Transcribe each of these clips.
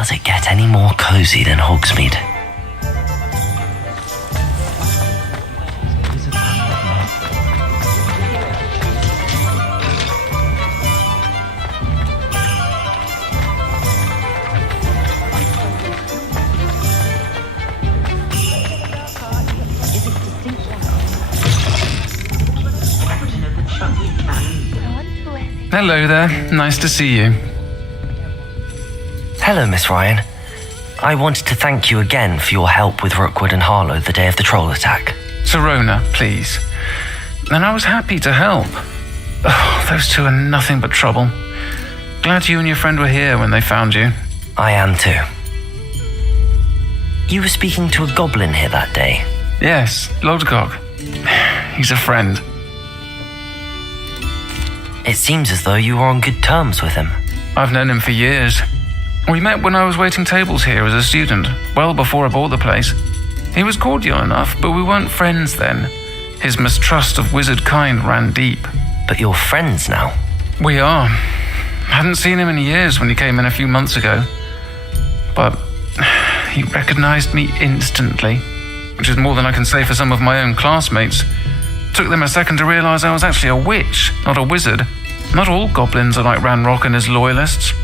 Does it get any more cozy than Hogsmeade? Hello there, nice to see you. Hello, Miss Ryan. I wanted to thank you again for your help with Rookwood and Harlow the day of the troll attack. Sirona, please. And I was happy to help. Oh, those two are nothing but trouble. Glad you and your friend were here when they found you. I am too. You were speaking to a goblin here that day? Yes, Lodgok. He's a friend. It seems as though you were on good terms with him. I've known him for years. We met when I was waiting tables here as a student, well before I bought the place. He was cordial enough, but we weren't friends then. His mistrust of wizard kind ran deep. But you're friends now? We are. Hadn't seen him in years when he came in a few months ago. But he recognized me instantly, which is more than I can say for some of my own classmates. Took them a second to realize I was actually a witch, not a wizard. Not all goblins are like Ranrock and his loyalists.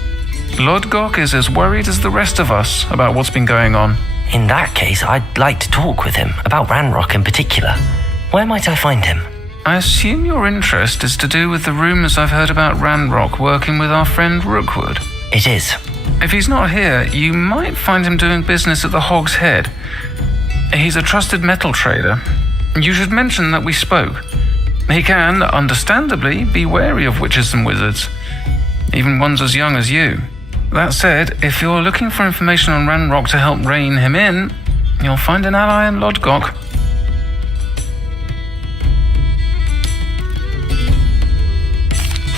Lodgok is as worried as the rest of us about what's been going on. In that case, I'd like to talk with him, about Ranrock in particular. Where might I find him? I assume your interest is to do with the rumors I've heard about Ranrock working with our friend Rookwood. It is. If he's not here, you might find him doing business at the Hog's Head. He's a trusted metal trader. You should mention that we spoke. He can, understandably, be wary of witches and wizards, even ones as young as you. That said, if you're looking for information on Ranrock to help rein him in, you'll find an ally in Lodgok.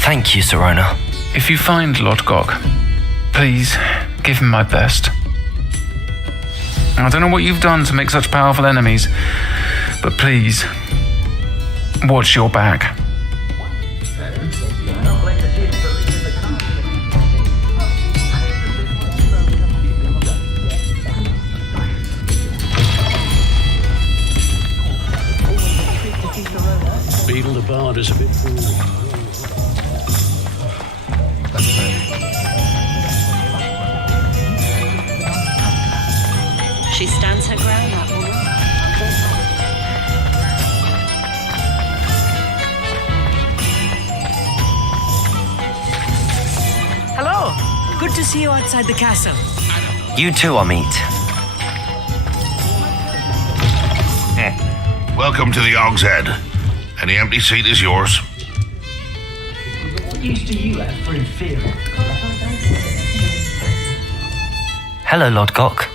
Thank you, Sirona. If you find Lodgok, please give him my best. I don't know what you've done to make such powerful enemies, but please, watch your back. Beetle the Bard is a bit foolish. She stands her ground, that woman. Hello. Good to see you outside the castle. You too, Amit. Welcome to the Hog's Head. Any empty seat is yours. What use do you have for inferior? Hello, Lodgok.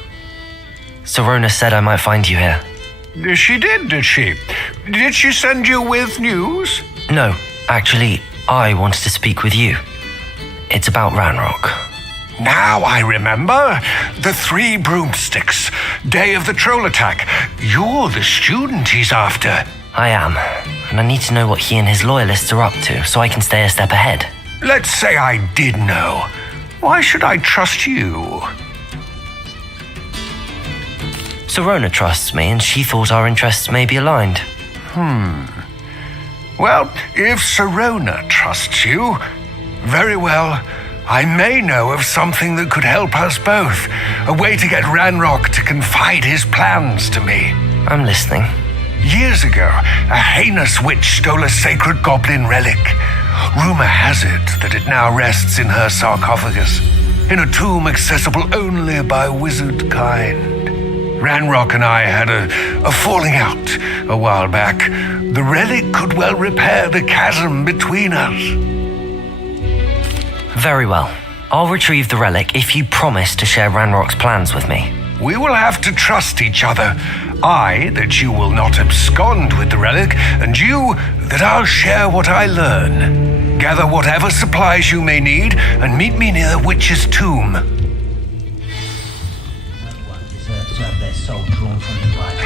Sirona said I might find you here. She did she? Did she send you with news? No, actually, I wanted to speak with you. It's about Ranrock. Now I remember. The 3 broomsticks. Day of the troll attack. You're the student he's after. I am, and I need to know what he and his loyalists are up to so I can stay a step ahead. Let's say I did know. Why should I trust you? Sirona trusts me, and she thought our interests may be aligned. Well, if Sirona trusts you, very well, I may know of something that could help us both. A way to get Ranrock to confide his plans to me. I'm listening. Years ago, a heinous witch stole a sacred goblin relic. Rumor has it that it now rests in her sarcophagus, in a tomb accessible only by wizard kind. Ranrock and I had a falling out a while back. The relic could well repair the chasm between us. Very well. I'll retrieve the relic if you promise to share Ranrock's plans with me. We will have to trust each other. I, that you will not abscond with the relic, and you, that I'll share what I learn. Gather whatever supplies you may need, and meet me near the witch's tomb. Deserves to have their soul drawn from the right.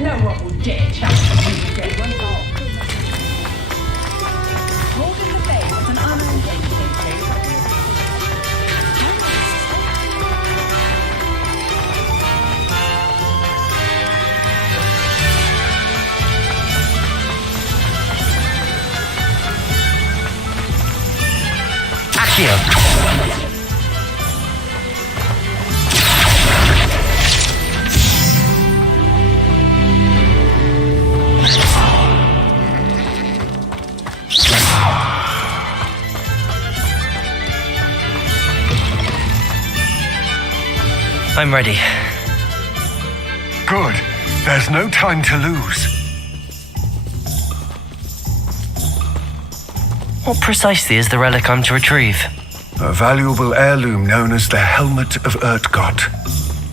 No one will dare challenge you again. Holding the base as an unarmed entity. I'm ready. Good. There's no time to lose. What precisely is the relic I'm to retrieve? A valuable heirloom known as the Helmet of Urtgott.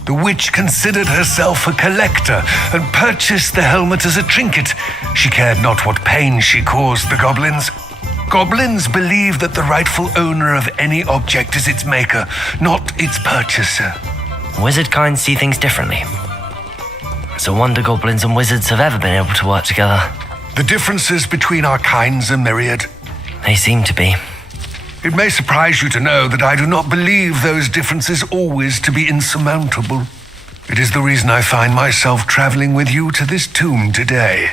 The witch considered herself a collector and purchased the helmet as a trinket. She cared not what pain she caused the goblins. Goblins believe that the rightful owner of any object is its maker, not its purchaser. Wizard kind see things differently. It's a wonder goblins and wizards have ever been able to work together. The differences between our kinds are myriad. They seem to be. It may surprise you to know that I do not believe those differences always to be insurmountable. It is the reason I find myself traveling with you to this tomb today.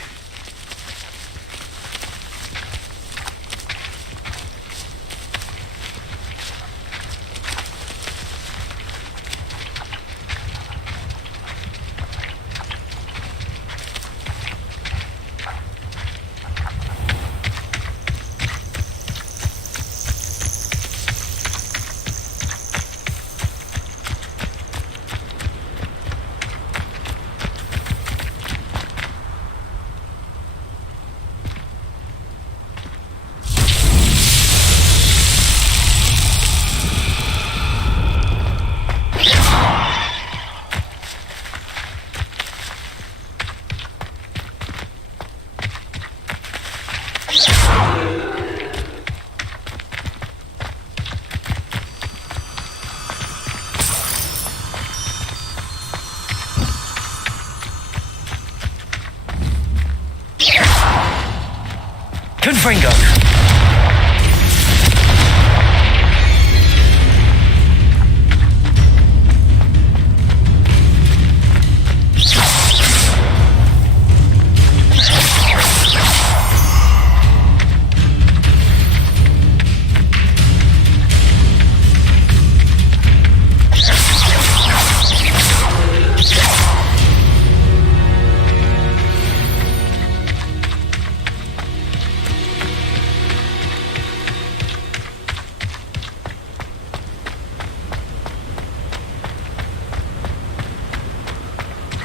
Confringo!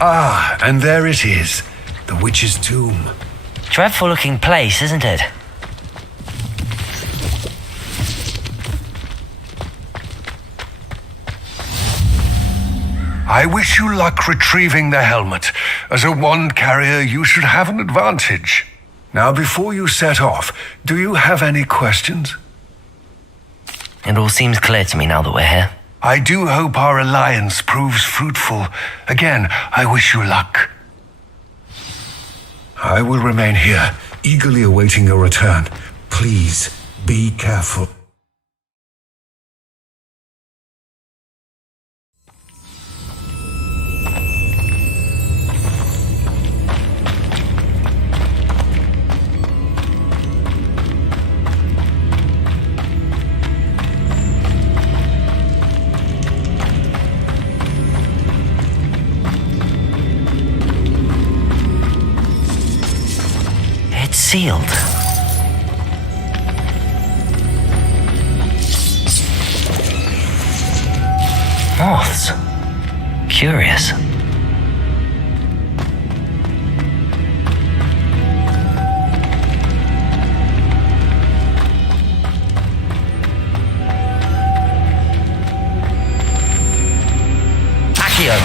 Ah, and there it is, the witch's tomb. Dreadful looking place, isn't it? I wish you luck retrieving the helmet. As a wand carrier, you should have an advantage. Now, before you set off, do you have any questions? It all seems clear to me now that we're here. I do hope our alliance proves fruitful. Again, I wish you luck. I will remain here, eagerly awaiting your return. Please, be careful. It's sealed. Moths. Curious. Accio.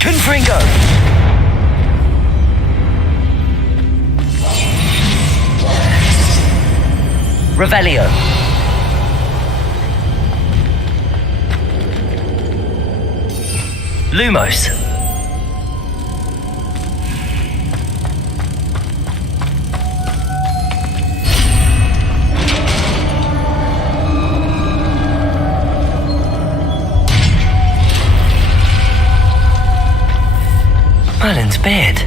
Confringo. Revelio. Lumos. Merlin's beard.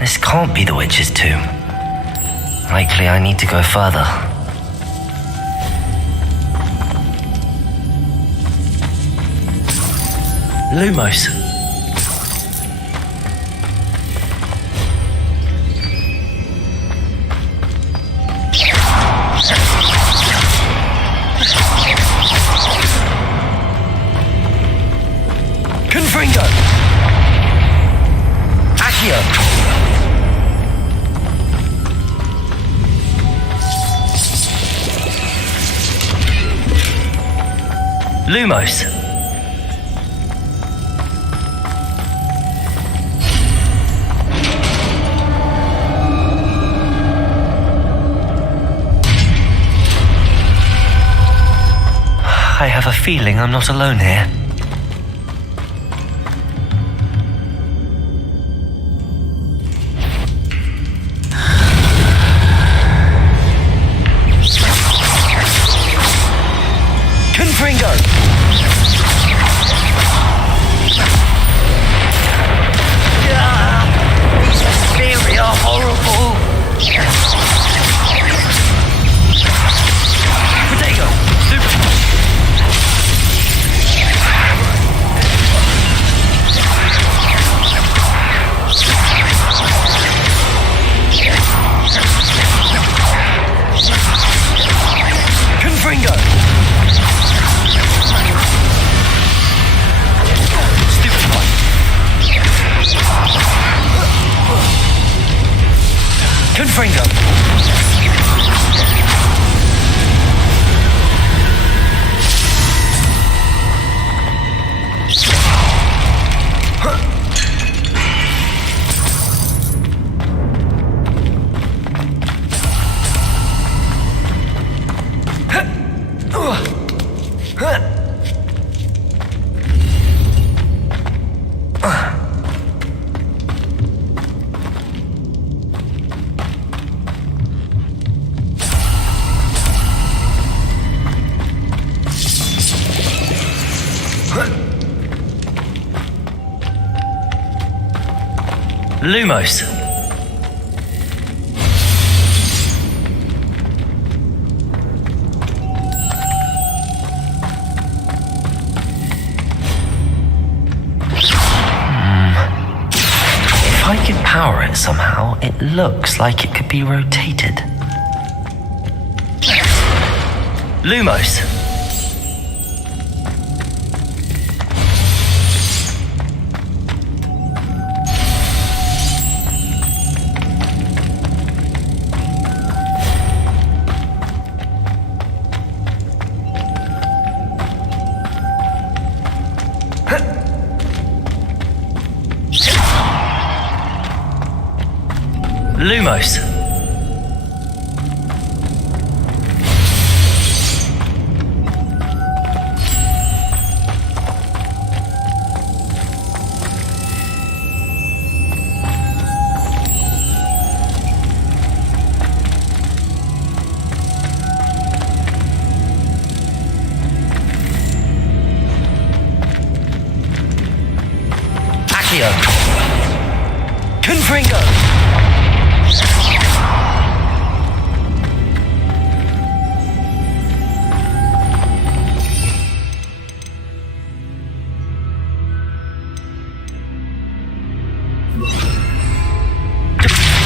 This can't be the witch's tomb. Likely I need to go further. Lumos. Confringo. Accio. Lumos. I have a feeling I'm not alone here. Confringo! These Assyria are horrible! Potato! Confringo! Confringo. Lumos. If I could power it somehow, it looks like it could be rotated. Lumos. Lumos. Accio. Confringo.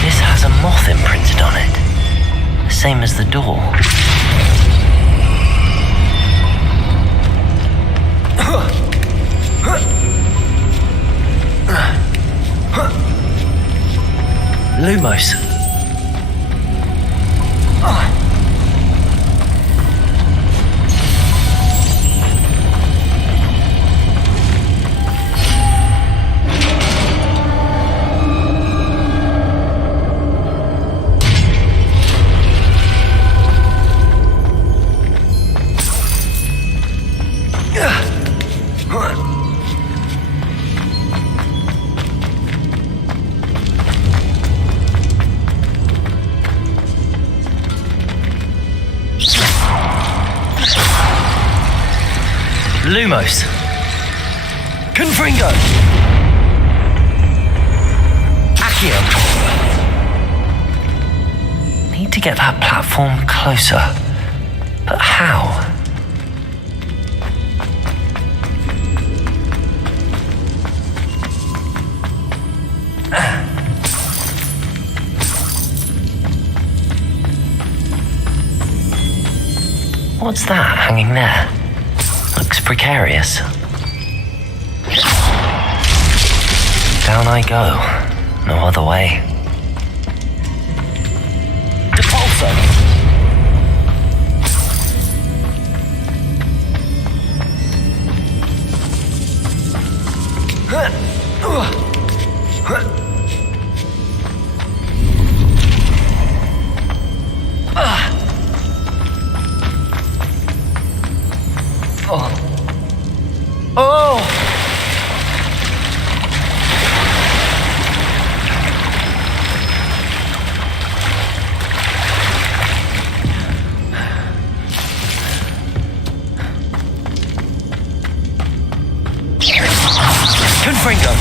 This has a moth imprinted on it, the same as the door. Lumos. Lumos. Confringo. Accio. Need to get that platform closer. But how? What's that hanging there? Looks precarious. Down I go. No other way. Depulso! Confringo!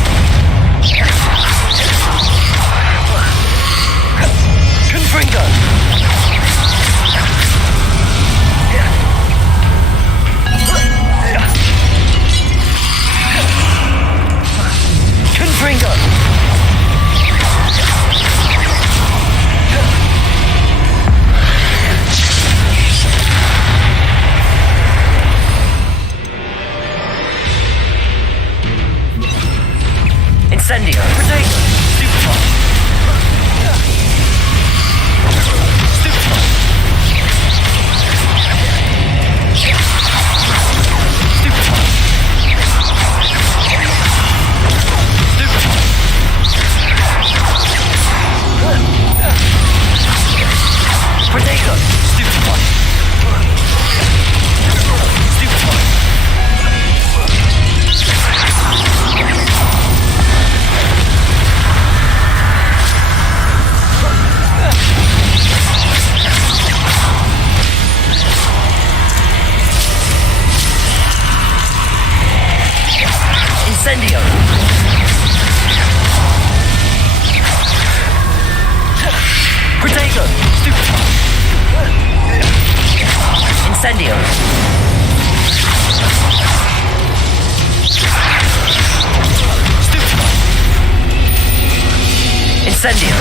Confringo! Confringo! Incendio! Protect! Stupefy! Stupefy! Stupefy! Stupefy! Potato! Stupefy! Stupefy! Incendio! Protego! Stupefy! Incendio! Stupefy! Incendio!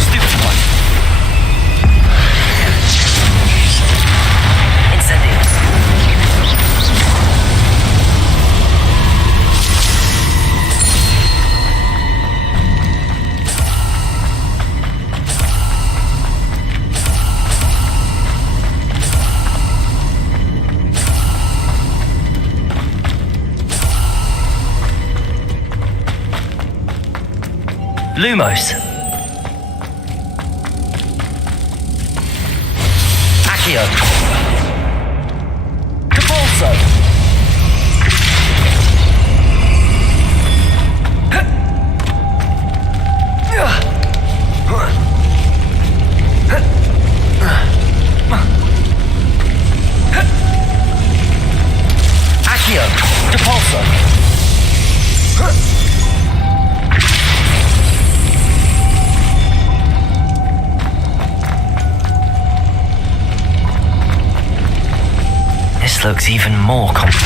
Stupefy! Incendio! Lumos. Accio. Depulso. Accio. Depulso. This looks even more complex.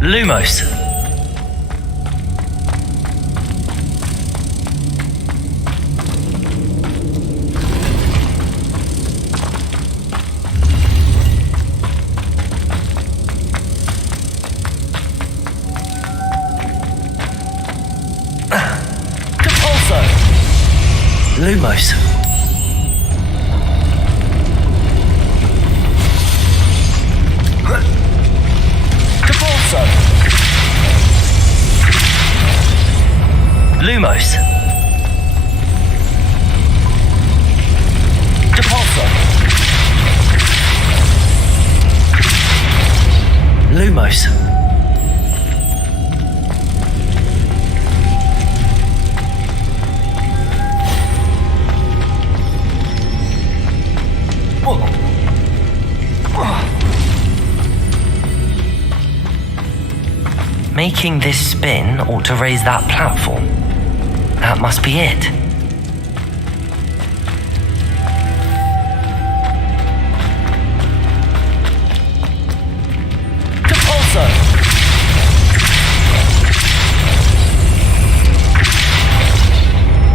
Lumos. Depulso. Lumos. Depulso. Lumos. Depulso. Lumos. Making this spin ought to raise that platform. That must be it. Depulso!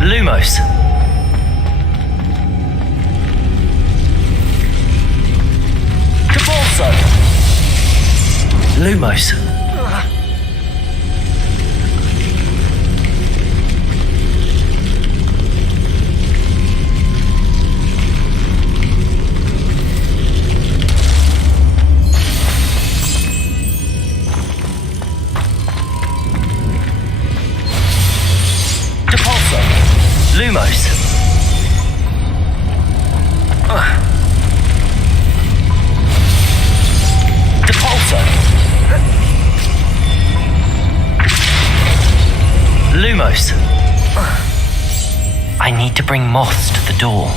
Lumos. Depulso! Lumos. Depulso. Lumos. Depulso. Lumos. I need to bring moths to the door.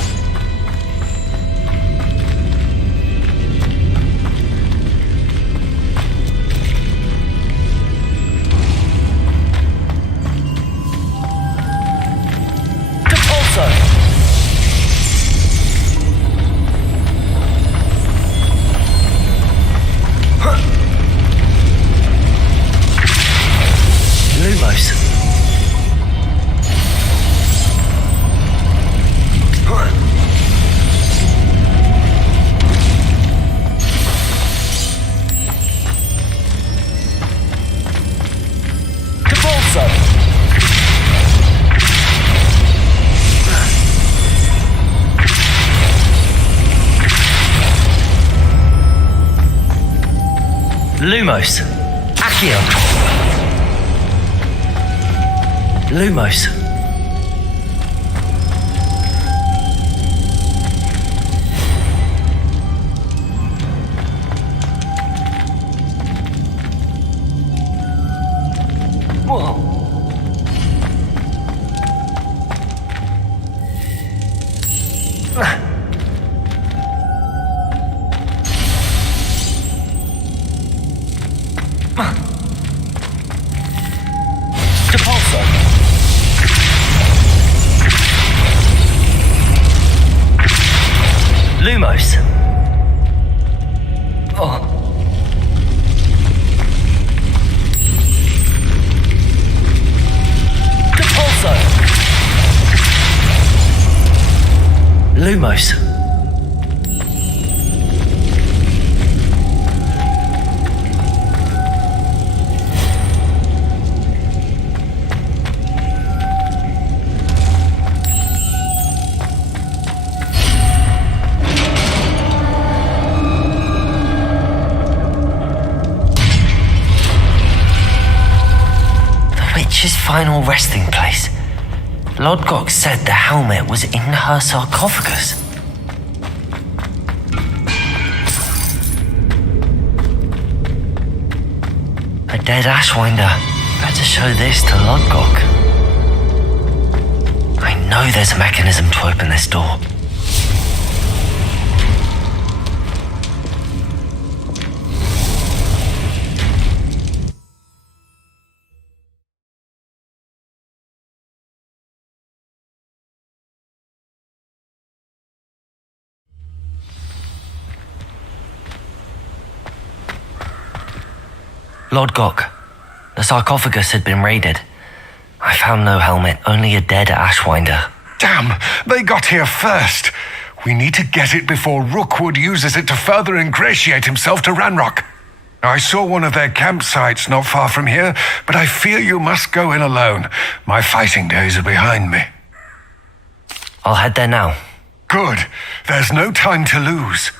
Depulso. Lumos. Depulso. Lumos. Accio. Lumos. Whoa. Depulso. Lumos. Oh. Depulso. Lumos. Witch's final resting place. Lodgok said the helmet was in her sarcophagus. A dead Ashwinder. Better show this to Lodgok. I know there's a mechanism to open this door. Lodgok, the sarcophagus had been raided. I found no helmet, only a dead Ashwinder. Damn, they got here first. We need to get it before Rookwood uses it to further ingratiate himself to Ranrock. I saw one of their campsites not far from here, but I fear you must go in alone. My fighting days are behind me. I'll head there now. Good. There's no time to lose.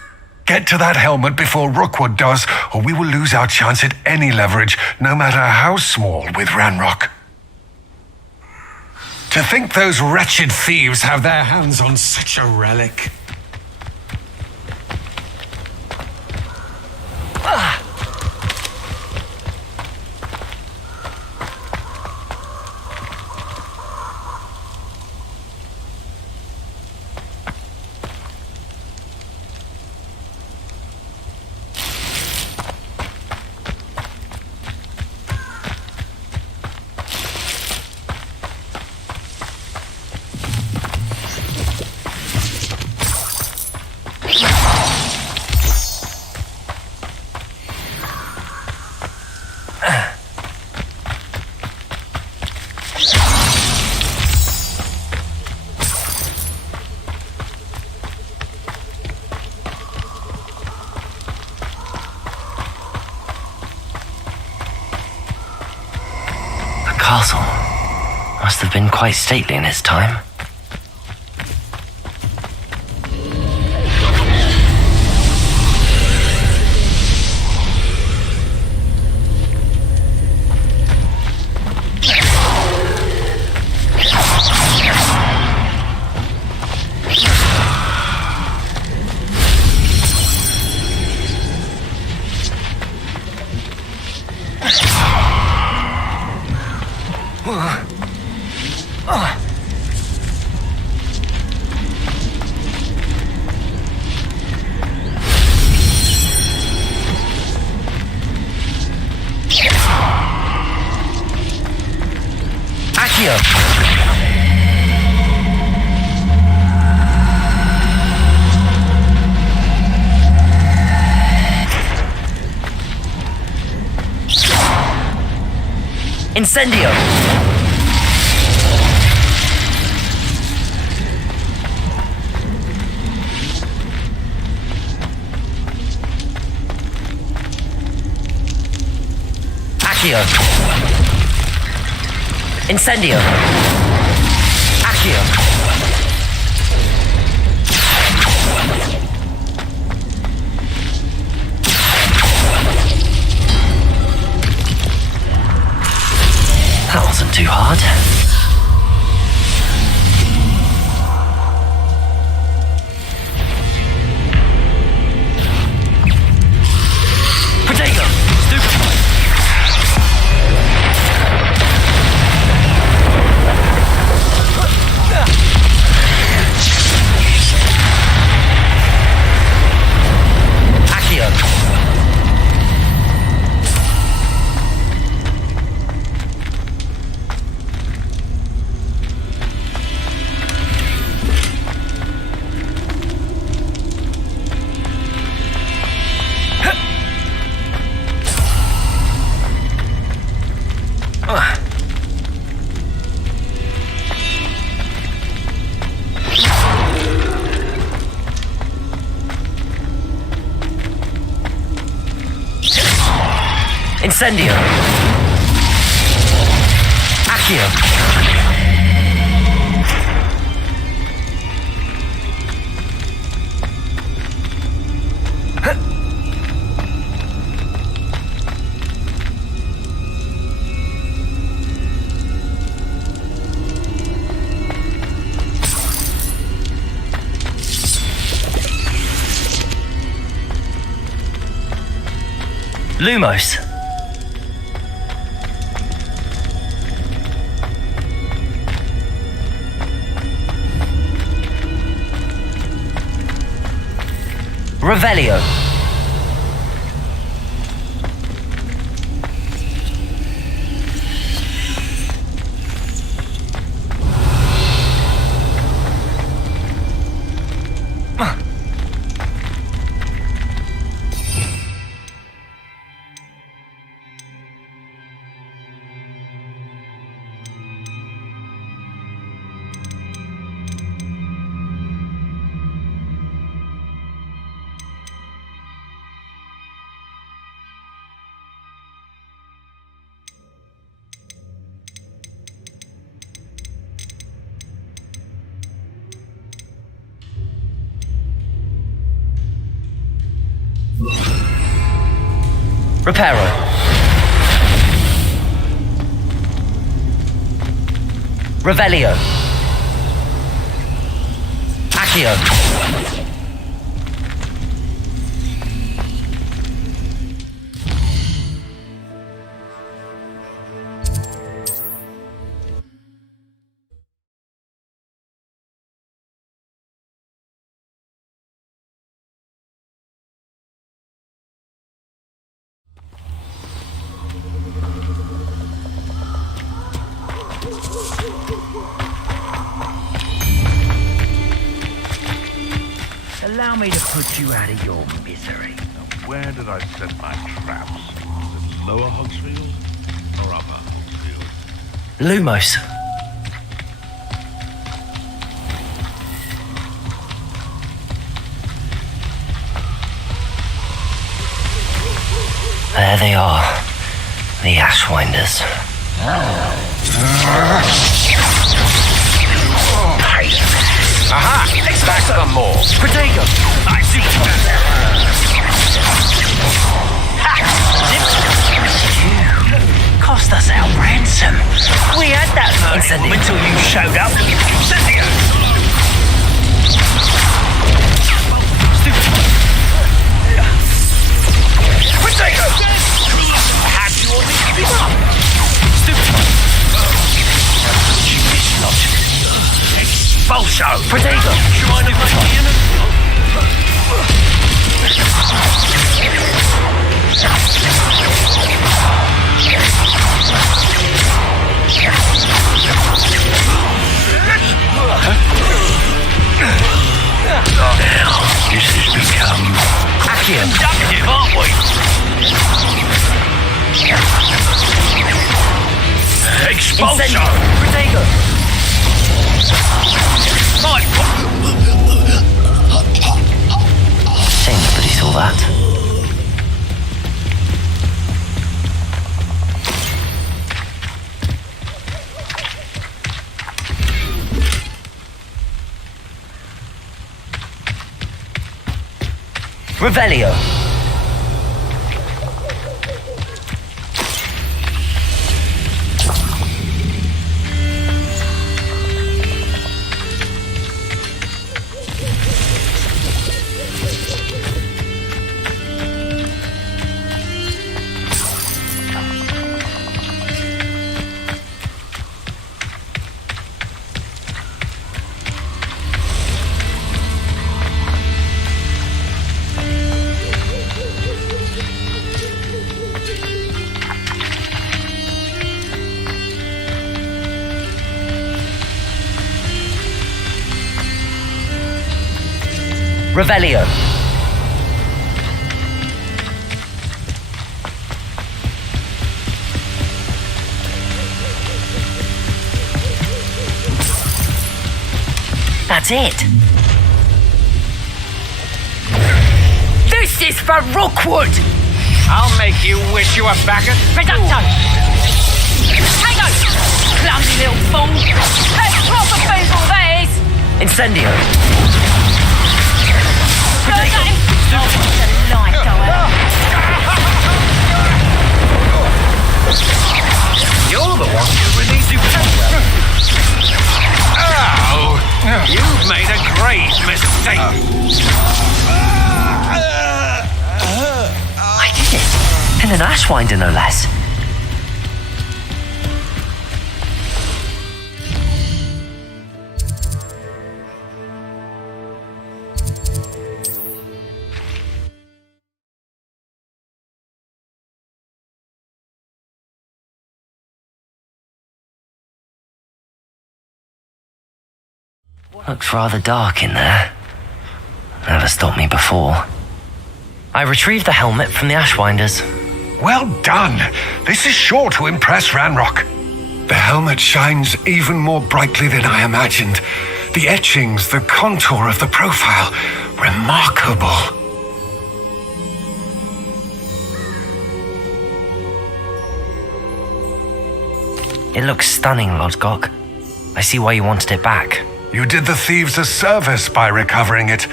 Get to that helmet before Rookwood does, or we will lose our chance at any leverage, no matter how small, with Ranrock. To think those wretched thieves have their hands on such a relic. castle. Must have been quite stately in its time. Incendio! Accio! Incendio! Accio! That wasn't too hard. Potato! Stupefy! Accio! Incendio! Accio! Lumos! Revelio! Reparo. Revelio. Accio. Allow me to put you out of your misery. Now, where did I set my traps? Is it Lower Hogsfield or Upper Hogsfield? Lumos. There they are, the Ashwinders. Aha! Expect some more. Protego! I see. Cost us our ransom. We had that Incendio. until you showed up. Incendio! Protego! Had you or did you give up? You dislodge. Expulso. Protego! Now, this has become productive, aren't we? Expulso. Protego! Shame nobody saw that. Revelio. Revelio. That's it. This is for Rookwood! I'll make you wish you were back at Reducto! Hang on! Clumsy little fool! Let's proper foozle these! Incendio. Burn that in... Oh, what's the light go out? You're the one who released you. Oh, you've made a grave mistake. I did it. And an Ashwinder, no less. Looks rather dark in there. Never stopped me before. I retrieved the helmet from the Ashwinders. Well done. This is sure to impress Ranrock. The helmet shines even more brightly than I imagined. The etchings, the contour of the profile, remarkable. It looks stunning, Lodgok. I see why you wanted it back. You did the thieves a service by recovering it.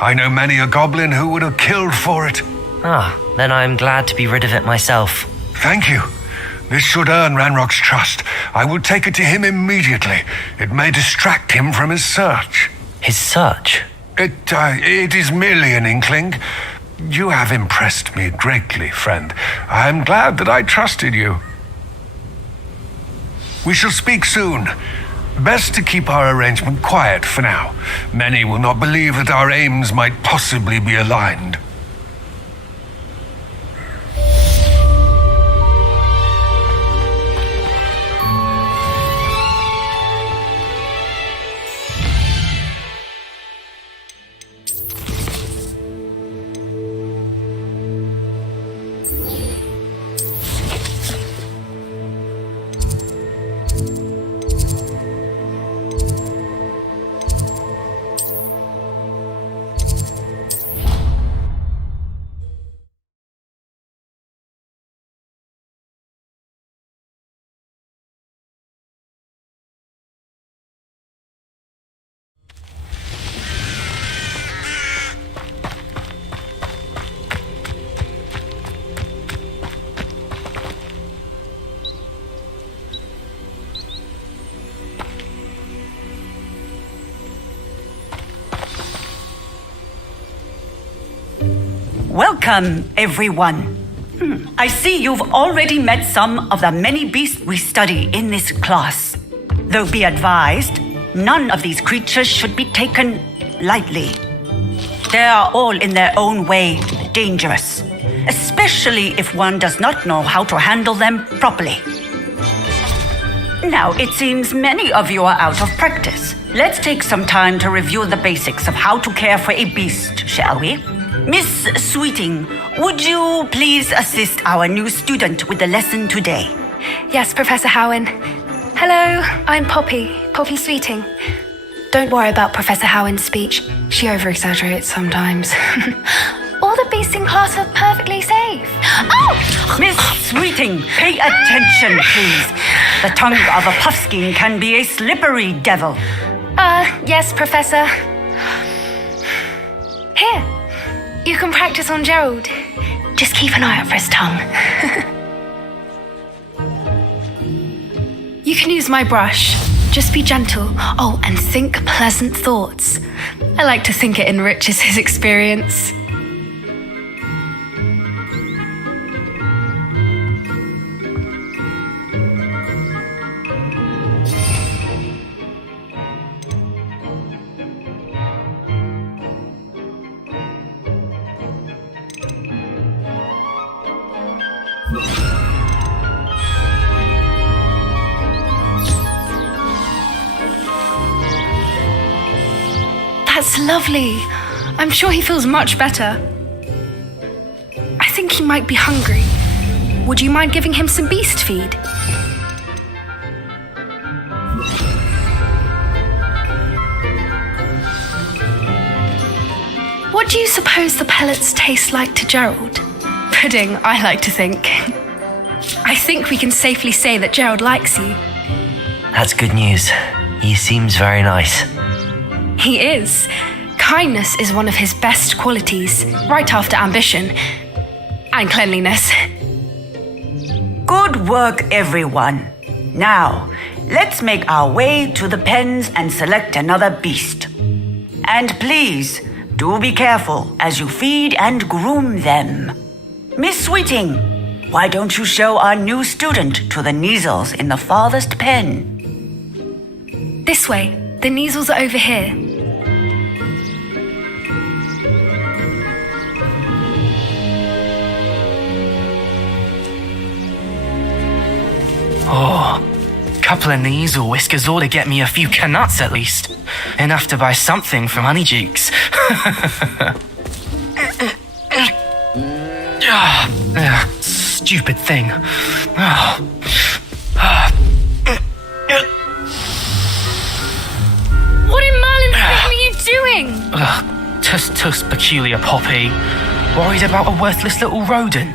I know many a goblin who would have killed for it. Ah, then I'm glad to be rid of it myself. Thank you. This should earn Ranrock's trust. I will take it to him immediately. It may distract him from his search. His search? It is merely an inkling. You have impressed me greatly, friend. I am glad that I trusted you. We shall speak soon. Best to keep our arrangement quiet for now. Many will not believe that our aims might possibly be aligned. Welcome, everyone. I see you've already met some of the many beasts we study in this class. Though be advised, none of these creatures should be taken lightly. They are all in their own way dangerous, especially if one does not know how to handle them properly. Now, it seems many of you are out of practice. Let's take some time to review the basics of how to care for a beast, shall we? Miss Sweeting, would you please assist our new student with the lesson today? Yes, Professor Howen. Hello, I'm Poppy Sweeting. Don't worry about Professor Howen's speech. She over-exaggerates sometimes. All the beasts in class are perfectly safe. Oh! Miss Sweeting, pay attention, please. The tongue of a puffskein can be a slippery devil. Yes, Professor. Here, you can practice on Gerald. Just keep an eye out for his tongue. You can use my brush. Just be gentle. Oh, and think pleasant thoughts. I like to think it enriches his experience. That's lovely. I'm sure he feels much better. I think he might be hungry. Would you mind giving him some beast feed? What do you suppose the pellets taste like to Gerald? Pudding, I like to think. I think we can safely say that Gerald likes you. That's good news. He seems very nice. He is. Kindness is one of his best qualities, right after ambition and cleanliness. Good work, everyone. Now, let's make our way to the pens and select another beast. And please, do be careful as you feed and groom them. Miss Sweeting, why don't you show our new student to the Neasels in the farthest pen? This way. The Neasels are over here. Oh, couple of Neasel whiskers ought to get me a few canuts at least. Enough to buy something from Honeyjeeks. Stupid thing. What in Merlin's name are you doing? Tuss peculiar Poppy. Worried about a worthless little rodent.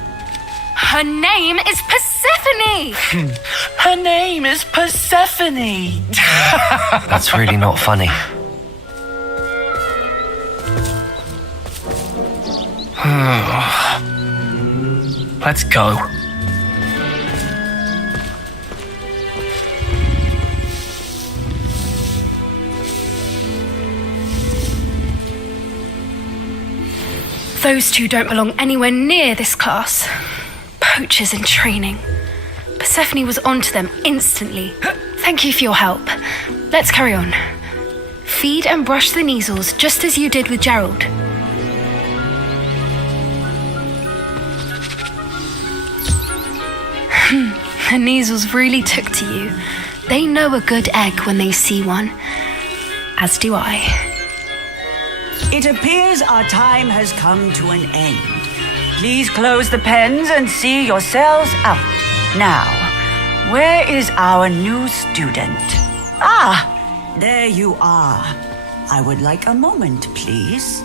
Her name is Persephone! Her name is Persephone! That's really not funny. Let's go. Those two don't belong anywhere near this class. Poachers in training. Persephone was onto them instantly. Thank you for your help. Let's carry on. Feed and brush the Neasels just as you did with Gerald. The Neasels really took to you. They know a good egg when they see one. As do I. It appears our time has come to an end. Please close the pens and see yourselves out. Now, where is our new student? Ah, there you are. I would like a moment, please.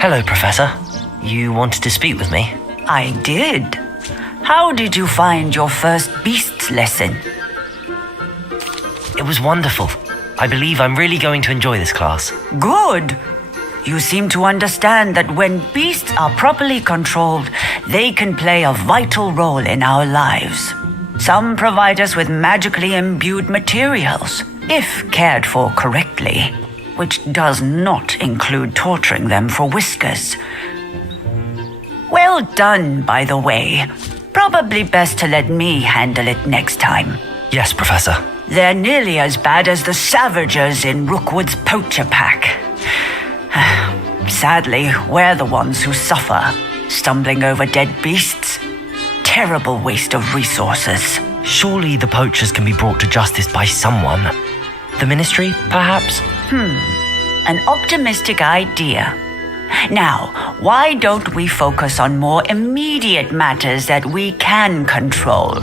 Hello, Professor. You wanted to speak with me? I did. How did you find your first beasts lesson? It was wonderful. I believe I'm really going to enjoy this class. Good. You seem to understand that when beasts are properly controlled, they can play a vital role in our lives. Some provide us with magically imbued materials, if cared for correctly. which does not include torturing them for whiskers. Well done, by the way. Probably best to let me handle it next time. Yes, Professor. They're nearly as bad as the Savagers in Rookwood's poacher pack. Sadly, we're the ones who suffer, stumbling over dead beasts. Terrible waste of resources. Surely the poachers can be brought to justice by someone. The Ministry, perhaps? An optimistic idea. Now, why don't we focus on more immediate matters that we can control?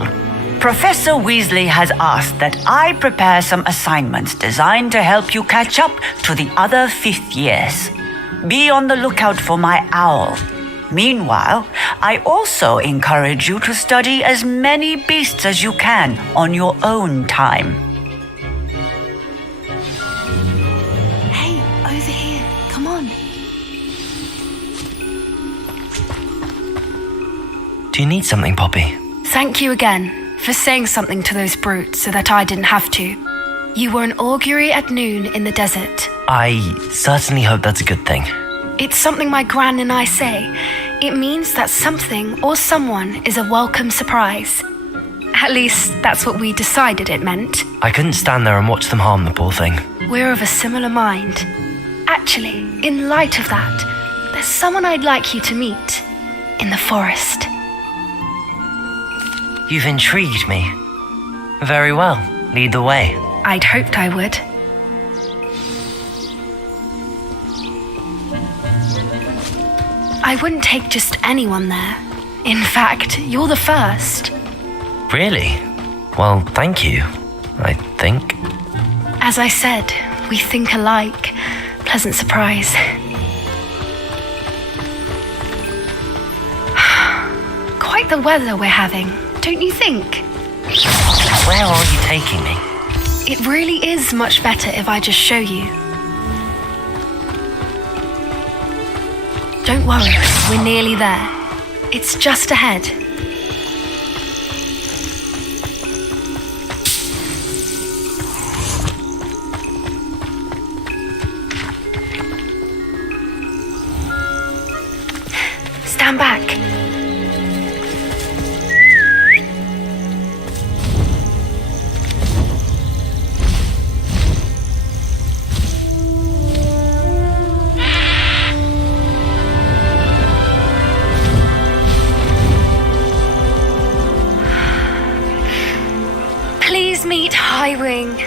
Professor Weasley has asked that I prepare some assignments designed to help you catch up to the other 5th years. Be on the lookout for my owl. Meanwhile, I also encourage you to study as many beasts as you can on your own time. Hey, over here. Come on. Do you need something, Poppy? Thank you again for saying something to those brutes so that I didn't have to. You were an augury at noon in the desert. I certainly hope that's a good thing. It's something my gran and I say. It means that something or someone is a welcome surprise. At least, that's what we decided it meant. I couldn't stand there and watch them harm the poor thing. We're of a similar mind. Actually, in light of that, there's someone I'd like you to meet in the forest. You've intrigued me. Very well. Lead the way. I'd hoped I would. I wouldn't take just anyone there. In fact, you're the first. Really? Well, thank you, I think. As I said, we think alike. Pleasant surprise. Quite the weather we're having, don't you think? Where are you taking me? It really is much better if I just show you. Don't worry, we're nearly there. It's just ahead. Stand back. Please meet Highwing.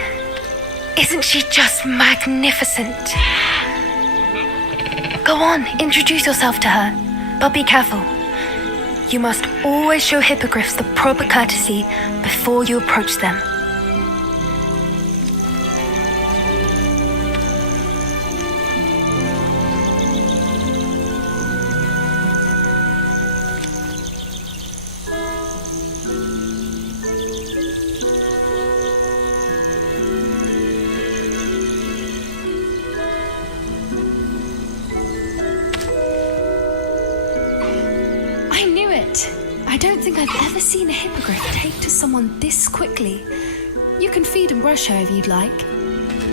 Isn't she just magnificent? Go on, introduce yourself to her, but be careful. You must always show hippogriffs the proper courtesy before you approach them. I don't think I've ever seen a hippogriff take to someone this quickly. You can feed and brush her if you'd like.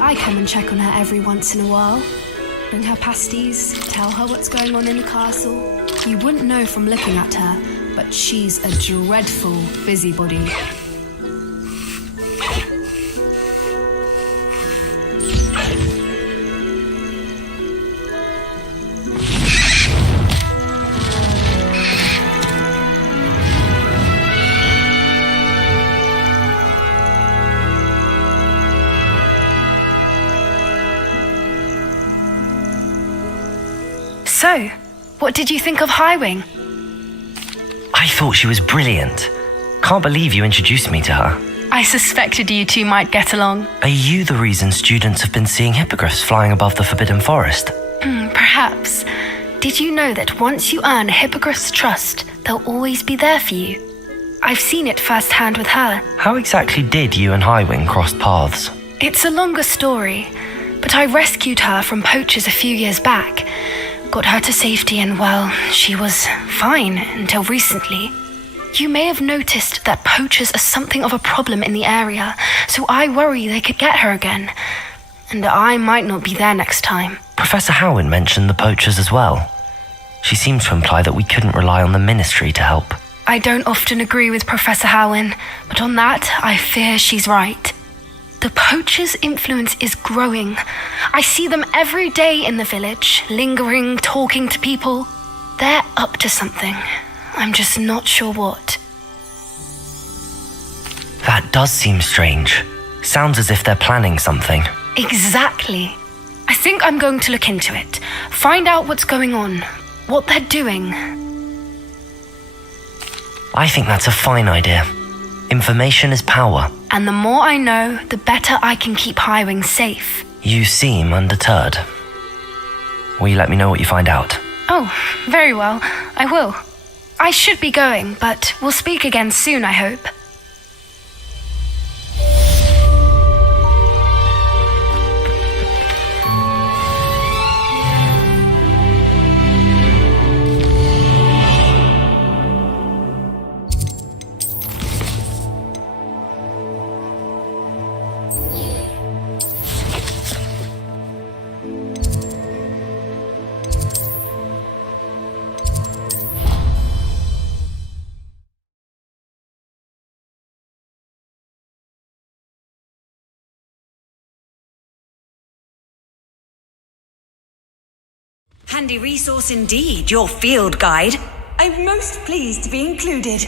I come and check on her every once in a while. Bring her pasties, tell her what's going on in the castle. You wouldn't know from looking at her, but she's a dreadful busybody. So, what did you think of Highwing? I thought she was brilliant. Can't believe you introduced me to her. I suspected you two might get along. Are you the reason students have been seeing hippogriffs flying above the Forbidden Forest? Perhaps. Did you know that once you earn a hippogriff's trust, they'll always be there for you? I've seen it firsthand with her. How exactly did you and Highwing cross paths? It's a longer story, but I rescued her from poachers a few years back. Got her to safety and, well, she was fine until recently. You may have noticed that poachers are something of a problem in the area, so I worry they could get her again. and I might not be there next time. Professor Howin mentioned the poachers as well. She seems to imply that we couldn't rely on the ministry to help. I don't often agree with Professor Howin, but on that, I fear she's right. The poachers' influence is growing. I see them every day in the village, lingering, talking to people. They're up to something. I'm just not sure what. That does seem strange. Sounds as if they're planning something. Exactly. I think I'm going to look into it. Find out what's going on, what they're doing. I think that's a fine idea. Information is power. And the more I know, the better I can keep hiring safe. You seem undeterred. Will you let me know what you find out? Oh, very well. I will. I should be going, but we'll speak again soon, I hope. Handy resource indeed, your field guide. I'm most pleased to be included.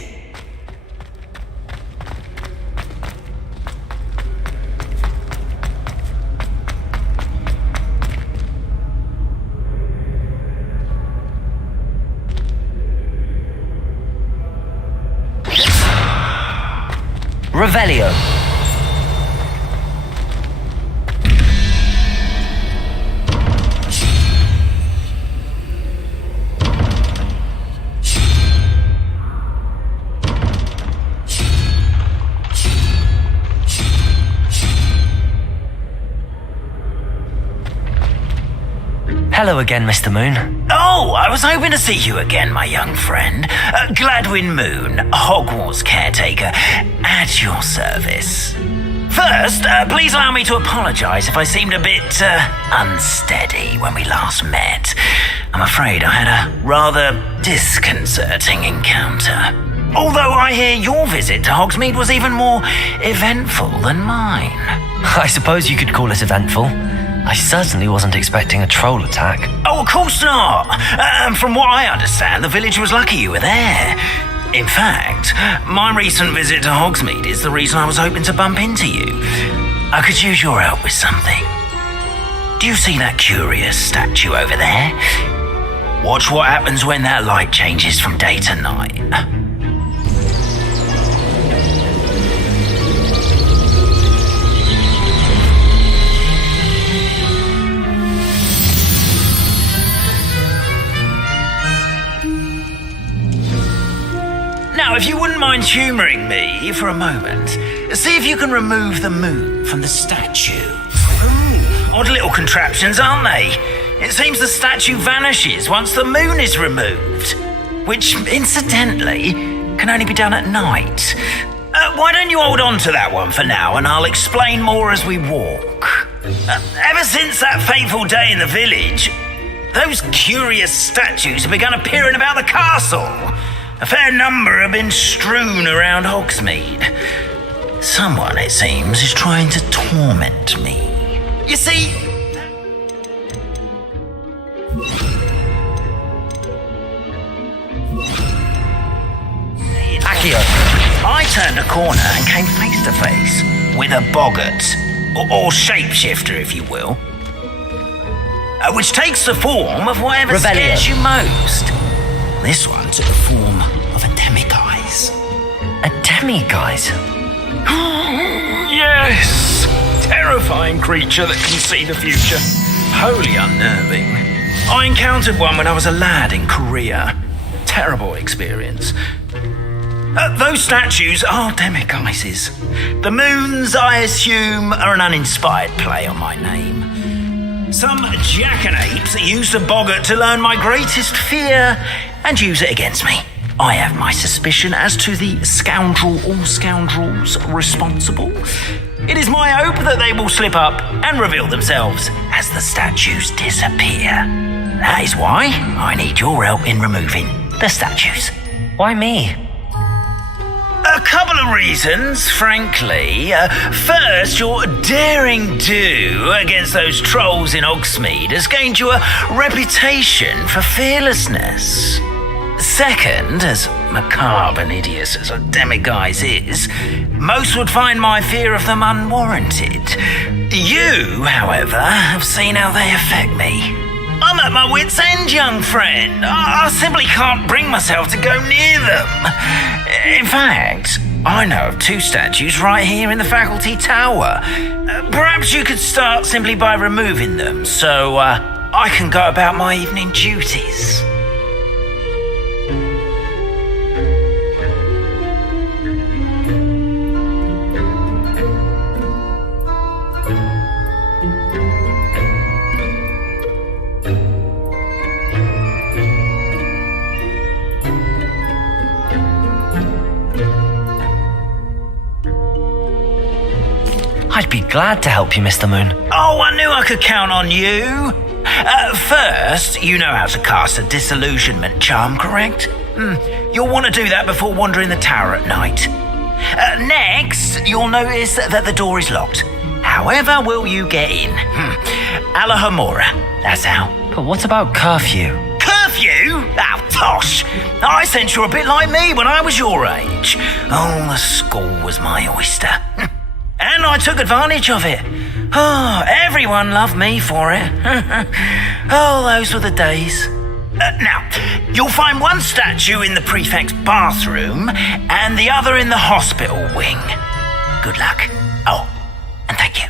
Revelio. Hello again, Mr. Moon. Oh, I was hoping to see you again, my young friend. Gladwin Moon, Hogwarts caretaker, at your service. First, please allow me to apologise if I seemed a bit unsteady when we last met. I'm afraid I had a rather disconcerting encounter. Although I hear your visit to Hogsmeade was even more eventful than mine. I suppose you could call it eventful. I certainly wasn't expecting a troll attack. Oh, of course not. From what I understand, the village was lucky you were there. In fact, my recent visit to Hogsmeade is the reason I was hoping to bump into you. I could use your help with something. Do you see that curious statue over there? Watch what happens when that light changes from day to night. Now, if you wouldn't mind humouring me for a moment, see if you can remove the moon from the statue. Odd little contraptions, aren't they? It seems the statue vanishes once the moon is removed, which, incidentally, can only be done at night. Why don't you hold on to that one for now, and I'll explain more as we walk. Ever since that fateful day in the village, those curious statues have begun appearing about the castle. A fair number have been strewn around Hogsmeade. Someone, it seems, is trying to torment me. You see... Accio. I turned a corner and came face to face with a boggart, or shapeshifter, if you will, which takes the form of whatever scares you most. This one took the form of a demiguise. A demiguise? Yes! Terrifying creature that can see the future. Wholly unnerving. I encountered one when I was a lad in Korea. Terrible experience. Those statues are demiguises. The moons, I assume, are an uninspired play on my name. Some jackanapes used a boggart to learn my greatest fear and use it against me. I have my suspicion as to the scoundrel or scoundrels responsible. It is my hope that they will slip up and reveal themselves as the statues disappear. That is why I need your help in removing the statues. Why me? A couple of reasons, frankly. First, your daring do against those trolls in Hogsmeade has gained you a reputation for fearlessness. Second, as macabre and hideous as a demiguise is, most would find my fear of them unwarranted. You, however, have seen how they affect me. I'm at my wit's end, young friend. I simply can't bring myself to go near them. In fact, I know of 2 statues right here in the faculty tower. Perhaps you could start simply by removing them so I can go about my evening duties. I'd be glad to help you, Mr. Moon. Oh, I knew I could count on you. First, you know how to cast a disillusionment charm, correct? You'll want to do that before wandering the tower at night. Next, you'll notice that the door is locked. However will you get in? Alahomora, that's how. But what about curfew? Curfew? Oh, tosh. I sense you're a bit like me when I was your age. Oh, the school was my oyster. And I took advantage of it. Oh, everyone loved me for it. Oh, those were the days. Now, you'll find one statue in the prefect's bathroom and the other in the hospital wing. Good luck. Oh, and thank you.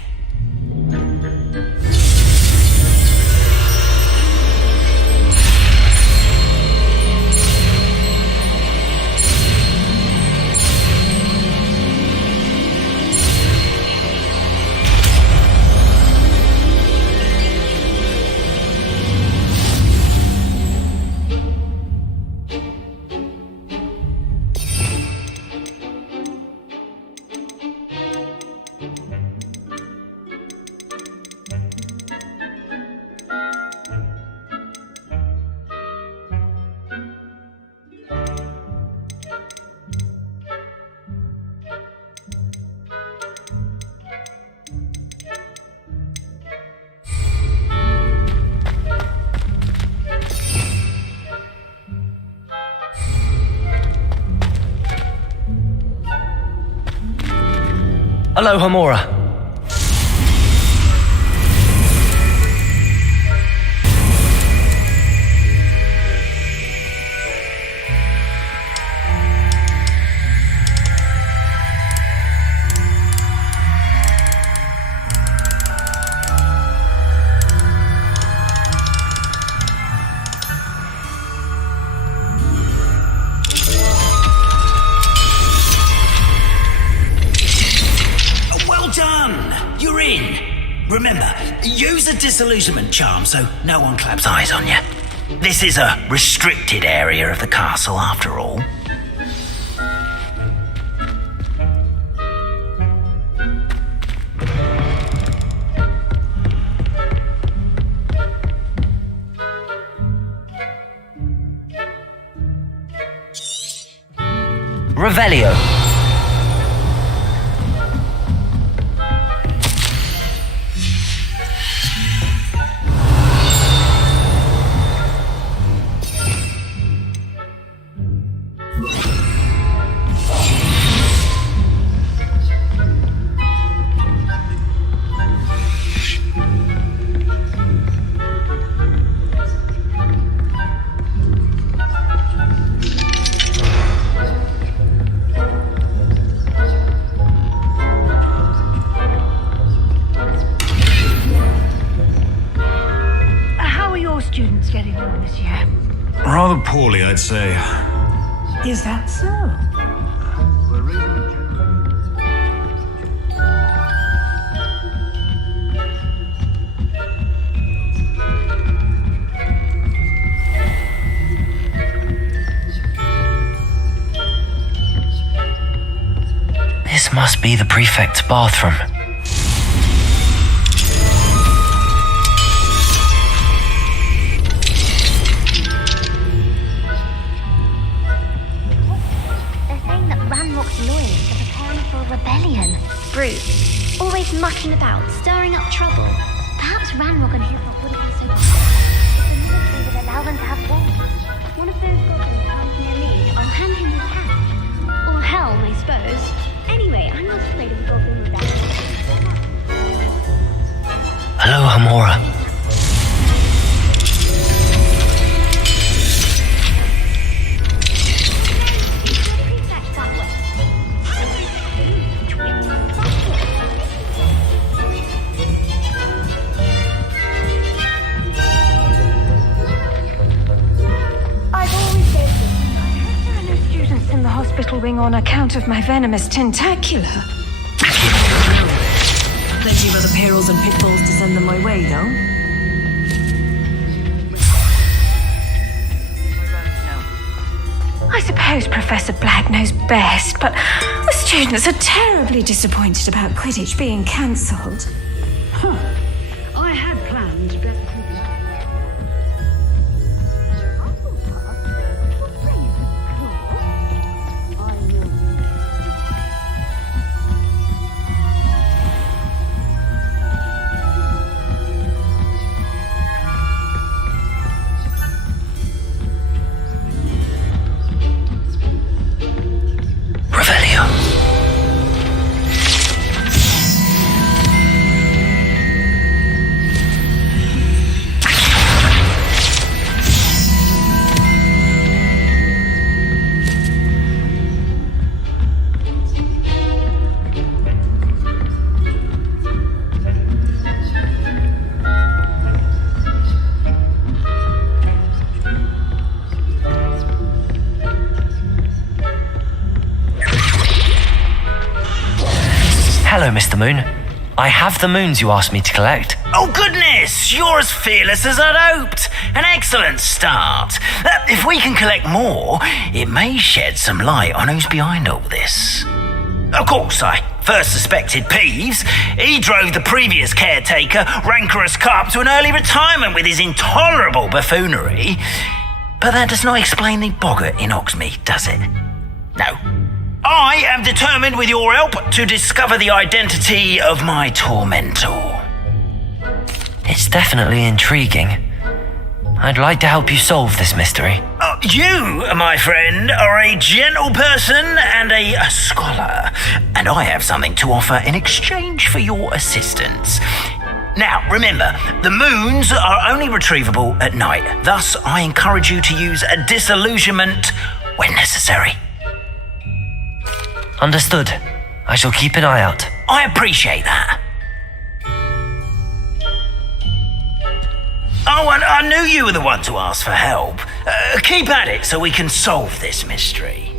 Alohomora. Remember, use a disillusionment charm so no one claps eyes on you. This is a restricted area of the castle, after all. Revelio. Students getting on this year? Rather poorly, I'd say. Is that so? must be the prefect's bathroom. They're saying that Ranrock's loyalists are preparing for a rebellion. Brute. Always mucking about, stirring up trouble. Perhaps Ranrock and his lot wouldn't be so... The military would allow them to have war. One of those goblins hands me a lead, I'll hand him his hat. Or helm, I suppose. Anyway, I'm not afraid of a goblin with that. Hello, Hamora. In the hospital wing on account of my venomous tentacula. Plenty of other perils and pitfalls to send them my way, though. I suppose Professor Black knows best, but the students are terribly disappointed about Quidditch being cancelled. Huh. I had planned, but... Hello, Mr. Moon. I have the moons you asked me to collect. Oh, goodness! You're as fearless as I'd hoped. An excellent start. If we can collect more, it may shed some light on who's behind all this. Of course, I first suspected Peeves. He drove the previous caretaker, Rancorous Carp, to an early retirement with his intolerable buffoonery. But that does not explain the boggart in Hogsmeade, does it? No. I am determined, with your help, to discover the identity of my tormentor. It's definitely intriguing. I'd like to help you solve this mystery. You, my friend, are a gentle person and a scholar, and I have something to offer in exchange for your assistance. Now, remember, the moons are only retrievable at night. Thus, I encourage you to use a disillusionment when necessary. Understood. I shall keep an eye out. I appreciate that. Oh, and I knew you were the one to ask for help. Keep at it so we can solve this mystery.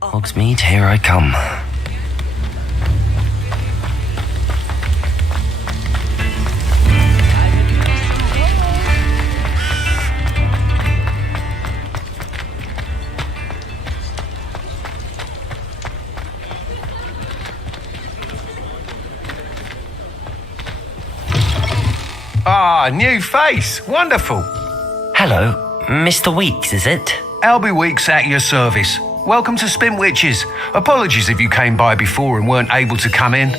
Hogsmeade, here I come. Ah, new face. Wonderful. Hello, Mr. Weeks, is it? Albie Weeks at your service. Welcome to Spintwitches. Apologies if you came by before and weren't able to come in.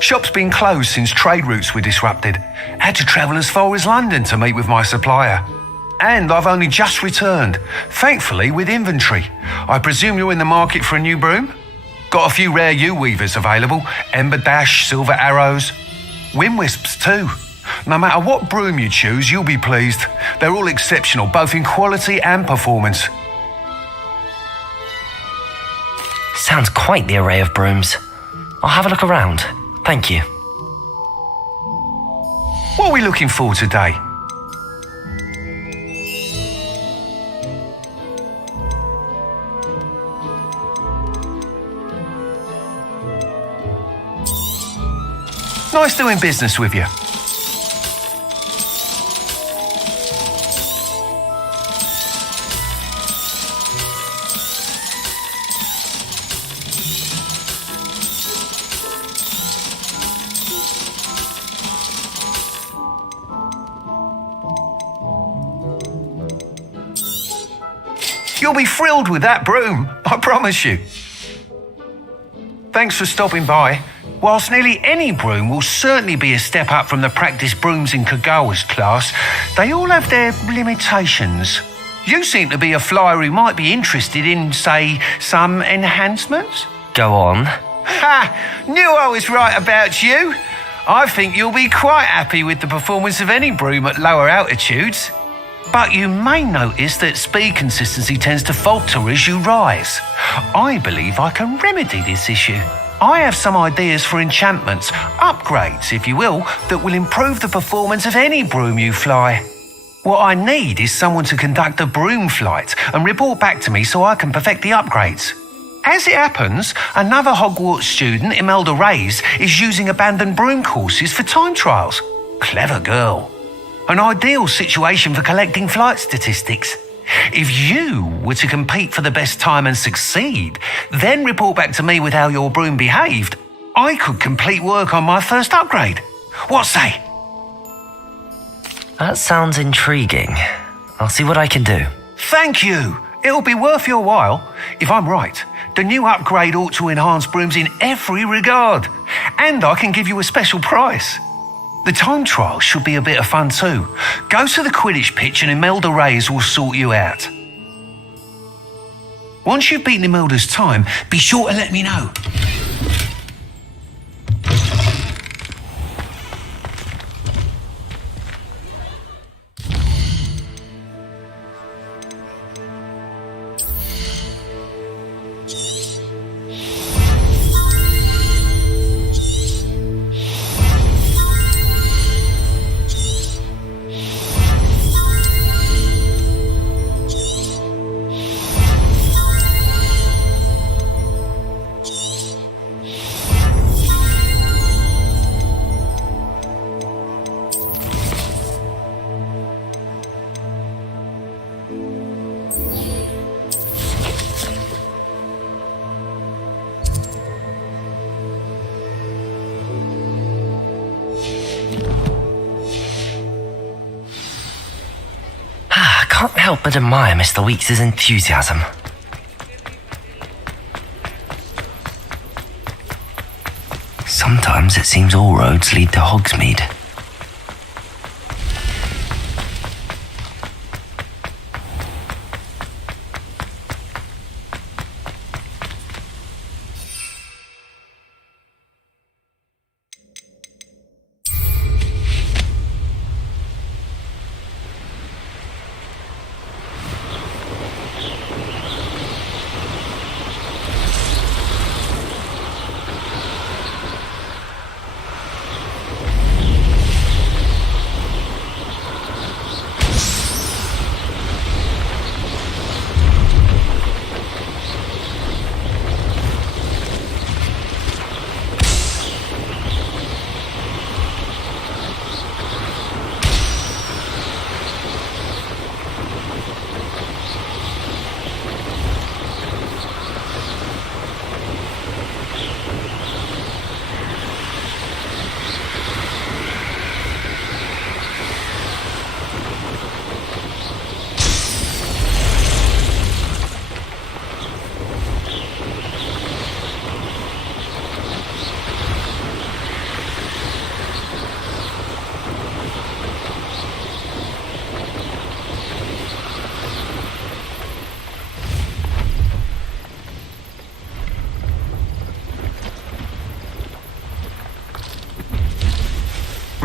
Shop's been closed since trade routes were disrupted. Had to travel as far as London to meet with my supplier. And I've only just returned, thankfully with inventory. I presume you're in the market for a new broom? Got a few rare U-weavers available. Ember Dash, Silver Arrows. Windwisps too. No matter what broom you choose, you'll be pleased. They're all exceptional, both in quality and performance. Sounds quite the array of brooms. I'll have a look around. Thank you. What are we looking for today? Nice doing business with you. You'll be thrilled with that broom, I promise you. Thanks for stopping by. Whilst nearly any broom will certainly be a step up from the practice brooms in Kagawa's class, they all have their limitations. You seem to be a flyer who might be interested in, say, some enhancements? Go on. Ha! Knew I was right about you. I think you'll be quite happy with the performance of any broom at lower altitudes. But you may notice that speed consistency tends to falter as you rise. I believe I can remedy this issue. I have some ideas for enchantments, upgrades if you will, that will improve the performance of any broom you fly. What I need is someone to conduct a broom flight and report back to me so I can perfect the upgrades. As it happens, another Hogwarts student, Imelda Reyes, is using abandoned broom courses for time trials. Clever girl. An ideal situation for collecting flight statistics. If you were to compete for the best time and succeed, then report back to me with how your broom behaved, I could complete work on my first upgrade. What say? That sounds intriguing. I'll see what I can do. Thank you. It'll be worth your while. If I'm right, the new upgrade ought to enhance brooms in every regard. And I can give you a special price. The time trial should be a bit of fun too. Go to the Quidditch pitch and Imelda Reyes will sort you out. Once you've beaten Imelda's time, be sure to let me know. can't help but admire Mr. Weeks' enthusiasm. Sometimes it seems all roads lead to Hogsmeade.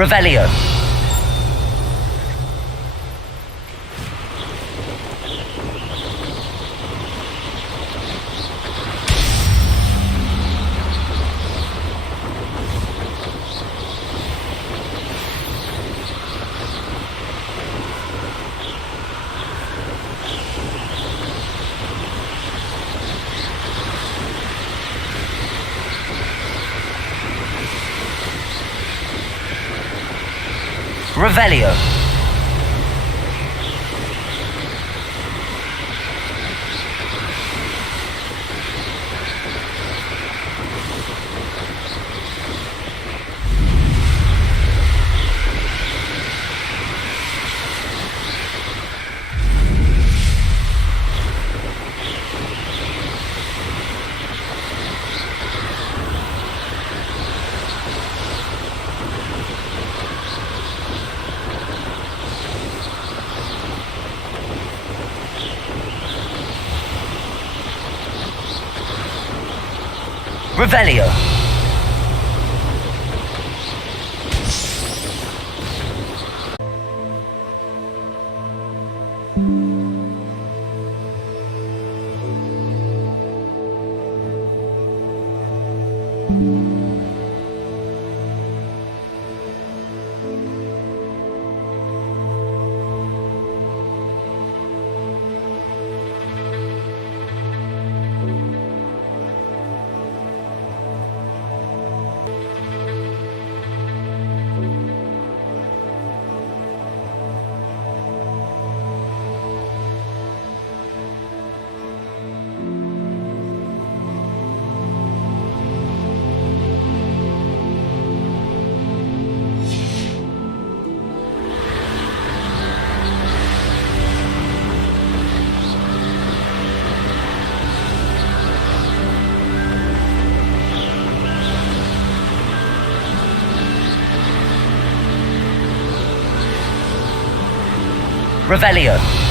Revelio. Revelio. Revelio. Revelio.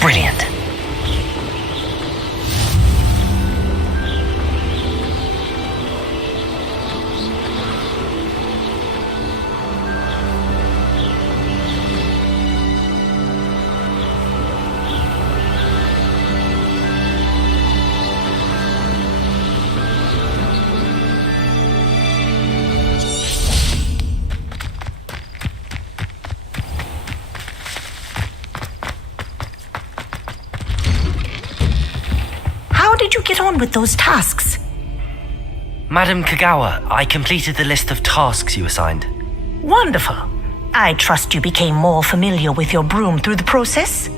Brilliant. get on with those tasks. Madam Kagawa, I completed the list of tasks you assigned. Wonderful. I trust you became more familiar with your broom through the process?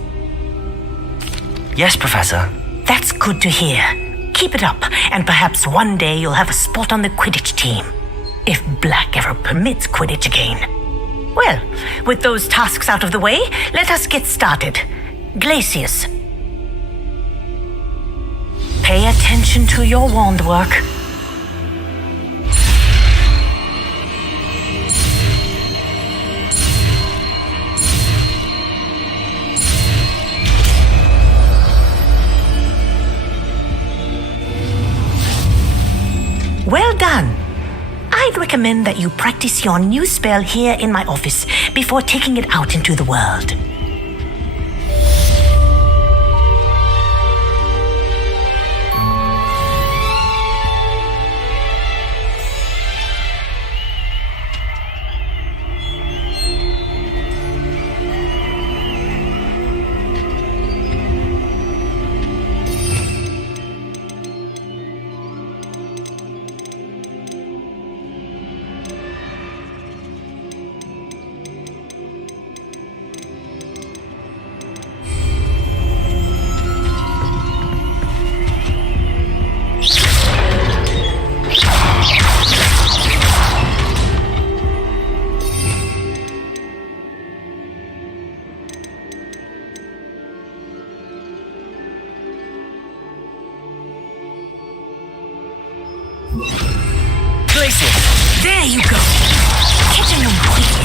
Yes, Professor. That's good to hear. Keep it up, and perhaps one day you'll have a spot on the Quidditch team. If Black ever permits Quidditch again. Well, with those tasks out of the way, let us get started. Glacius. Pay attention to your wand work. Well done. I'd recommend that you practice your new spell here in my office before taking it out into the world. There you go. Catching them quickly.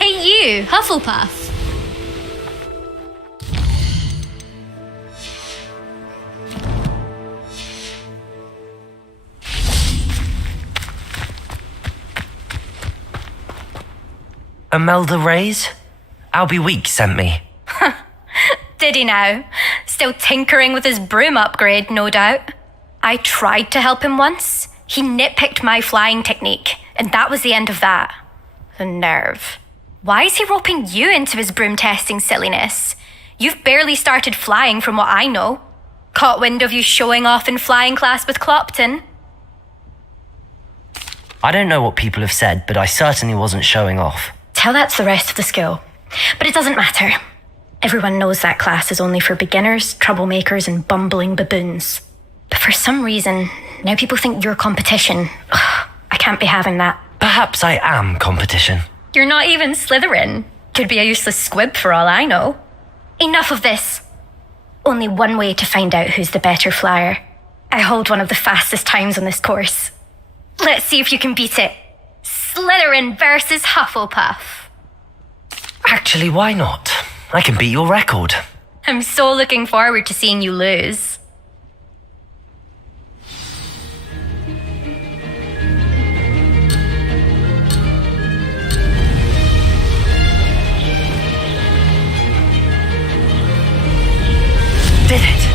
Hey you, Hufflepuff. Imelda Reyes? Albie Weeks sent me. Did he now? Still tinkering with his broom upgrade, no doubt. I tried to help him once. He nitpicked my flying technique, and that was the end of that. The nerve. Why is he roping you into his broom testing silliness? You've barely started flying from what I know. Caught wind of you showing off in flying class with Clopton. I don't know what people have said, but I certainly wasn't showing off. Tell that to the rest of the school. But it doesn't matter. Everyone knows that class is only for beginners, troublemakers, and bumbling baboons. But for some reason, now people think you're competition. Ugh, I can't be having that. Perhaps I am competition. You're not even Slytherin. Could be a useless squib for all I know. Enough of this. Only one way to find out who's the better flyer. I hold one of the fastest times on this course. Let's see if you can beat it. Slytherin versus Hufflepuff. Actually, why not? I can beat your record. I'm so looking forward to seeing you lose. Did it?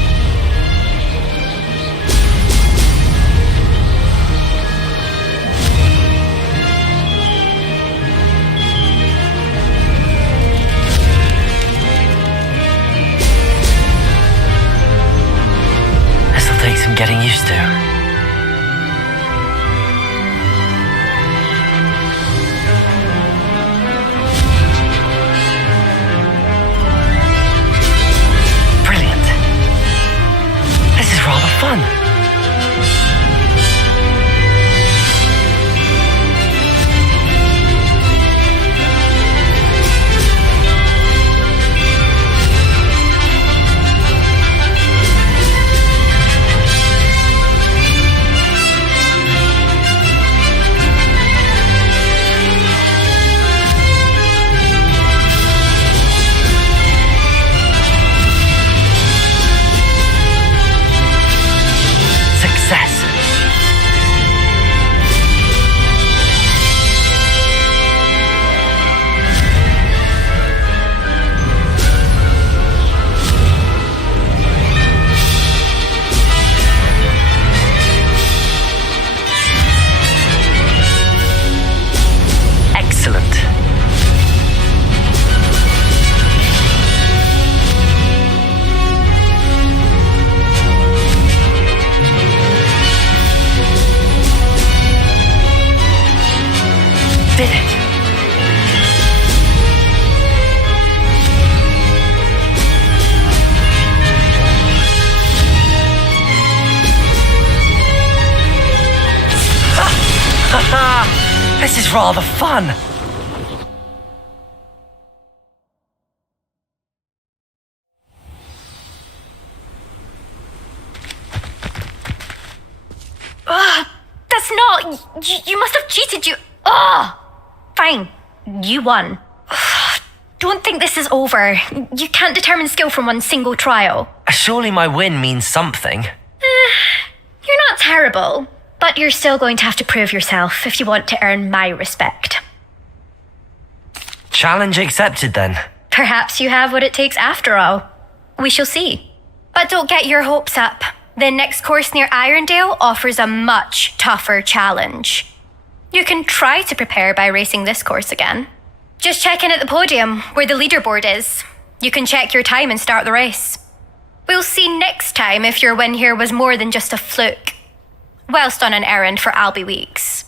This'll take some getting used to. Rather fun. Did it? This is rather fun. That's not... You must have cheated, you... Ugh! Fine. You won. Don't think this is over. You can't determine skill from one single trial. Surely my win means something. You're not terrible, but you're still going to have to prove yourself if you want to earn my respect. Challenge accepted then. Perhaps you have what it takes after all. We shall see. But don't get your hopes up. The next course near Irondale offers a much tougher challenge. You can try to prepare by racing this course again. Just check in at the podium, where the leaderboard is. You can check your time and start the race. We'll see next time if your win here was more than just a fluke, whilst on an errand for Albie Weeks.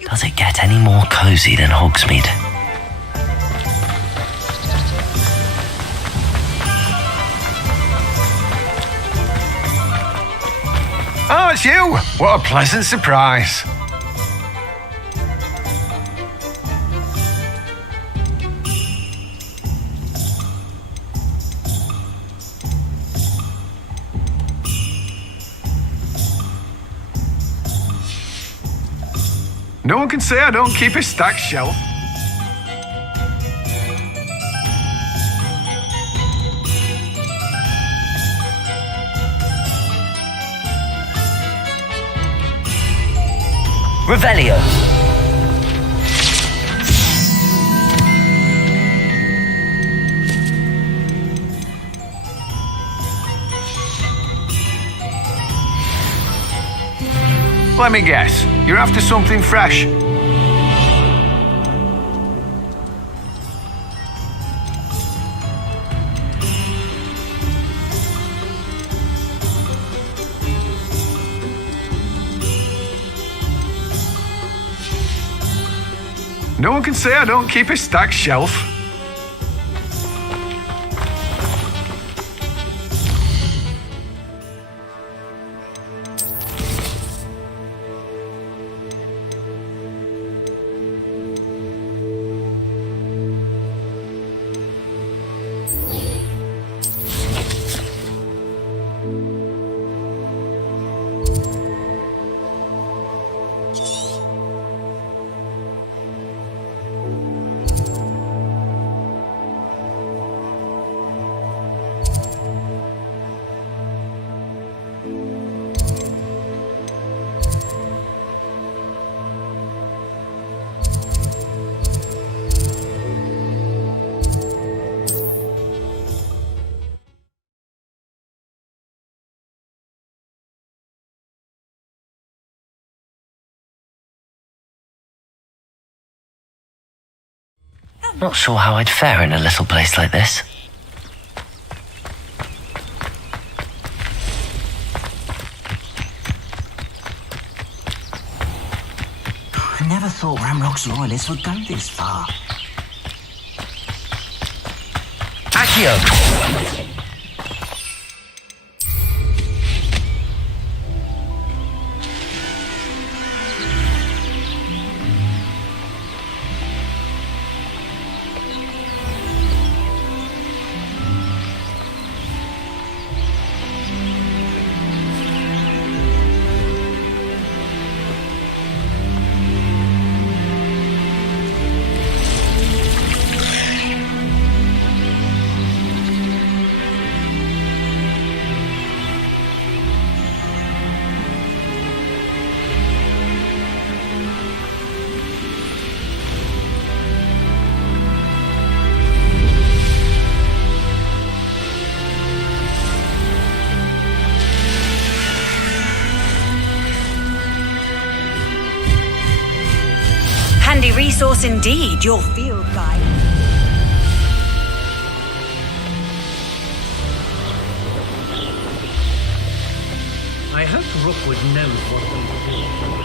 Does it get any more cozy than Hogsmeade? Oh, it's you! What a pleasant surprise. No one can say I don't keep a stacked shelf. Revelio. Let me guess, you're after something fresh. No one can say I don't keep a stacked shelf. Not sure how I'd fare in a little place like this. I never thought Ramrock's loyalists would go this far. Accio! Handy resource indeed, your field guide. I hope Rookwood knows what we do.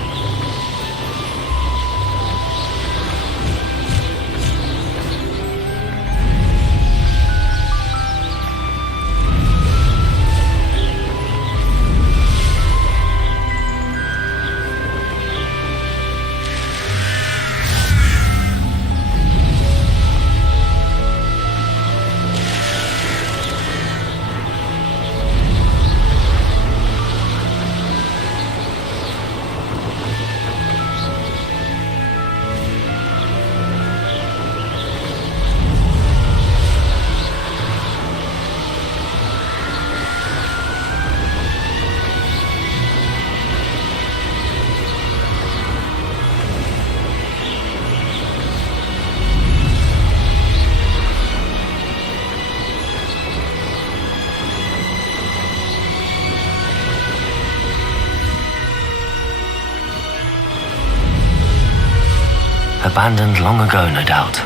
Abandoned long ago, no doubt.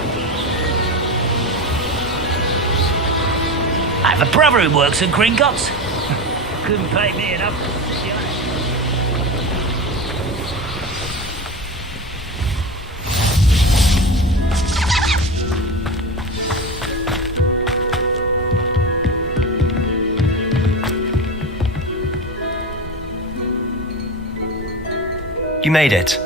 I have a brother who works at Gringotts. Couldn't pay me enough. You made it.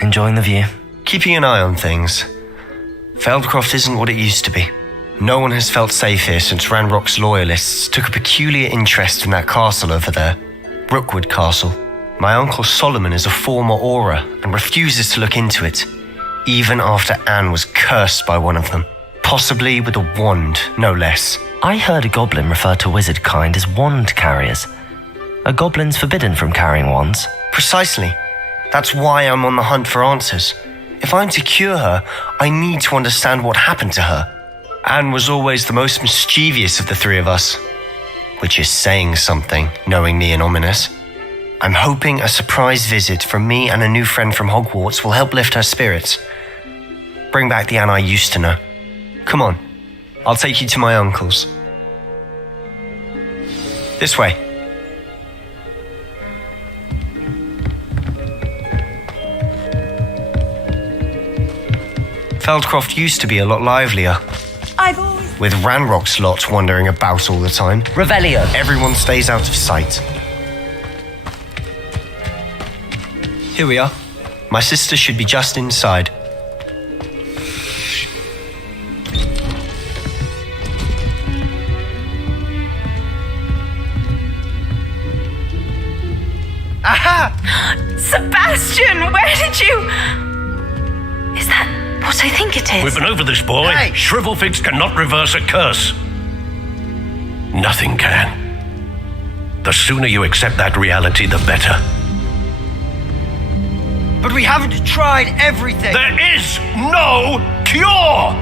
Enjoying the view? Keeping an eye on things. Feldcroft isn't what it used to be. No one has felt safe here since Ranrock's loyalists took a peculiar interest in that castle over there, Rookwood Castle. My uncle Solomon is a former Auror and refuses to look into it, even after Anne was cursed by one of them, possibly with a wand, no less. I heard a goblin refer to wizard kind as wand carriers. Are goblins forbidden from carrying wands? Precisely. That's why I'm on the hunt for answers. If I'm to cure her, I need to understand what happened to her. Anne was always the most mischievous of the three of us, which is saying something, knowing me and ominous. I'm hoping a surprise visit from me and a new friend from Hogwarts will help lift her spirits. Bring back the Anne I used to know. Come on, I'll take you to my uncle's. This way. Feldcroft used to be a lot livelier. I've always... With Ranrock's lot wandering about all the time. Revelio. Everyone stays out of sight. Here we are. My sister should be just inside. Aha! Sebastian, where did you... Is that what I think it is? We've been over this, boy. Hey. Shrivelfix cannot reverse a curse. Nothing can. The sooner you accept that reality, the better. But we haven't tried everything. There is no cure!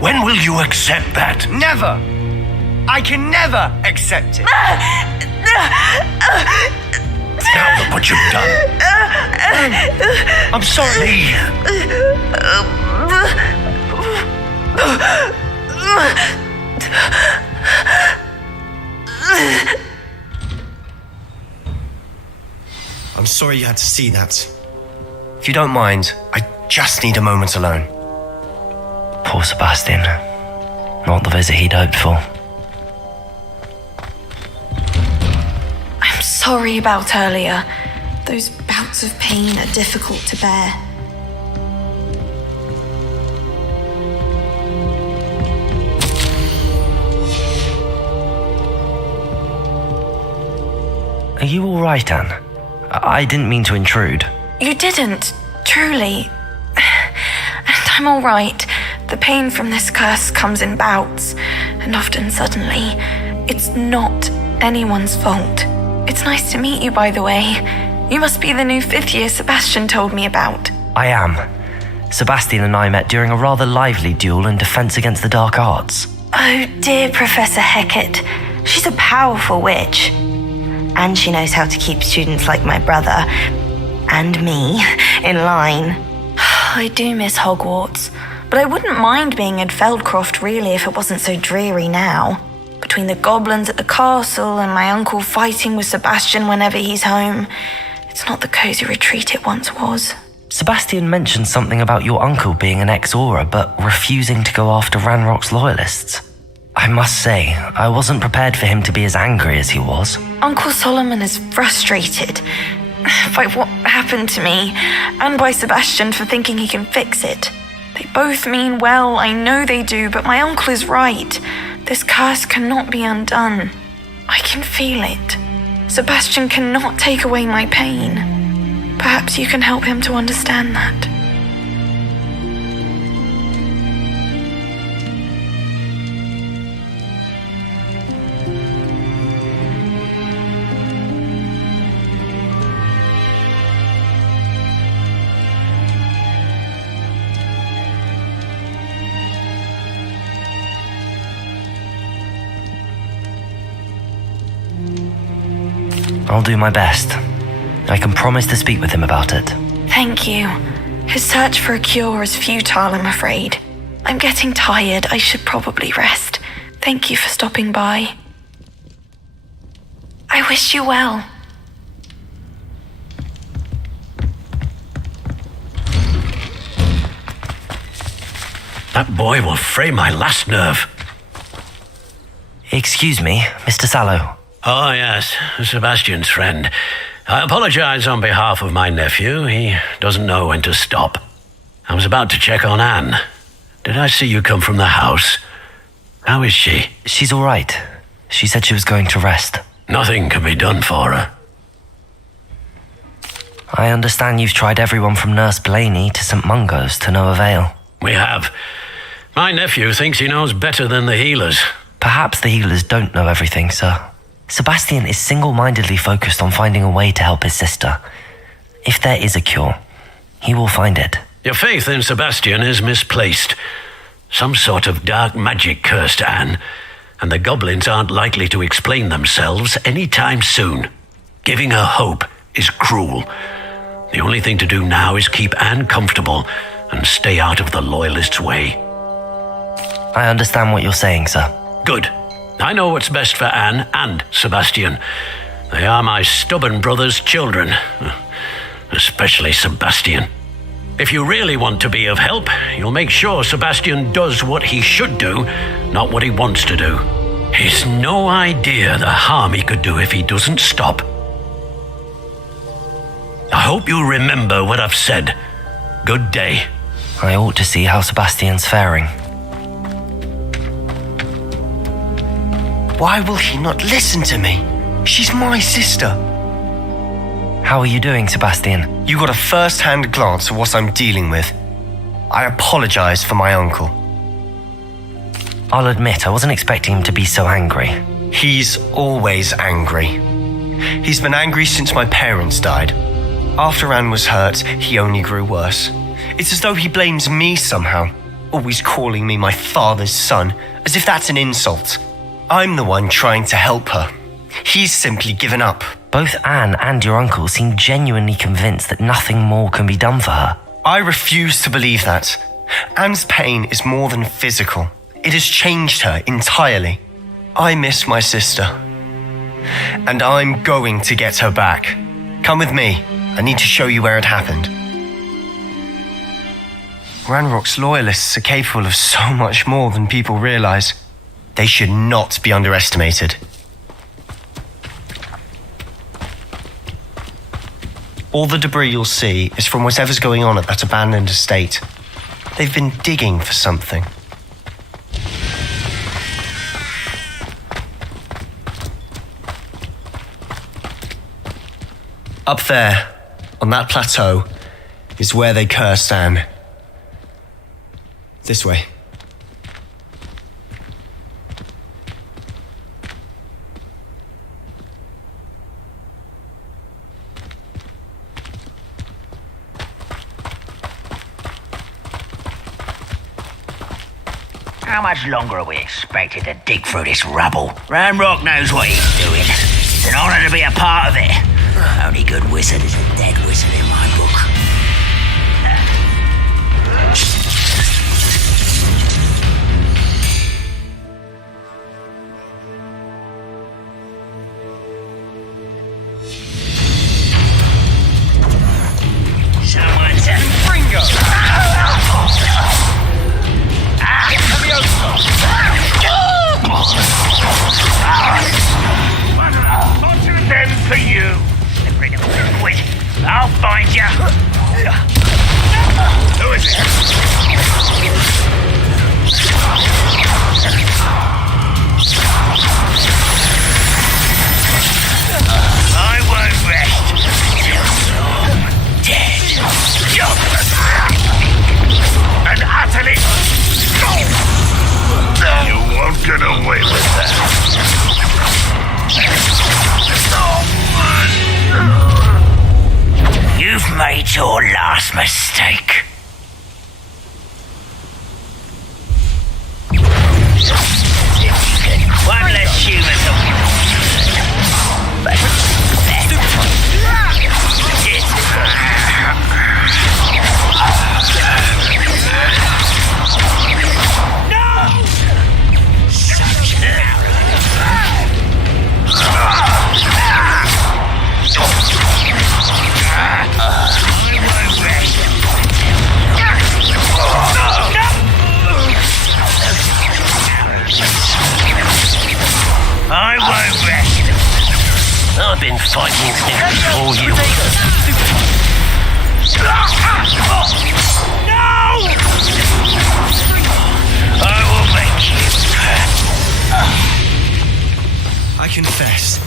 When will you accept that? Never! I can never accept it. Now look what you've done. I'm sorry. I'm sorry you had to see that. If you don't mind, I just need a moment alone. Poor Sebastian. Not the visit he'd hoped for. I'm sorry about earlier. Those bouts of pain are difficult to bear. Are you all right, Anne? I didn't mean to intrude. You didn't, truly. And I'm all right. The pain from this curse comes in bouts, and often suddenly. It's not anyone's fault. It's nice to meet you, by the way. You must be the new 5th year Sebastian told me about. I am. Sebastian and I met during a rather lively duel in Defense Against the Dark Arts. Oh dear, Professor Hecat. She's a powerful witch. And she knows how to keep students like my brother, and me, in line. I do miss Hogwarts, but I wouldn't mind being in Feldcroft really if it wasn't so dreary now. Between the goblins at the castle and my uncle fighting with Sebastian whenever he's home, it's not the cozy retreat it once was. Sebastian mentioned something about your uncle being an ex-Auror, but refusing to go after Ranrock's loyalists. I must say, I wasn't prepared for him to be as angry as he was. Uncle Solomon is frustrated by what happened to me, and by Sebastian for thinking he can fix it. They both mean well, I know they do, but my uncle is right. This curse cannot be undone. I can feel it. Sebastian cannot take away my pain. Perhaps you can help him to understand that. I'll do my best. I can promise to speak with him about it. Thank you. His search for a cure is futile, I'm afraid. I'm getting tired. I should probably rest. Thank you for stopping by. I wish you well. That boy will fray my last nerve. Excuse me, Mr. Sallow. Oh, yes, Sebastian's friend. I apologize on behalf of my nephew. He doesn't know when to stop. I was about to check on Anne. Did I see you come from the house? How is she? She's all right. She said she was going to rest. Nothing can be done for her. I understand you've tried everyone from Nurse Blaney to St. Mungo's to no avail. We have. My nephew thinks he knows better than the healers. Perhaps the healers don't know everything, sir. Sebastian is single-mindedly focused on finding a way to help his sister. If there is a cure, he will find it. Your faith in Sebastian is misplaced. Some sort of dark magic cursed Anne, and the goblins aren't likely to explain themselves any time soon. Giving her hope is cruel. The only thing to do now is keep Anne comfortable and stay out of the Loyalists' way. I understand what you're saying, sir. Good. I know what's best for Anne and Sebastian. They are my stubborn brother's children, especially Sebastian. If you really want to be of help, you'll make sure Sebastian does what he should do, not what he wants to do. He's no idea the harm he could do if he doesn't stop. I hope you'll remember what I've said. Good day. I ought to see how Sebastian's faring. Why will he not listen to me? She's my sister. How are you doing, Sebastian? You got a first-hand glance at what I'm dealing with. I apologize for my uncle. I'll admit, I wasn't expecting him to be so angry. He's always angry. He's been angry since my parents died. After Anne was hurt, he only grew worse. It's as though he blames me somehow, always calling me my father's son, as if that's an insult. I'm the one trying to help her. He's simply given up. Both Anne and your uncle seem genuinely convinced that nothing more can be done for her. I refuse to believe that. Anne's pain is more than physical. It has changed her entirely. I miss my sister. And I'm going to get her back. Come with me. I need to show you where it happened. Ranrock's Loyalists are capable of so much more than people realize. They should not be underestimated. All the debris you'll see is from whatever's going on at that abandoned estate. They've been digging for something. Up there, on that plateau, is where they cursed Anne. This way. How much longer are we expected to dig through this rubble? Ranrock knows what he's doing. It's an honor to be a part of it. Only good wizard is a dead wizard in my book. Someone's a Fringo! Fortune then for you. Bring him quick. I'll find you. Who is it? I won't rest. Dead. And utterly. You won't get away with that. You've made your last mistake. One less human I've been fighting things for you. No! I will make you. I confess,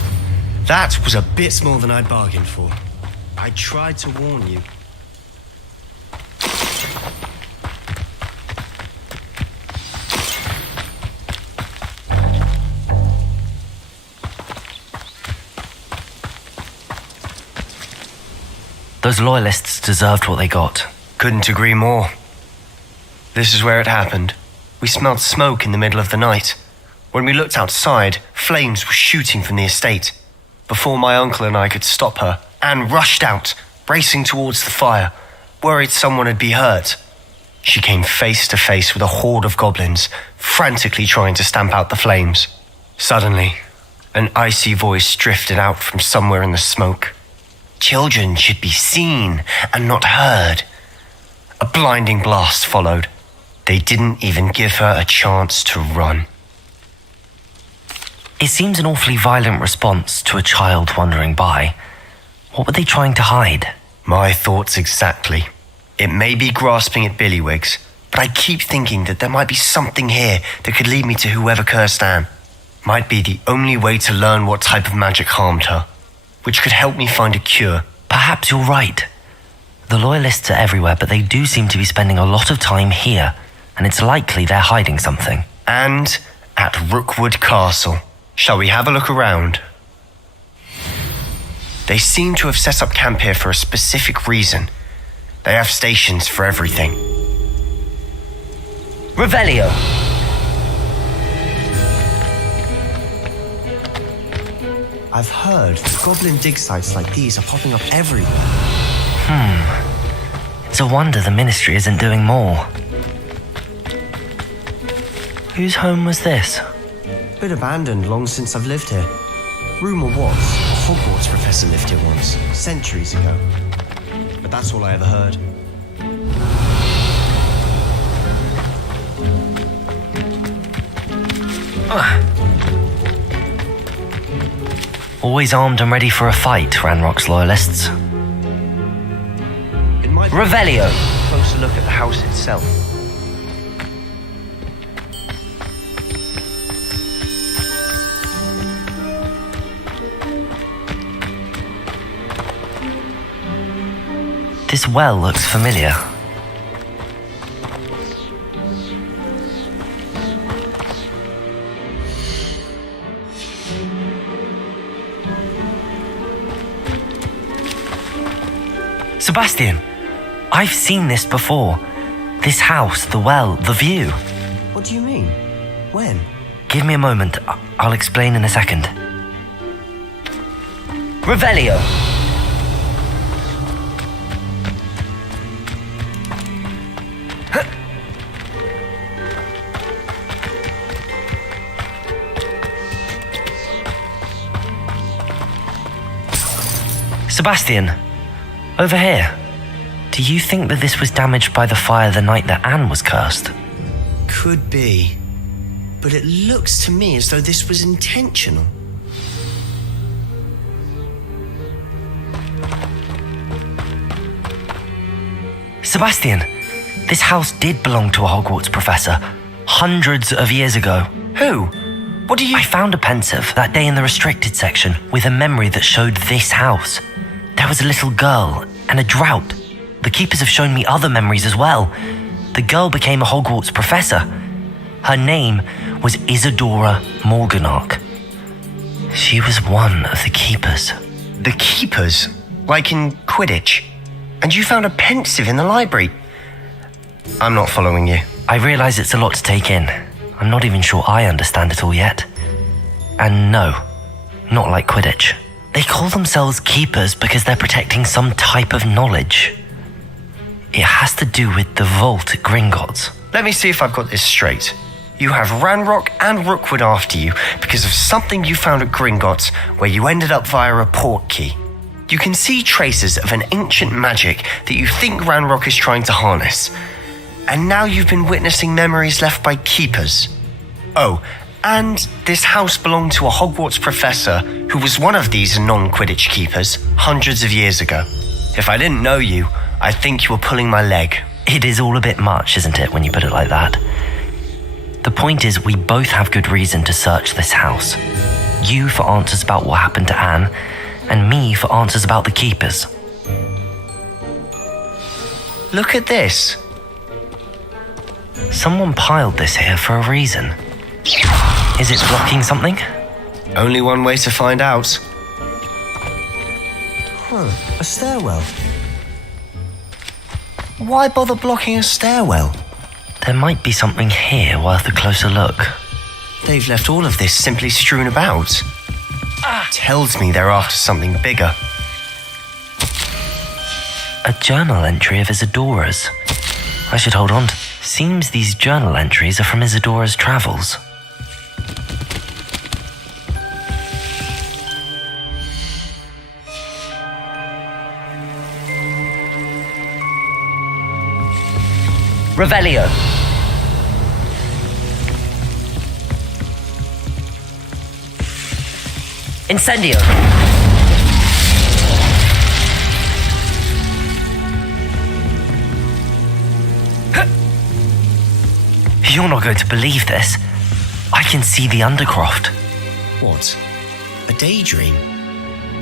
that was a bit more than I'd bargained for. I tried to warn you. Those loyalists deserved what they got. Couldn't agree more. This is where it happened. We smelled smoke in the middle of the night. When we looked outside, flames were shooting from the estate. Before my uncle and I could stop her, Anne rushed out, racing towards the fire, worried someone had been hurt. She came face to face with a horde of goblins, frantically trying to stamp out the flames. Suddenly, an icy voice drifted out from somewhere in the smoke. Children should be seen and not heard. A blinding blast followed. They didn't even give her a chance to run. It seems an awfully violent response to a child wandering by. What were they trying to hide? My thoughts exactly. It may be grasping at Billywigs, but I keep thinking that there might be something here that could lead me to whoever cursed Anne. Might be the only way to learn what type of magic harmed her, which could help me find a cure. Perhaps you're right. The loyalists are everywhere, but they do seem to be spending a lot of time here, and it's likely they're hiding something. And at Rookwood Castle. Shall we have a look around? They seem to have set up camp here for a specific reason. They have stations for everything. Revelio! I've heard that goblin dig sites like these are popping up everywhere. It's a wonder the Ministry isn't doing more. Whose home was this? Been abandoned long since I've lived here. Rumour was a Hogwarts professor lived here once, centuries ago. But that's all I ever heard. Always armed and ready for a fight, Ranrock's loyalists. It might be Revelio! a closer look at the house itself. This well looks familiar. Sebastian, I've seen this before. This house, the well, the view. What do you mean? When? Give me a moment. I'll explain in a second. Revelio! Sebastian, over here. Do you think that this was damaged by the fire the night that Anne was cursed? Could be. But it looks to me as though this was intentional. Sebastian, this house did belong to a Hogwarts professor hundreds of years ago. Who? What do you... I found a pensive that day in the restricted section with a memory that showed this house. There was a little girl and a drought. The keepers have shown me other memories as well. The girl became a Hogwarts professor. Her name was Isadora Morganark. She was one of the keepers. The keepers? Like in Quidditch? And you found a pensive in the library? I'm not following you. I realise it's a lot to take in. I'm not even sure I understand it all yet. And no, not like Quidditch. They call themselves keepers because they're protecting some type of knowledge. It has to do with the vault at Gringotts. Let me see if I've got this straight. You have Ranrock and Rookwood after you because of something you found at Gringotts where you ended up via a port key. You can see traces of an ancient magic that you think Ranrock is trying to harness. And now you've been witnessing memories left by keepers. Oh, And this house belonged to a Hogwarts professor who was one of these non-Quidditch keepers hundreds of years ago. If I didn't know you, I'd think you were pulling my leg. It is all a bit much, isn't it, when you put it like that? The point is, we both have good reason to search this house. You for answers about what happened to Anne, and me for answers about the keepers. Look at this. Someone piled this here for a reason. Is it blocking something? Only one way to find out. A stairwell. Why bother blocking a stairwell? There might be something here worth a closer look. They've left all of this simply strewn about. Tells me they're after something bigger. A journal entry of Isadora's. I should hold on to. Seems these journal entries are from Isadora's travels. Revelio. Incendio. You're not going to believe this. I can see the Undercroft. What? A daydream?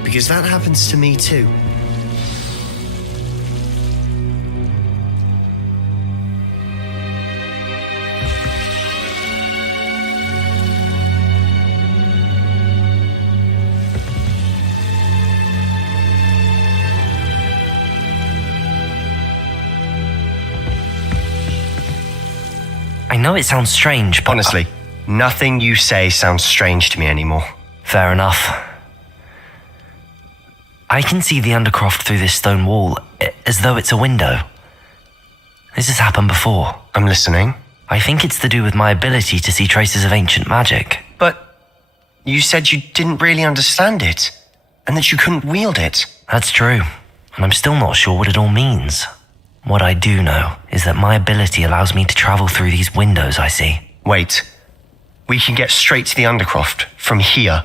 Because that happens to me too. I know it sounds strange, but... Honestly, nothing you say sounds strange to me anymore. Fair enough. I can see the Undercroft through this stone wall, as though it's a window. This has happened before. I'm listening. I think it's to do with my ability to see traces of ancient magic. But you said you didn't really understand it, and that you couldn't wield it. That's true, and I'm still not sure what it all means. What I do know is that my ability allows me to travel through these windows I see. Wait. We can get straight to the Undercroft from here.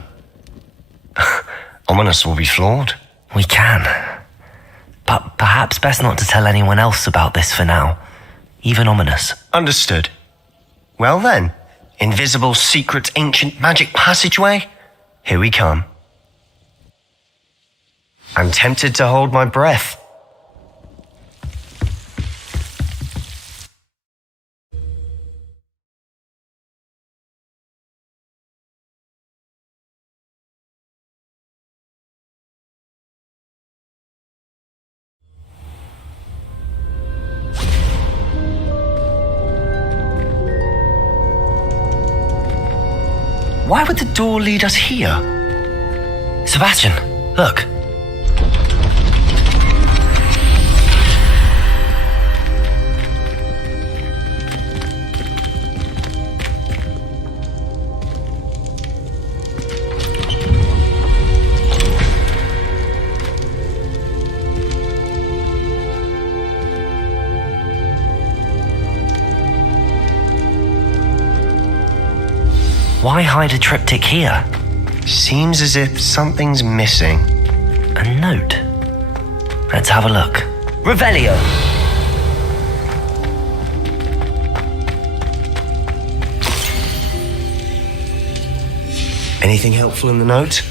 Ominous will be flawed. We can. But perhaps best not to tell anyone else about this for now. Even Ominous. Understood. Well then, invisible, secret, ancient magic passageway? Here we come. I'm tempted to hold my breath. Why would the door lead us here? Sebastian, look. Why hide a triptych here? Seems as if something's missing. A note. Let's have a look. Revelio. Anything helpful in the note?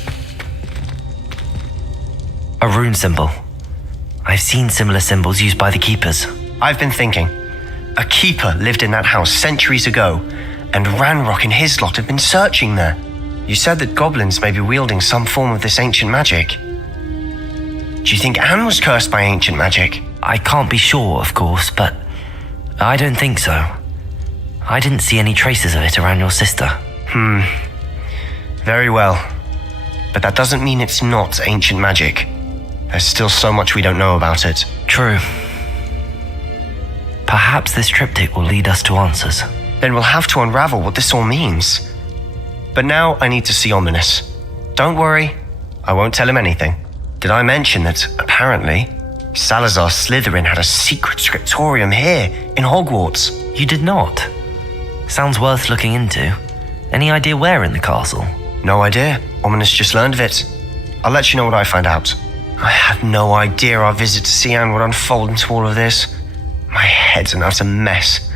A rune symbol. I've seen similar symbols used by the keepers. I've been thinking. A keeper lived in that house centuries ago, and Ranrock and his lot have been searching there. You said that goblins may be wielding some form of this ancient magic. Do you think Anne was cursed by ancient magic? I can't be sure, of course, but I don't think so. I didn't see any traces of it around your sister. Very well. But that doesn't mean it's not ancient magic. There's still so much we don't know about it. True. Perhaps this triptych will lead us to answers. Then we'll have to unravel what this all means. But now I need to see Ominous. Don't worry, I won't tell him anything. Did I mention that, apparently, Salazar Slytherin had a secret scriptorium here in Hogwarts? You did not. Sounds worth looking into. Any idea where in the castle? No idea. Ominous just learned of it. I'll let you know what I find out. I had no idea our visit to Sian would unfold into all of this. My head's an utter mess.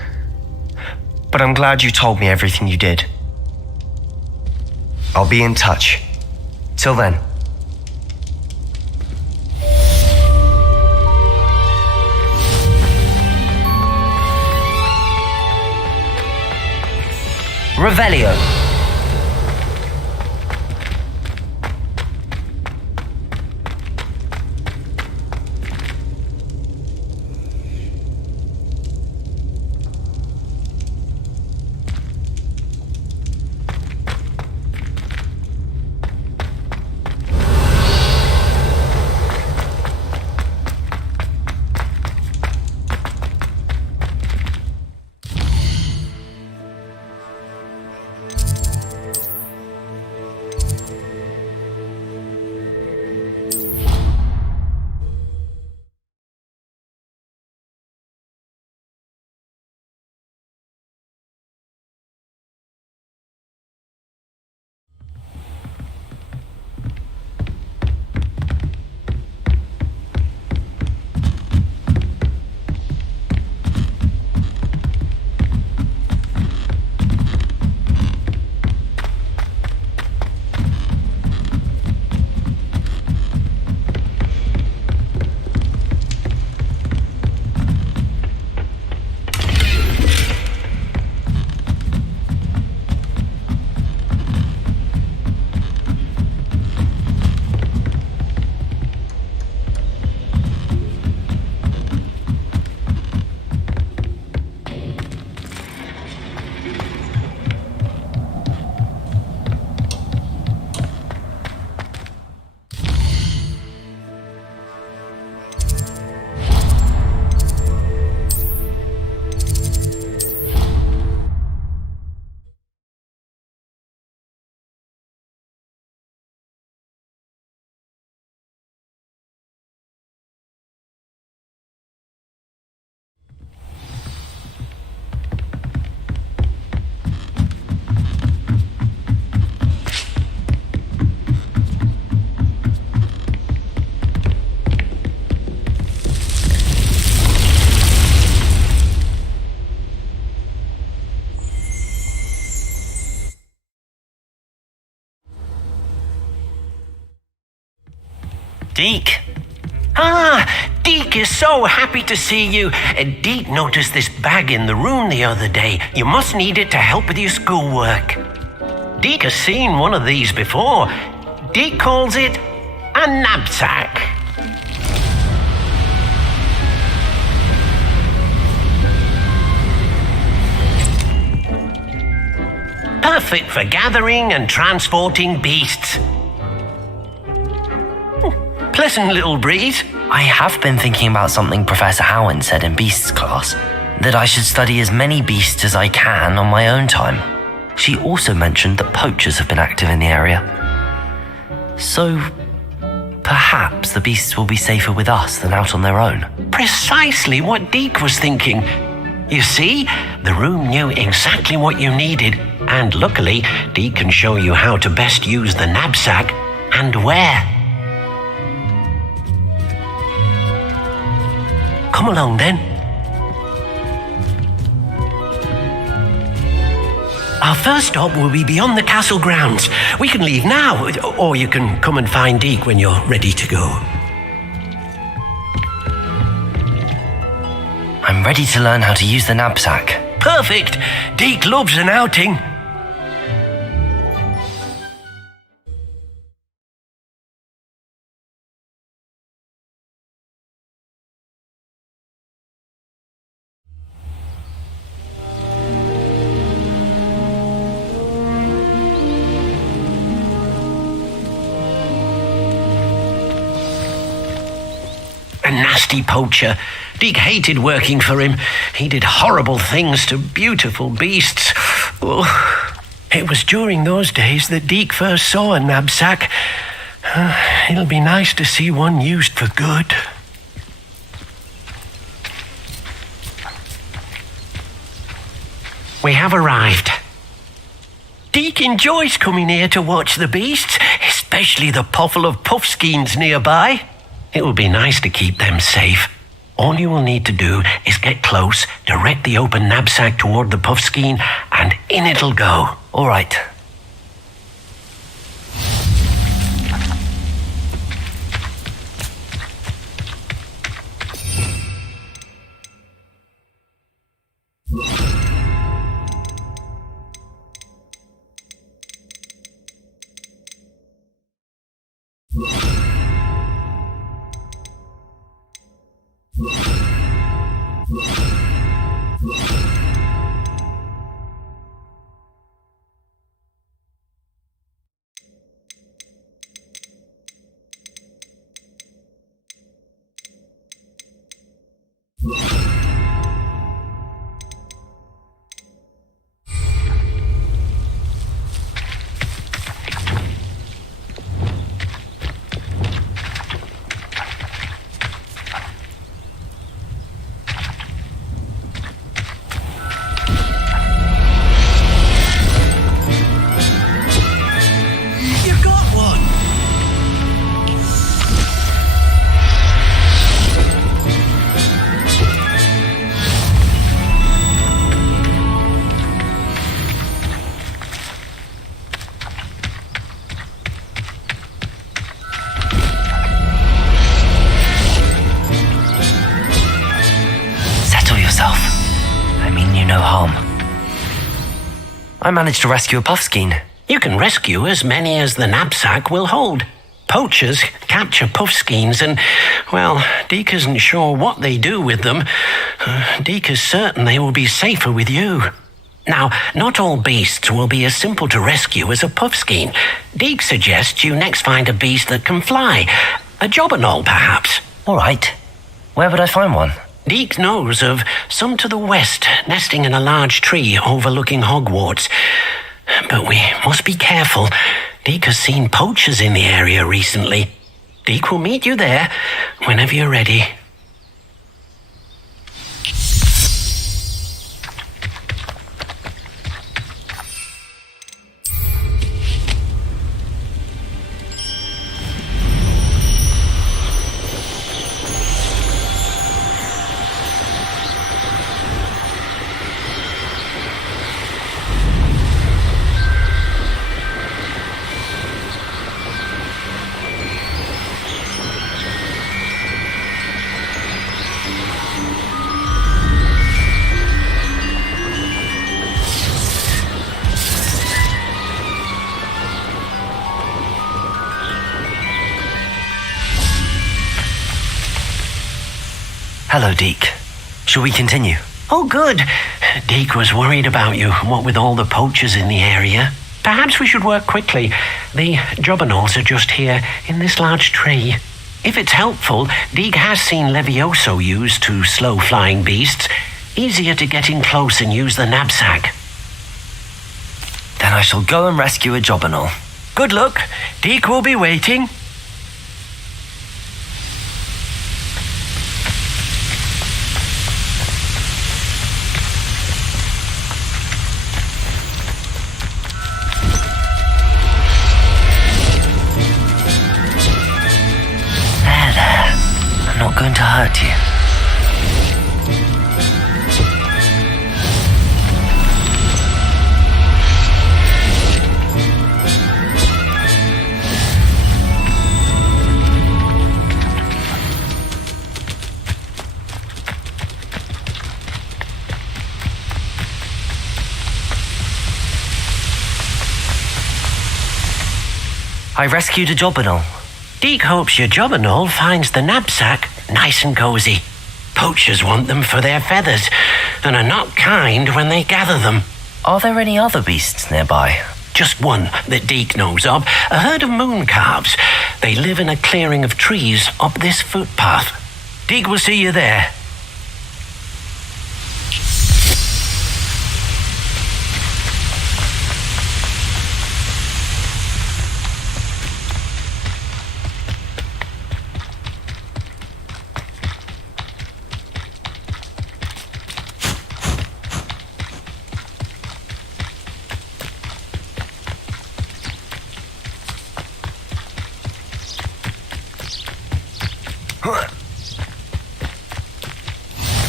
But I'm glad you told me everything you did. I'll be in touch. Till then. Revelio. Deke? Deke is so happy to see you. Deke noticed this bag in the room the other day. You must need it to help with your schoolwork. Deke has seen one of these before. Deke calls it a knapsack. Perfect for gathering and transporting beasts. Pleasant little breeze. I have been thinking about something Professor Howard said in Beasts class, that I should study as many beasts as I can on my own time. She also mentioned that poachers have been active in the area. So, perhaps the beasts will be safer with us than out on their own. Precisely what Deke was thinking. You see, the room knew exactly what you needed, and luckily, Deke can show you how to best use the knapsack and where. Come along then. Our first stop will be beyond the castle grounds. We can leave now, or you can come and find Deke when you're ready to go. I'm ready to learn how to use the knapsack. Perfect! Deke loves an outing. A nasty poacher. Deke hated working for him. He did horrible things to beautiful beasts. Oh, it was during those days that Deke first saw a knapsack. It'll be nice to see one used for good. We have arrived. Deke enjoys coming here to watch the beasts, especially the potful of puffskeins nearby. It will be nice to keep them safe. All you will need to do is get close, direct the open knapsack toward the puffskein, and in it'll go. All right. I managed to rescue a puffskein. You can rescue as many as the knapsack will hold. Poachers capture puffskeins and, well, Deke isn't sure what they do with them. Deke is certain they will be safer with you. Now, not all beasts will be as simple to rescue as a puffskein. Deke suggests you next find a beast that can fly. A jobberknoll, perhaps. All right. Where would I find one? Deke knows of some to the west, nesting in a large tree overlooking Hogwarts. But we must be careful. Deke has seen poachers in the area recently. Deke will meet you there whenever you're ready. Hello, Deke. Shall we continue? Oh, good. Deke was worried about you, what with all the poachers in the area. Perhaps we should work quickly. The jobberknolls are just here, in this large tree. If it's helpful, Deke has seen Levioso used to slow flying beasts. Easier to get in close and use the knapsack. Then I shall go and rescue a jobberknoll. Good luck. Deke will be waiting. I'm not going to hurt you. I rescued a jobberknoll. Deke hopes your jobberknoll finds the knapsack nice and cozy. Poachers want them for their feathers and are not kind when they gather them. Are there any other beasts nearby? Just one that Deke knows of, a herd of moon calves. They live in a clearing of trees up this footpath. Deke will see you there.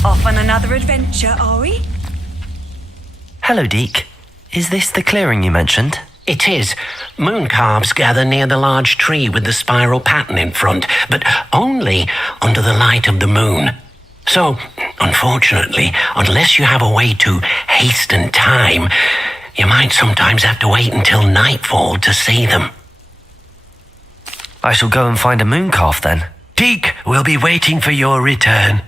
Off on another adventure, are we? Hello, Deke. Is this the clearing you mentioned? It is. Moon calves gather near the large tree with the spiral pattern in front, but only under the light of the moon. So, unfortunately, unless you have a way to hasten time, you might sometimes have to wait until nightfall to see them. I shall go and find a moon calf then. Deke will be waiting for your return.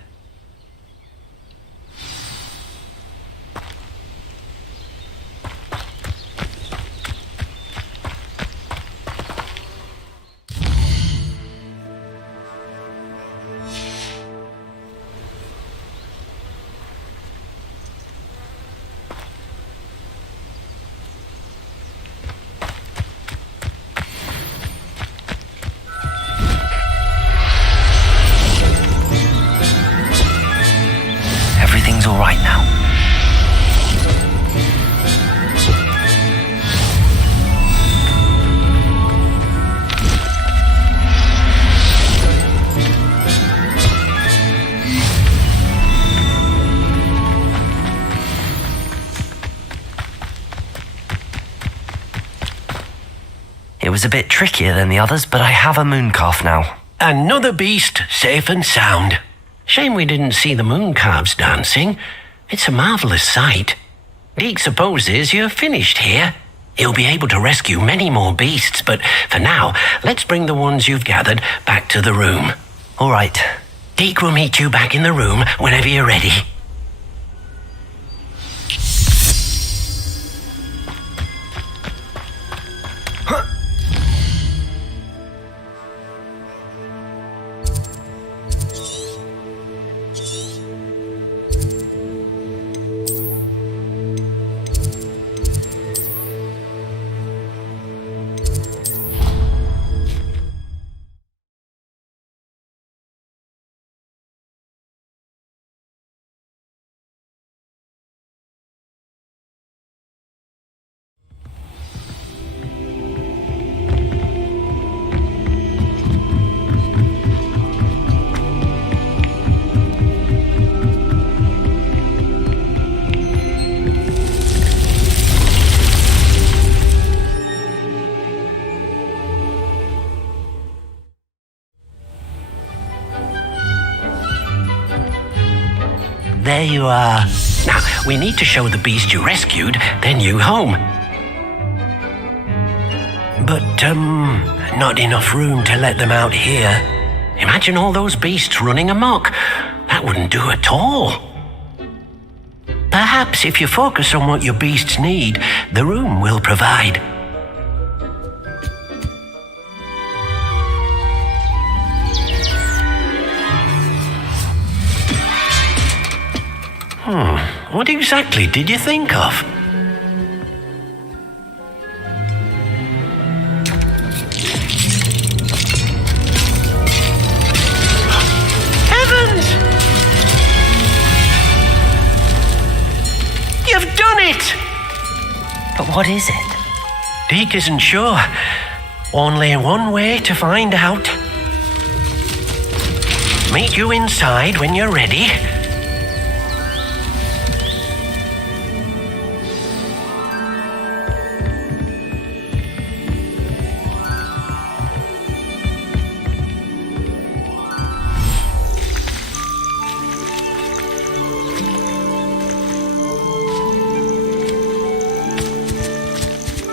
Everything's all right now. It was a bit trickier than the others, but I have a moon calf now. Another beast safe and sound. Shame we didn't see the moon calves dancing. It's a marvellous sight. Deke supposes you're finished here. He'll be able to rescue many more beasts, but for now, let's bring the ones you've gathered back to the room. All right. Deke will meet you back in the room whenever you're ready. There you are. Now, we need to show the beast you rescued their new home. But, not enough room to let them out here. Imagine all those beasts running amok. That wouldn't do at all. Perhaps if you focus on what your beasts need, the room will provide. What exactly did you think of? Heavens! You've done it! But what is it? Deke isn't sure. Only one way to find out. Meet you inside when you're ready.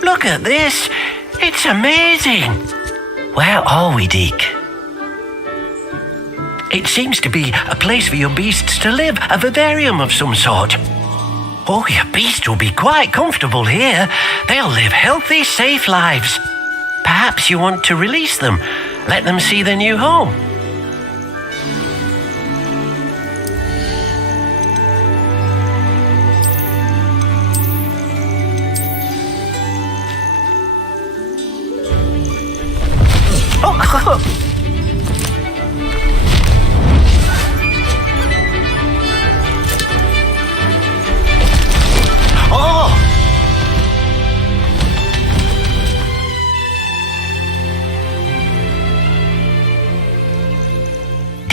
Look at this. It's amazing. Where are we, Deke? It seems to be a place for your beasts to live, a vivarium of some sort. Oh, your beasts will be quite comfortable here. They'll live healthy, safe lives. Perhaps you want to release them, let them see their new home.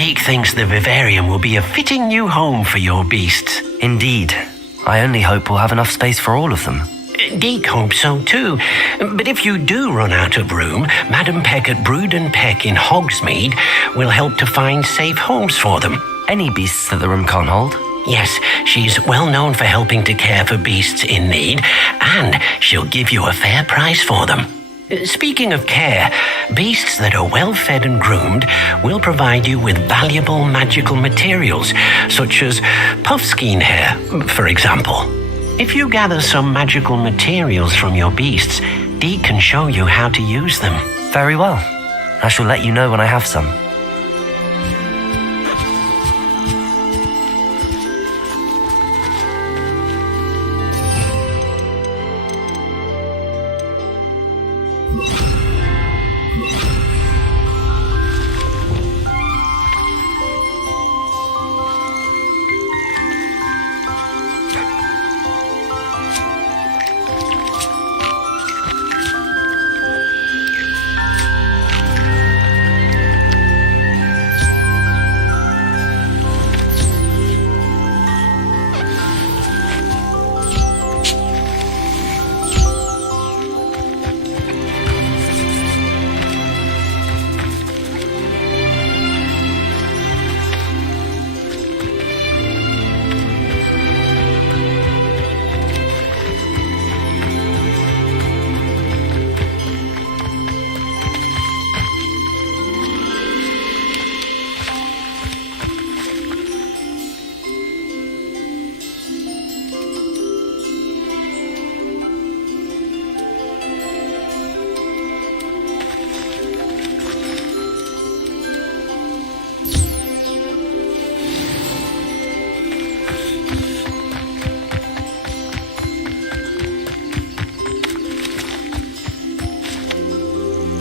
Deke thinks the vivarium will be a fitting new home for your beasts. Indeed. I only hope we'll have enough space for all of them. Deke hopes so too. But if you do run out of room, Madam Peck at Brood and Peck in Hogsmeade will help to find safe homes for them. Any beasts that the room can't hold? Yes, she's well known for helping to care for beasts in need, and she'll give you a fair price for them. Speaking of care, beasts that are well fed and groomed will provide you with valuable magical materials, such as puffskein hair, for example. If you gather some magical materials from your beasts, Deke can show you how to use them. Very well. I shall let you know when I have some.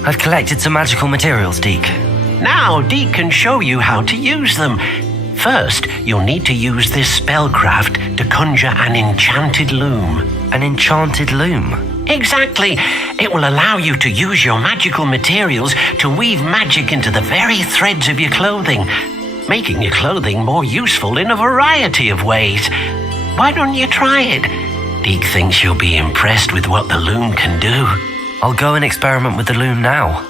I've collected some magical materials, Deke. Now Deke can show you how to use them. First, you'll need to use this spellcraft to conjure an enchanted loom. An enchanted loom? Exactly. It will allow you to use your magical materials to weave magic into the very threads of your clothing, making your clothing more useful in a variety of ways. Why don't you try it? Deke thinks you'll be impressed with what the loom can do. I'll go and experiment with the loom now.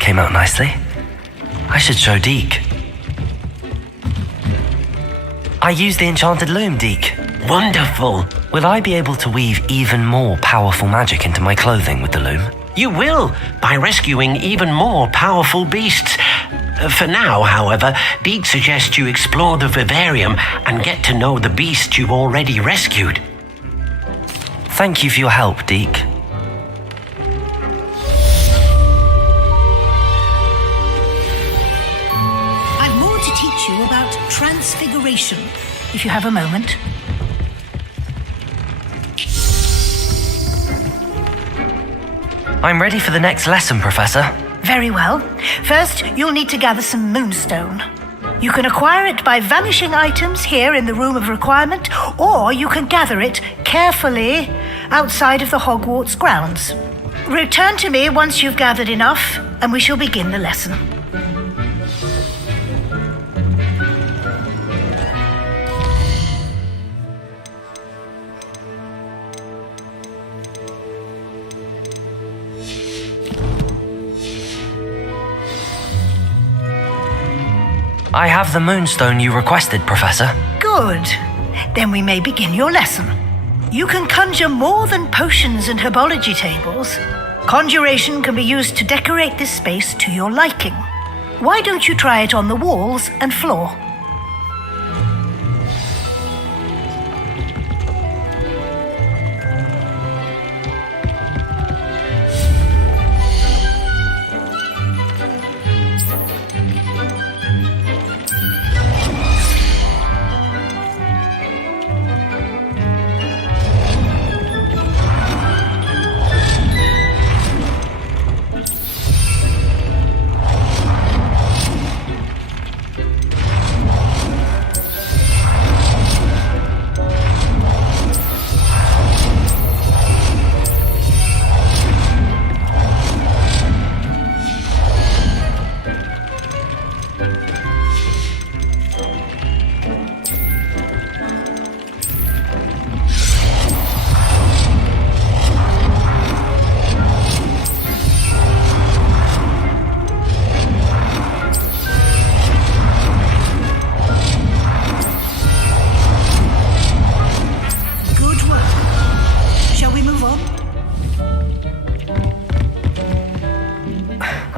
Came out nicely. I should show Deke. I used the enchanted loom, Deke. Wonderful. Will I be able to weave even more powerful magic into my clothing with the loom? You will, by rescuing even more powerful beasts. For now, however, Deke suggests you explore the vivarium and get to know the beasts you've already rescued. Thank you for your help, Deke. About transfiguration, if you have a moment. I'm ready for the next lesson, Professor. Very well. First, you'll need to gather some moonstone. You can acquire it by vanishing items here in the Room of Requirement, or you can gather it carefully outside of the Hogwarts grounds. Return to me once you've gathered enough, and we shall begin the lesson. I have the moonstone you requested, Professor. Good. Then we may begin your lesson. You can conjure more than potions and herbology tables. Conjuration can be used to decorate this space to your liking. Why don't you try it on the walls and floor?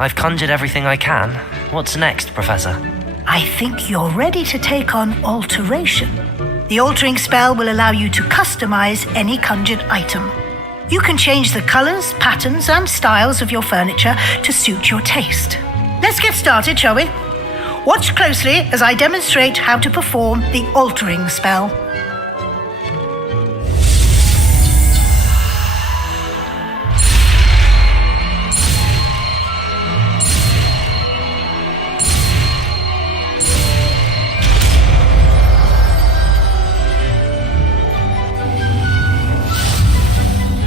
I've conjured everything I can. What's next, Professor? I think you're ready to take on alteration. The altering spell will allow you to customize any conjured item. You can change the colors, patterns, and styles of your furniture to suit your taste. Let's get started, shall we? Watch closely as I demonstrate how to perform the altering spell.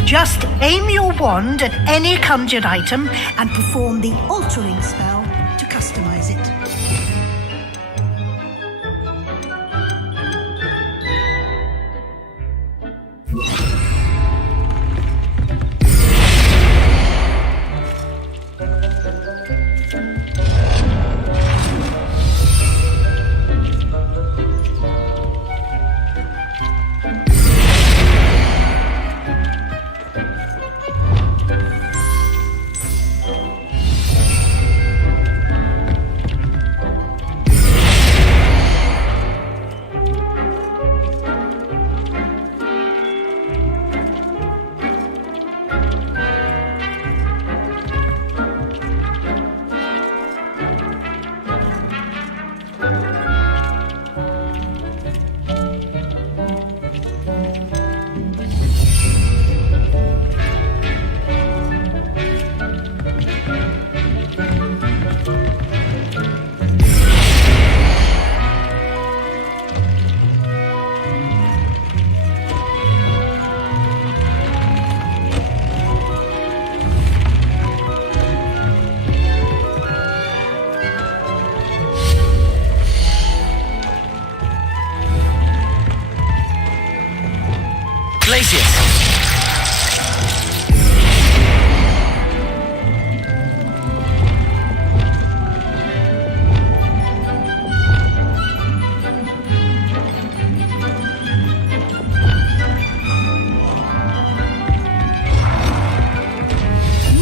Just aim your wand at any conjured item and perform the altering spell to customize it.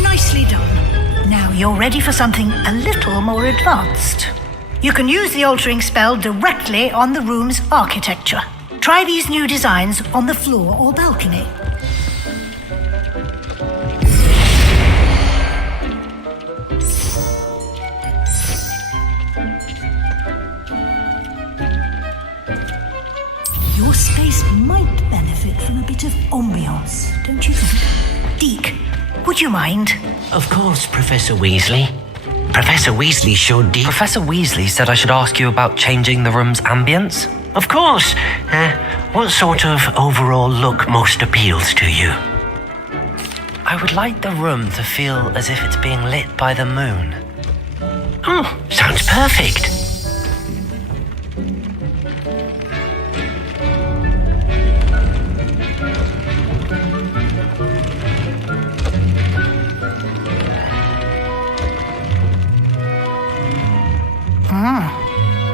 Nicely done. Now you're ready for something a little more advanced. You can use the altering spell directly on the room's architecture. Try these new designs on the floor or balcony. Your space might benefit from a bit of ambiance, don't you think? Deke, would Would you mind? Of course, Professor Weasley. Professor Weasley showed deep. Professor Weasley said I should ask you about changing the room's ambience. Of course. What sort of overall look most appeals to you? I would like the room to feel as if it's being lit by the moon. Oh, sounds perfect.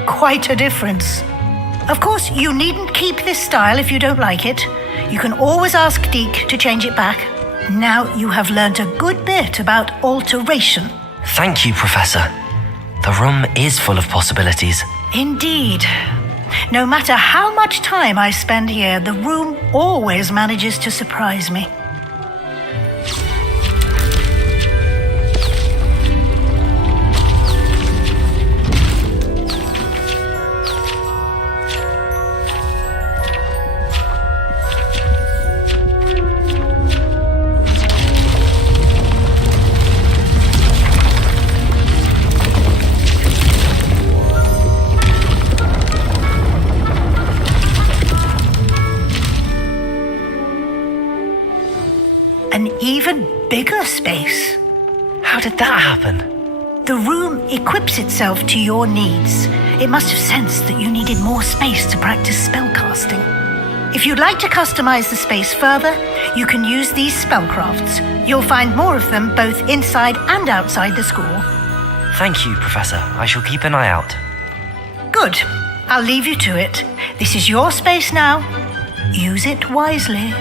Quite a difference. Of course, you needn't keep this style if you don't like it. You can always ask Deke to change it back. Now you have learnt a good bit about alteration. Thank you, Professor. The room is full of possibilities. Indeed. No matter how much time I spend here, the room always manages to surprise me. An even bigger space. How did that happen? The room equips itself to your needs. It must have sensed that you needed more space to practice spellcasting. If you'd like to customize the space further, you can use these spellcrafts. You'll find more of them both inside and outside the school. Thank you, Professor. I shall keep an eye out. Good. I'll leave you to it. This is your space now. Use it wisely.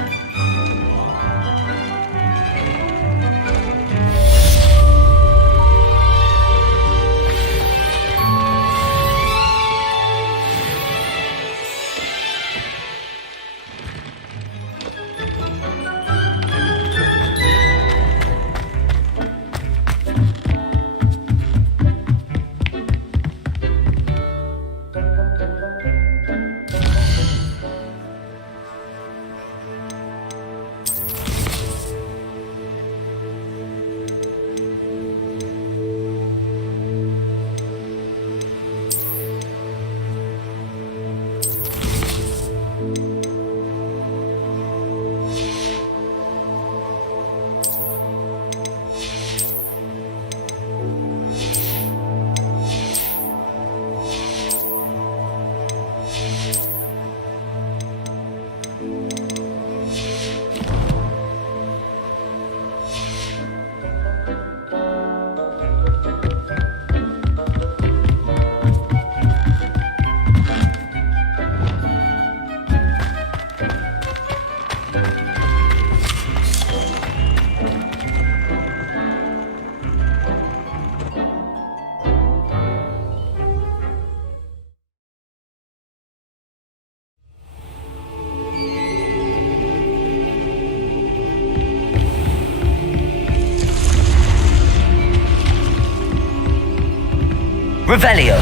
Revelio.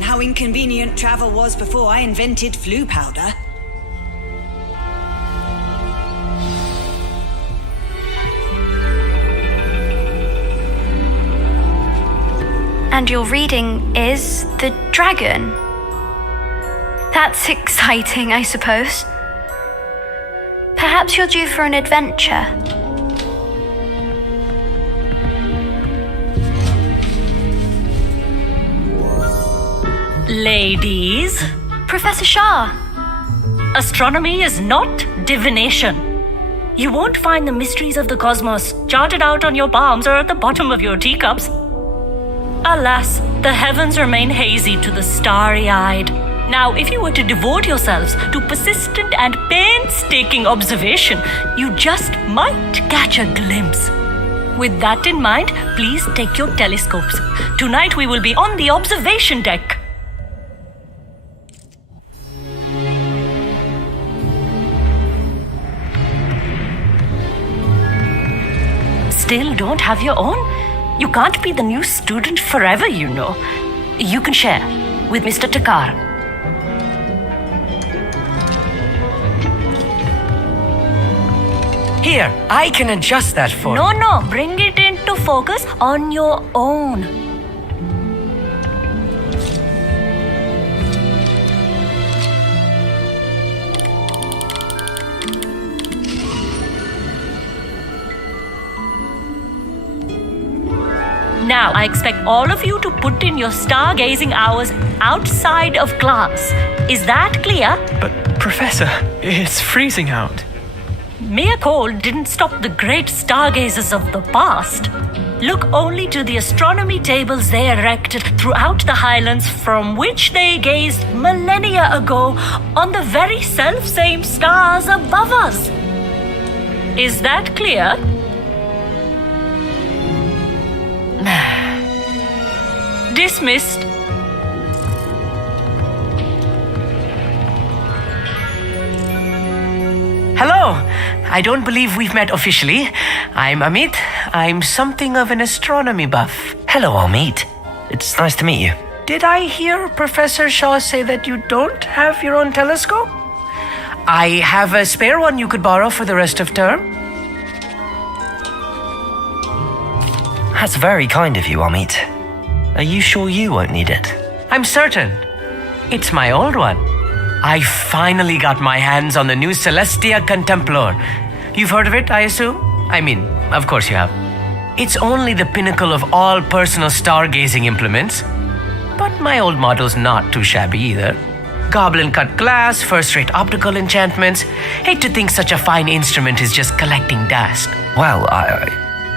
How inconvenient travel was before I invented flu powder. And your reading is the dragon. That's exciting, I suppose. Perhaps you're due for an adventure. Ladies, Professor Shaw. astronomy is not divination. You won't find the mysteries of the cosmos charted out on your palms or at the bottom of your teacups. Alas, the heavens remain hazy to the starry-eyed. Now, if you were to devote yourselves to persistent and painstaking observation, you just might catch a glimpse. With that in mind, please take your telescopes. Tonight we will be on the observation deck. Still don't have your own? You can't be the new student forever, you know. You can share with Mr. Takar. Here, I can adjust that for you. No, bring it into focus on your own. Now, I expect all of you to put in your stargazing hours outside of class. Is that clear? But, Professor, it's freezing out. Mere cold didn't stop the great stargazers of the past. Look only to the astronomy tables they erected throughout the highlands from which they gazed millennia ago on the very self-same stars above us. Is that clear? Dismissed. Hello. I don't believe we've met officially. I'm Amit. I'm something of an astronomy buff. Hello, Amit. It's nice to meet you. Did I hear Professor Shaw say that you don't have your own telescope? I have a spare one you could borrow for the rest of term. That's very kind of you, Amit. Are you sure you won't need it? I'm certain. It's my old one. I finally got my hands on the new Celestia Contemplar. You've heard of it, I assume? I mean, of course you have. It's only the pinnacle of all personal stargazing implements. But my old model's not too shabby either. Goblin-cut glass, first-rate optical enchantments. Hate to think such a fine instrument is just collecting dust. Well,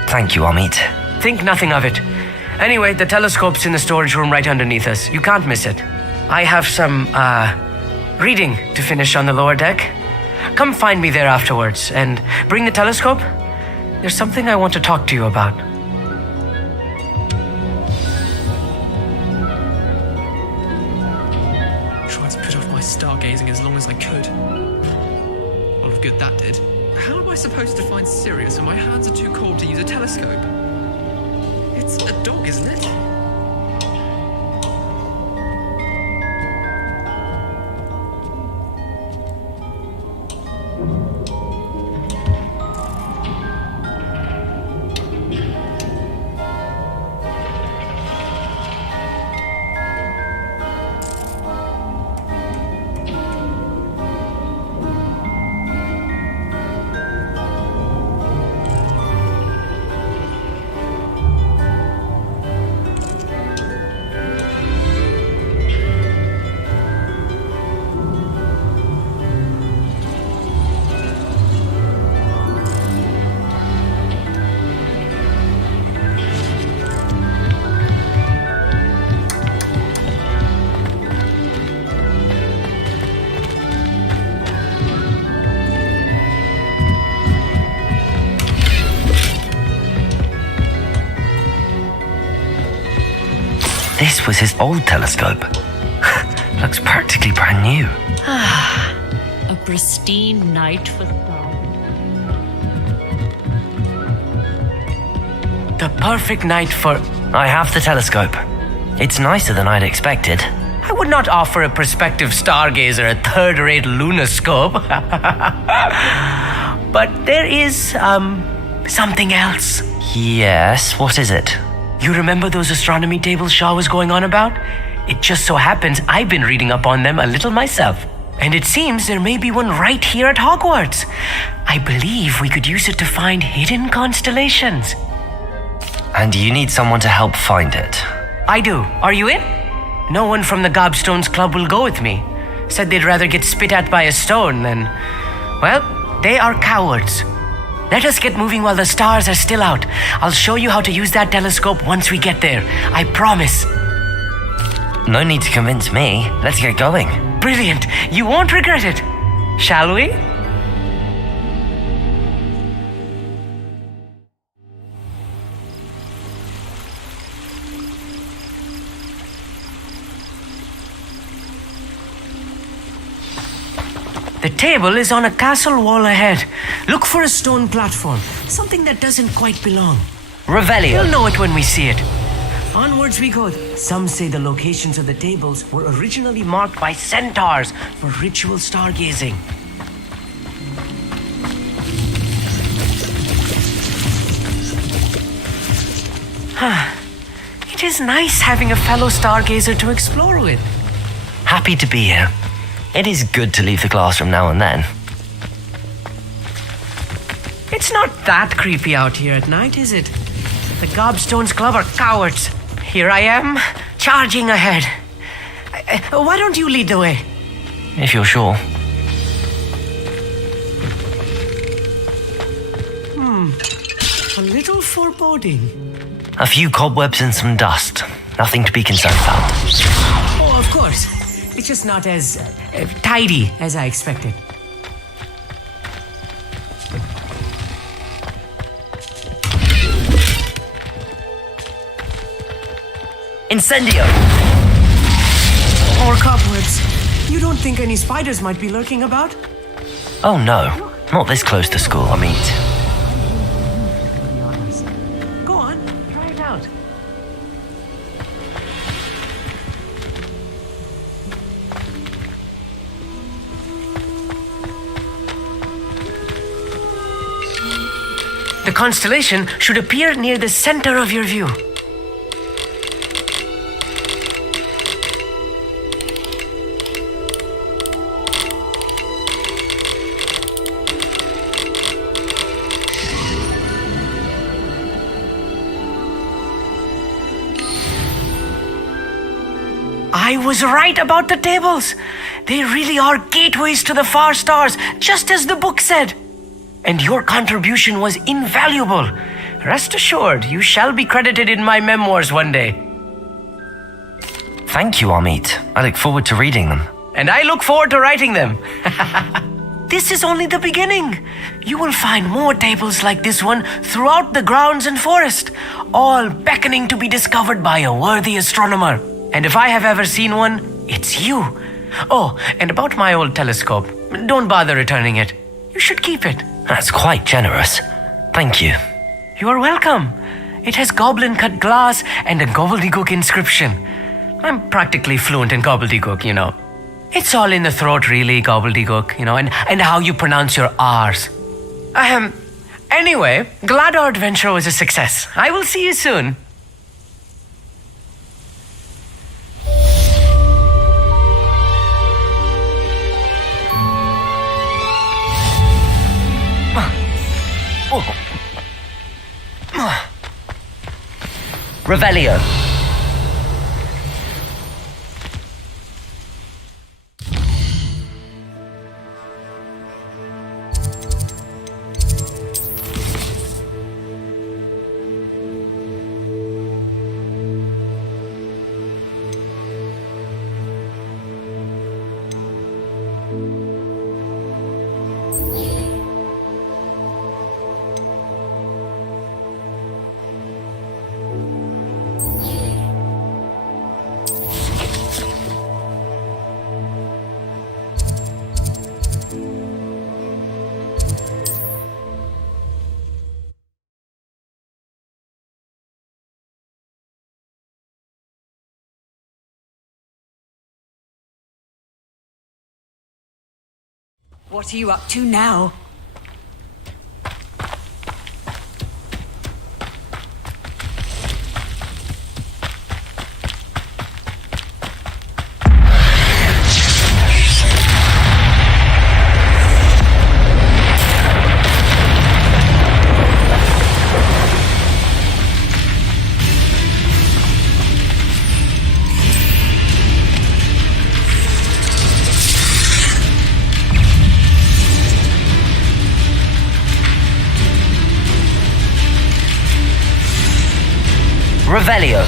thank you, Amit. Think nothing of it. Anyway, the telescope's in the storage room right underneath us. You can't miss it. I have some, reading to finish on the lower deck. Come find me there afterwards and bring the telescope. There's something I want to talk to you about. Tried to put off my stargazing as long as I could. A lot of good that did. How am I supposed to find Sirius when my hands are too cold to use a telescope? It's a dog, isn't it? This was his old telescope. Looks practically brand new. A pristine night for stars. The perfect night for... I have the telescope. It's nicer than I'd expected. I would not offer a prospective stargazer a third-rate lunoscope. But there is, something else. Yes, what is it? You remember those astronomy tables Shaw was going on about? It just so happens I've been reading up on them a little myself. And it seems there may be one right here at Hogwarts. I believe we could use it to find hidden constellations. And you need someone to help find it. I do. Are you in? No one from the Gobstones Club will go with me. Said they'd rather get spit at by a stone than... Well, they are cowards. Let us get moving while the stars are still out. I'll show you how to use that telescope once we get there. I promise. No need to convince me. Let's get going. Brilliant. You won't regret it. Shall we? The table is on a castle wall ahead. Look for a stone platform. Something that doesn't quite belong. Revelio. You'll know it when we see it. Onwards we go. Some say the locations of the tables were originally marked by centaurs for ritual stargazing. It is nice having a fellow stargazer to explore with. Happy to be here. It is good to leave the classroom now and then. It's not that creepy out here at night, is it? The Gobstones Club are cowards. Here I am, charging ahead. Why don't you lead the way? If you're sure. A little foreboding. A few cobwebs and some dust. Nothing to be concerned about. Oh, of course. It's just not as tidy as I expected. Incendio! More cobwebs. You don't think any spiders might be lurking about? Oh no, not this close to school, I mean. Go on, try it out. The constellation should appear near the center of your view. I was right about the tables. They really are gateways to the far stars, just as the book said. And your contribution was invaluable. Rest assured, you shall be credited in my memoirs one day. Thank you, Amit. I look forward to reading them. And I look forward to writing them. This is only the beginning. You will find more tables like this one throughout the grounds and forest, all beckoning to be discovered by a worthy astronomer. And if I have ever seen one, it's you. Oh, and about my old telescope, don't bother returning it. You should keep it. That's quite generous. Thank you. You are welcome. It has goblin-cut glass and a gobbledygook inscription. I'm practically fluent in gobbledygook, you know. It's all in the throat, really, gobbledygook, you know, and how you pronounce your R's. Anyway, glad our adventure was a success. I will see you soon. Revelio. What are you up to now? Revelio.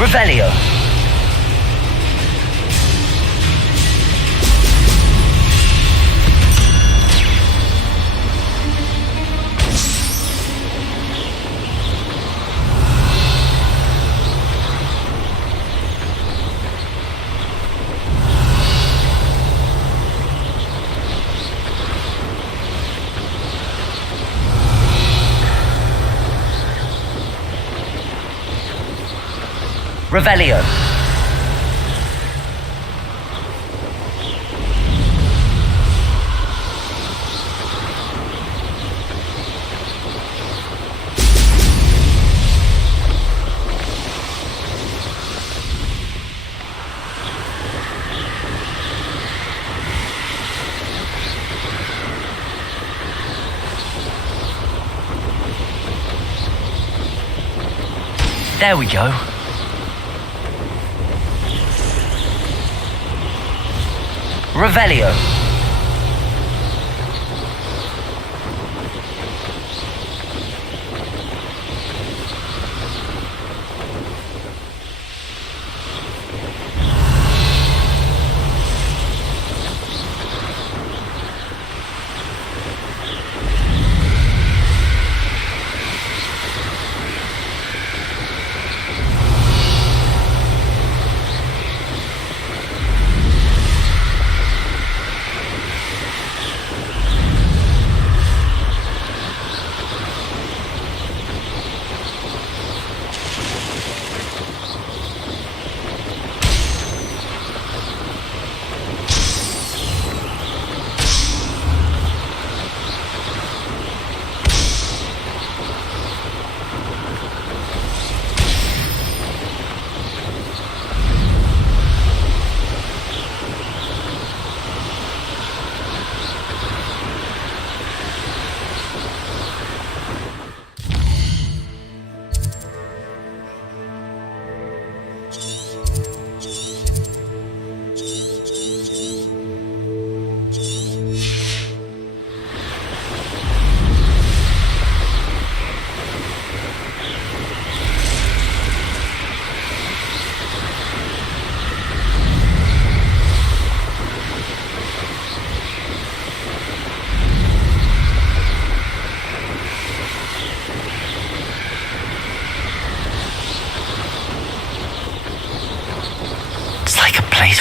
Revelio. Revelio. There we go. Revelio.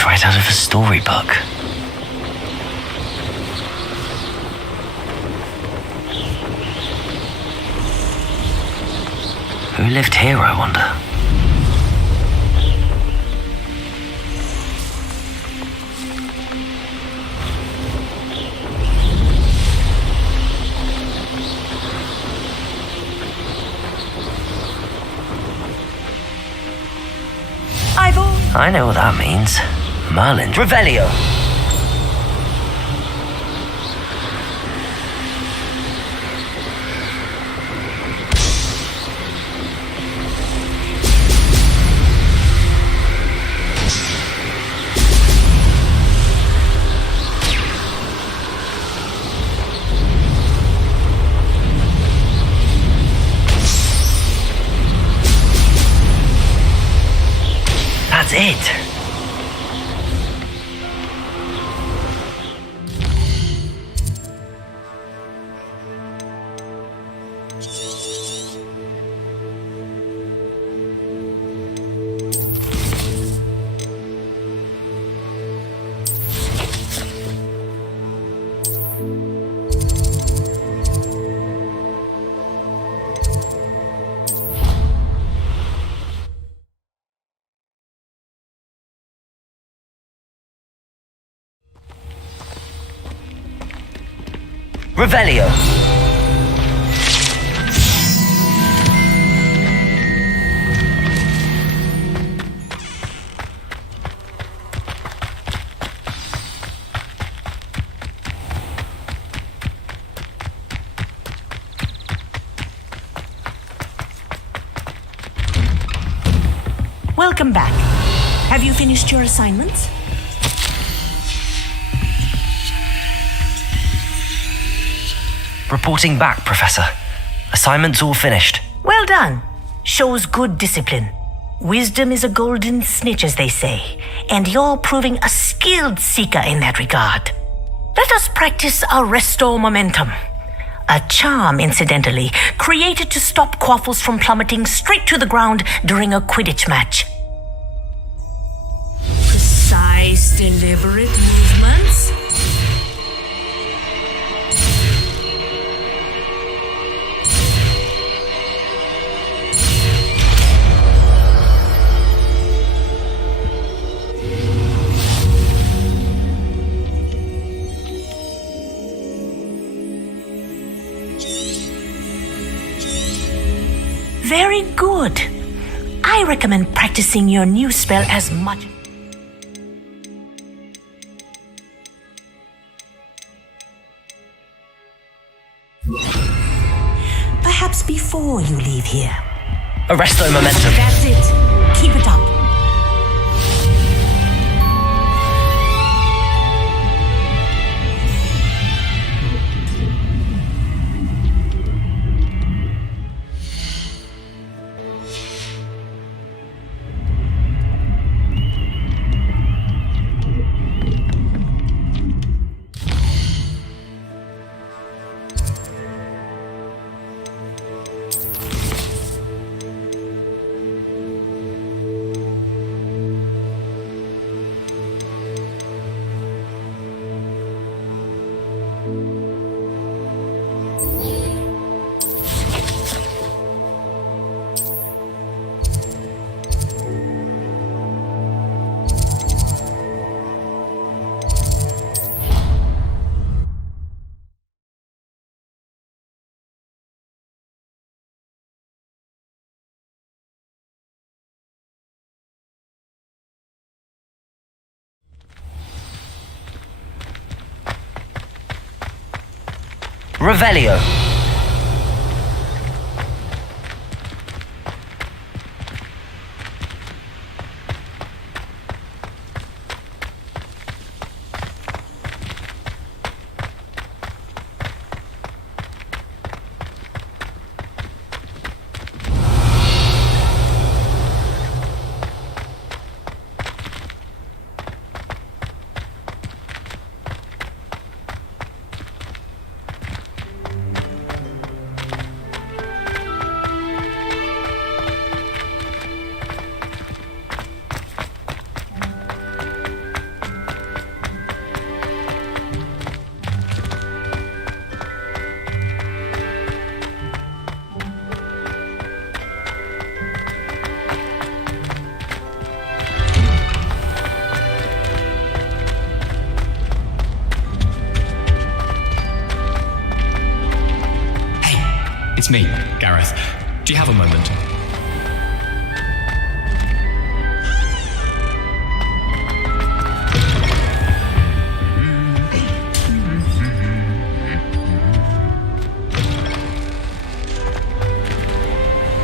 Right out of a storybook. Who lived here, I wonder? I know what that means. Merlin. Revelio. That's it. Revelio. Have you finished your assignments? Reporting back, Professor. Assignment's all finished. Well done. Shows good discipline. Wisdom is a golden snitch, as they say, and you're proving a skilled seeker in that regard. Let us practice our restore momentum. A charm, incidentally, created to stop Quaffles from plummeting straight to the ground during a Quidditch match. Precise, deliberate movements. Very good. I recommend practicing your new spell as much. Perhaps before you leave here. Arresto momentum. That's it. Keep it up. Revelio. It's me, Gareth. Do you have a moment?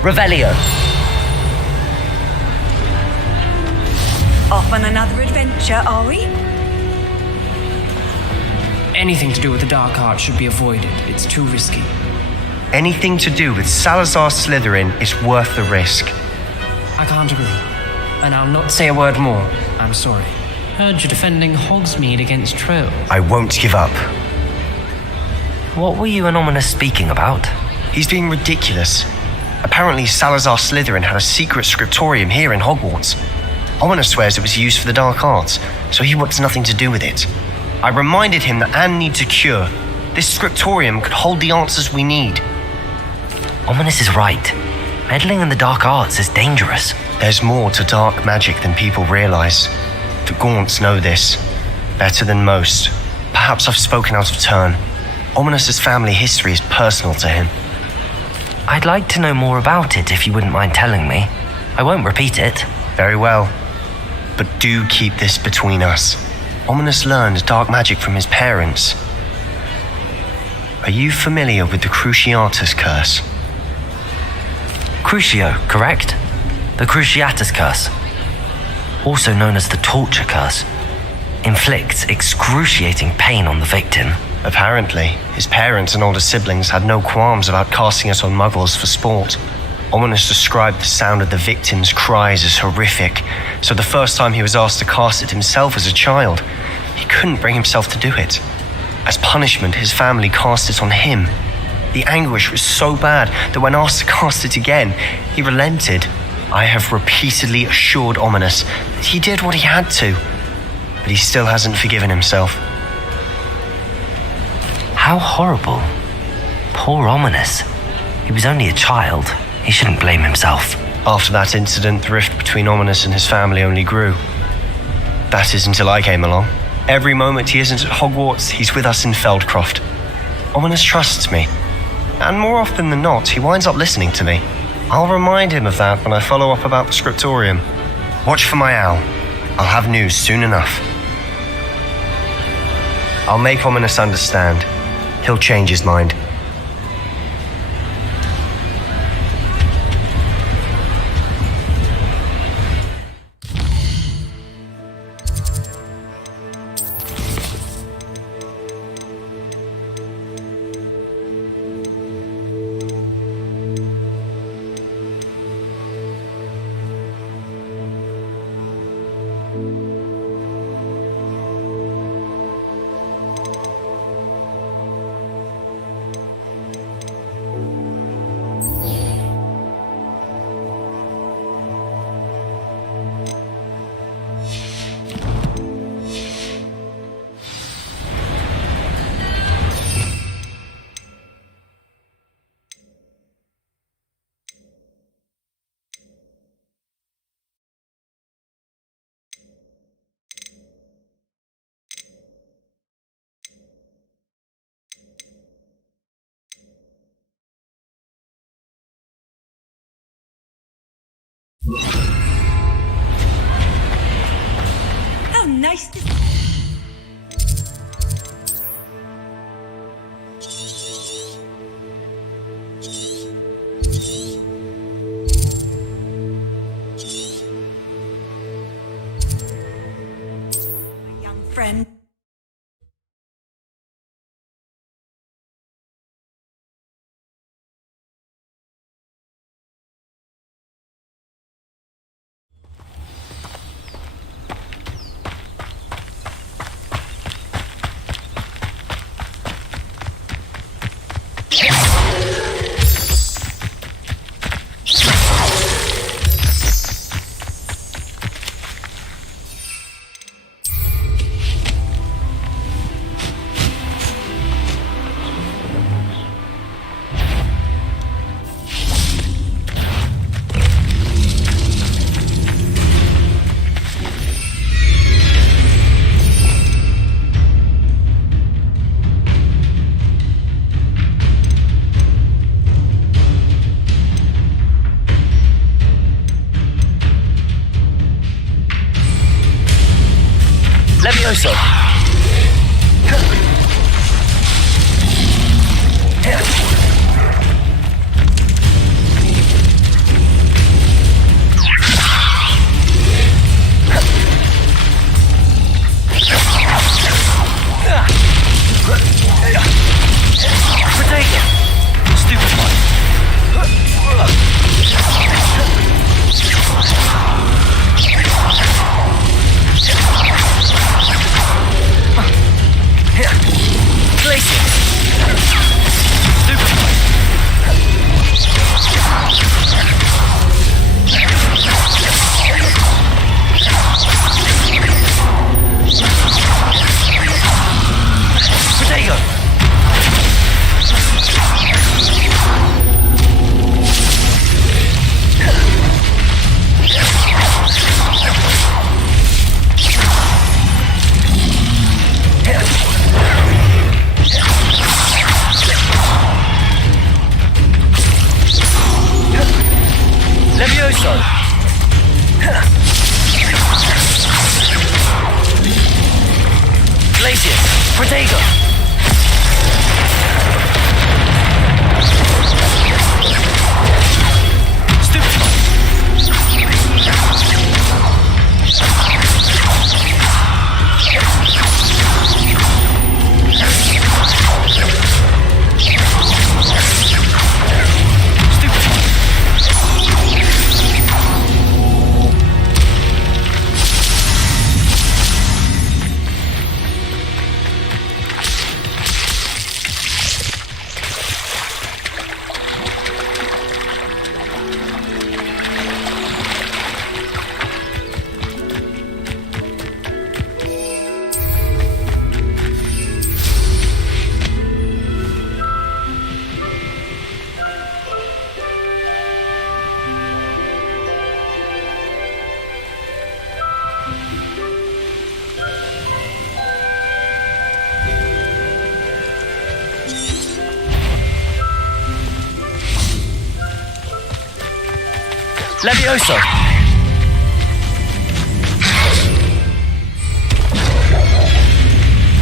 Revelio. Off on another adventure, are we? Anything to do with the dark art should be avoided. It's too risky. Anything to do with Salazar Slytherin is worth the risk. I can't agree. And I'll not say a word more. I'm sorry. Heard you're defending Hogsmeade against trolls. I won't give up. What were you and Ominous speaking about? He's being ridiculous. Apparently Salazar Slytherin had a secret scriptorium here in Hogwarts. Ominous swears it was used for the dark arts, so he wants nothing to do with it. I reminded him that Anne needs a cure. This scriptorium could hold the answers we need. Ominous is right. Meddling in the dark arts is dangerous. There's more to dark magic than people realize. The Gaunts know this. Better than most. Perhaps I've spoken out of turn. Ominous's family history is personal to him. I'd like to know more about it if you wouldn't mind telling me. I won't repeat it. Very well. But do keep this between us. Ominous learned dark magic from his parents. Are you familiar with the Cruciatus Curse? Crucio, correct? The Cruciatus Curse. also known as the torture curse, inflicts excruciating pain on the victim. Apparently, his parents and older siblings had no qualms about casting it on muggles for sport. Ominous described the sound of the victim's cries as horrific, so the first time he was asked to cast it himself as a child, he couldn't bring himself to do it. As punishment, his family cast it on him. The anguish was so bad that when asked to cast it again, he relented. I have repeatedly assured Ominous that he did what he had to, but he still hasn't forgiven himself. How horrible. Poor Ominous. He was only a child. He shouldn't blame himself. After that incident, the rift between Ominous and his family only grew. That is until I came along. Every moment he isn't at Hogwarts, he's with us in Feldcroft. Ominous trusts me, and more often than not, he winds up listening to me. I'll remind him of that when I follow up about the scriptorium. Watch for my owl. I'll have news soon enough. I'll make Ominous understand. He'll change his mind. How nice to... Young friend. Levioso. Levioso!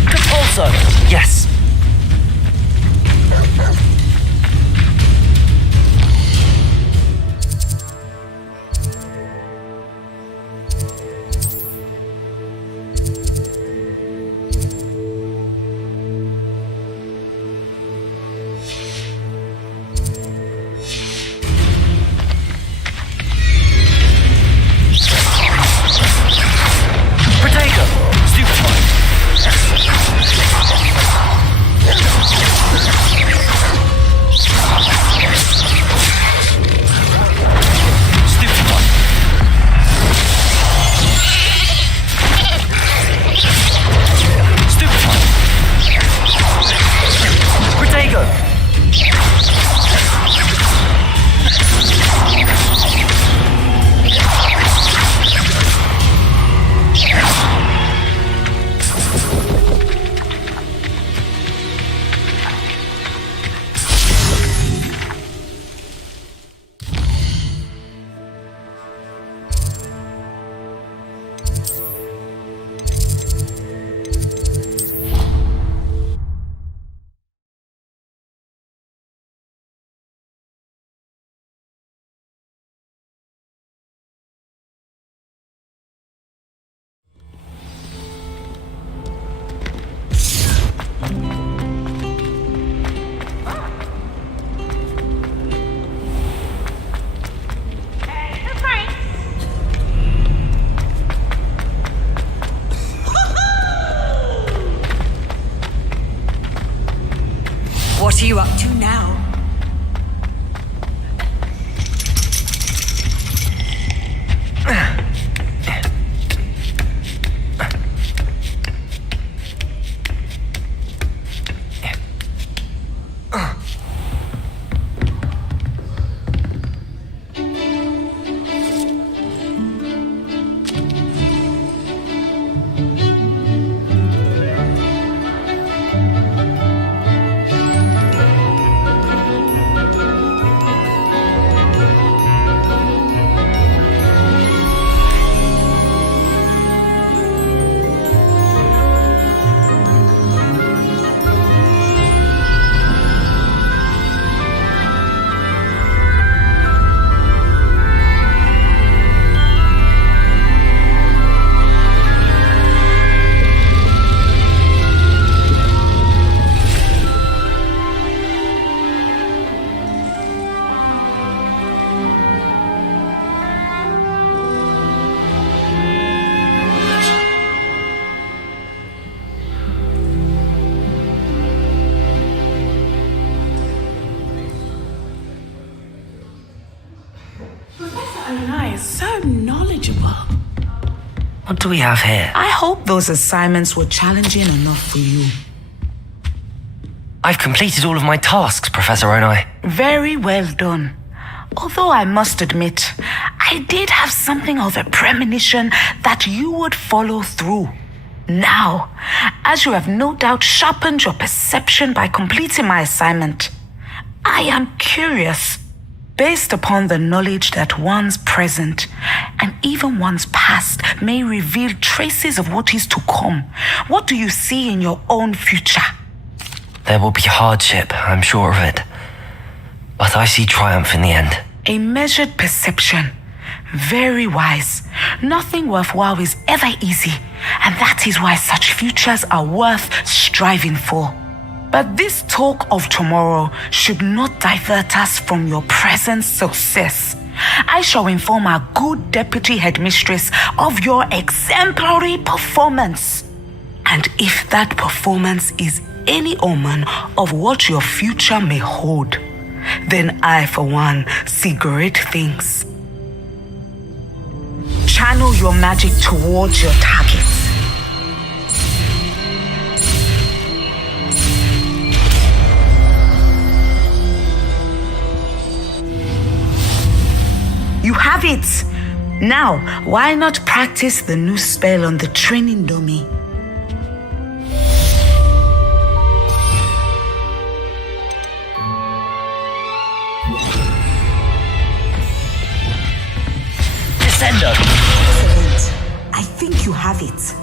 Compulso! Yes! What are you up to now? So knowledgeable. What do we have here? I hope those assignments were challenging enough for you. I've completed all of my tasks, Professor Onai. Very well done. Although I must admit, I did have something of a premonition that you would follow through. Now, as you have no doubt sharpened your perception by completing my assignment, I am curious. Based upon the knowledge that one's present and even one's past may reveal traces of what is to come, what do you see in your own future? There will be hardship, I'm sure of it. But I see triumph in the end. A measured perception. Very wise. Nothing worthwhile is ever easy, and that is why such futures are worth striving for. But this talk of tomorrow should not divert us from your present success. I shall inform our good deputy headmistress of your exemplary performance. And if that performance is any omen of what your future may hold, then I, for one, see great things. Channel your magic towards your targets. You have it! Now, why not practice the new spell on the training dummy? Ascendo! Excellent. I think you have it.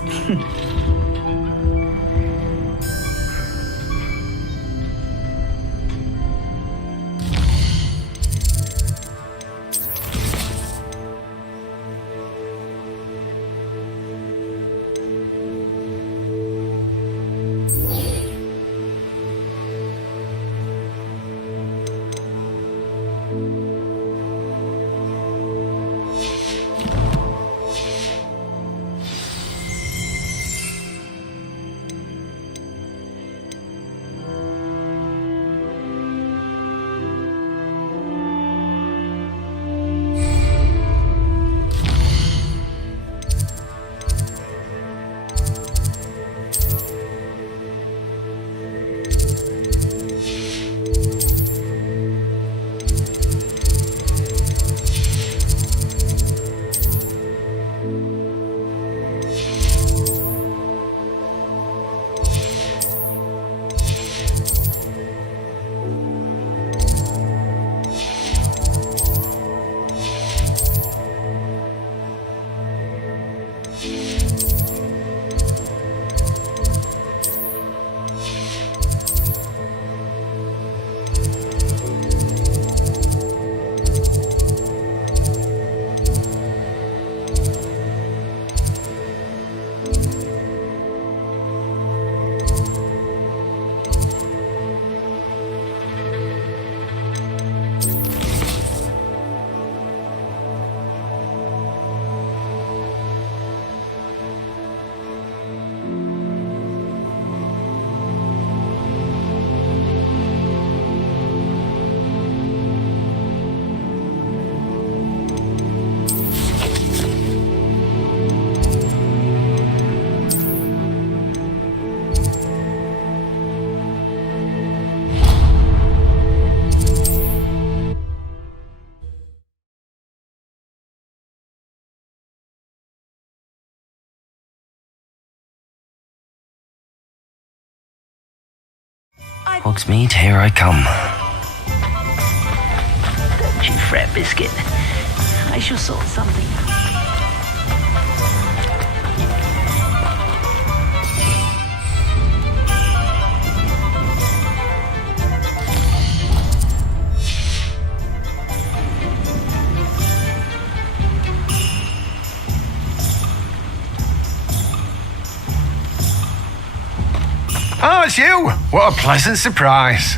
Hogsmeade, here I come. Don't you fret, Biscuit. I shall sort something out. Oh, it's you! What a pleasant surprise.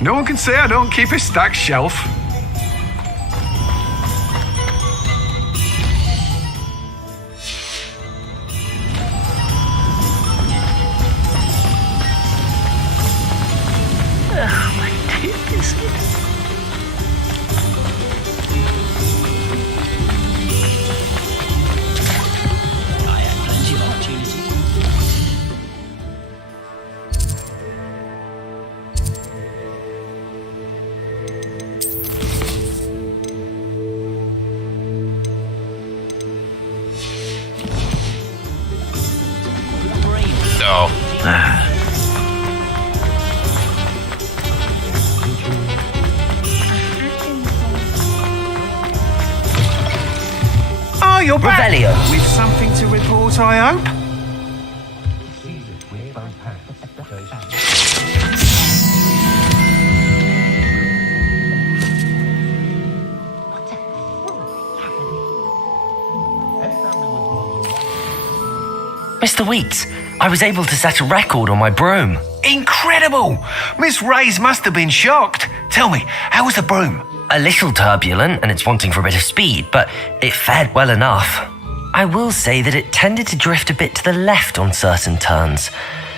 No one can say I don't keep a stacked shelf. Oh, my dear Biscuit. I had plenty of opportunities. Oh, you're back! Revelio. With something to report, I hope? Mr. Wheats, I was able to set a record on my broom. Incredible! Miss Reyes must have been shocked. Tell me, how was the broom? A little turbulent and it's wanting for a bit of speed, but it fared well enough. I will say that it tended to drift a bit to the left on certain turns.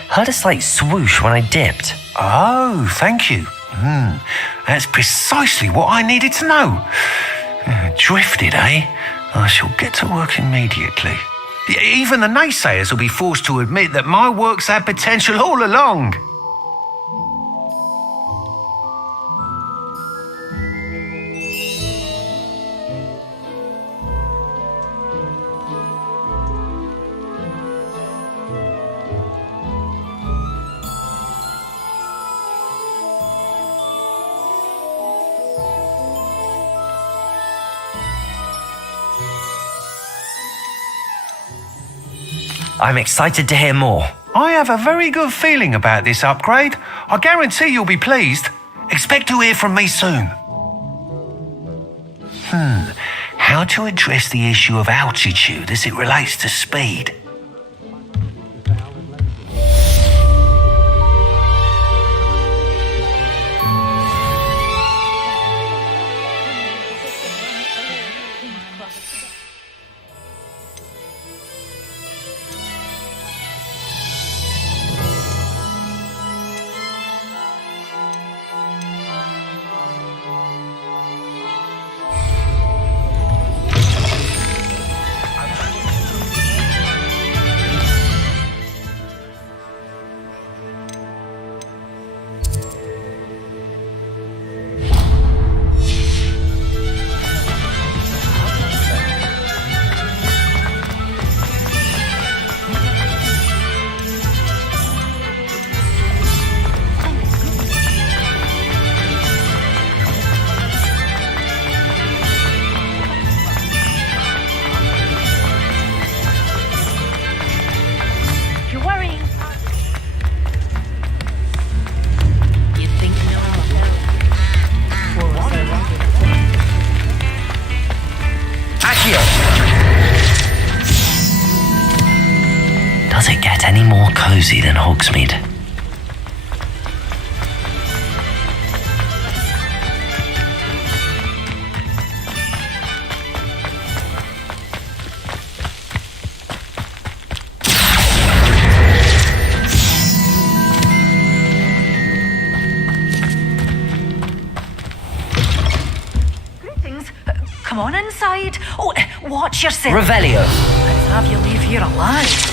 Heard a slight swoosh when I dipped. Oh, thank you. That's precisely what I needed to know. Drifted, eh? I shall get to work immediately. Even the naysayers will be forced to admit that my work's had potential all along. I'm excited to hear more. I have a very good feeling about this upgrade. I guarantee you'll be pleased. Expect to hear from me soon. How to address the issue of altitude as it relates to speed? Does it get any more cozy than Hogsmeade? Greetings. Come on inside. Oh, watch yourself. Revelio. Let's have you leave here alive.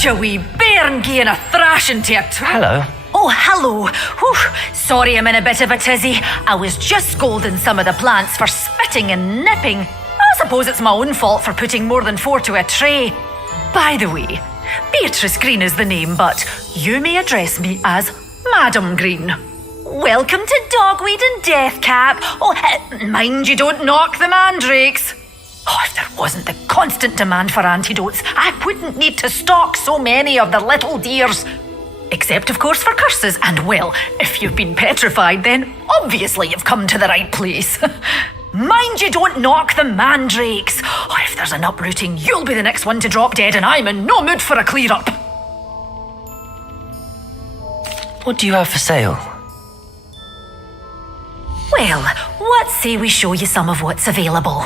Such a wee bairn gieing a thrashing to a Hello. Oh, hello. Whew. Sorry I'm in a bit of a tizzy. I was just scolding some of the plants for spitting and nipping. I suppose it's my own fault for putting more than 4 to a tray. By the way, Beatrice Green is the name, but you may address me as Madam Green. Welcome to Dogweed and Deathcap. Oh, mind you don't knock the mandrakes. Oh, if there wasn't the constant demand for antidotes, I wouldn't need to stock so many of the little dears. Except, of course, for curses. And, well, if you've been petrified, then obviously you've come to the right place. Mind you don't knock the mandrakes. Oh, if there's an uprooting, you'll be the next one to drop dead, and I'm in no mood for a clear-up. What do you have for sale? Well, what say we show you some of what's available?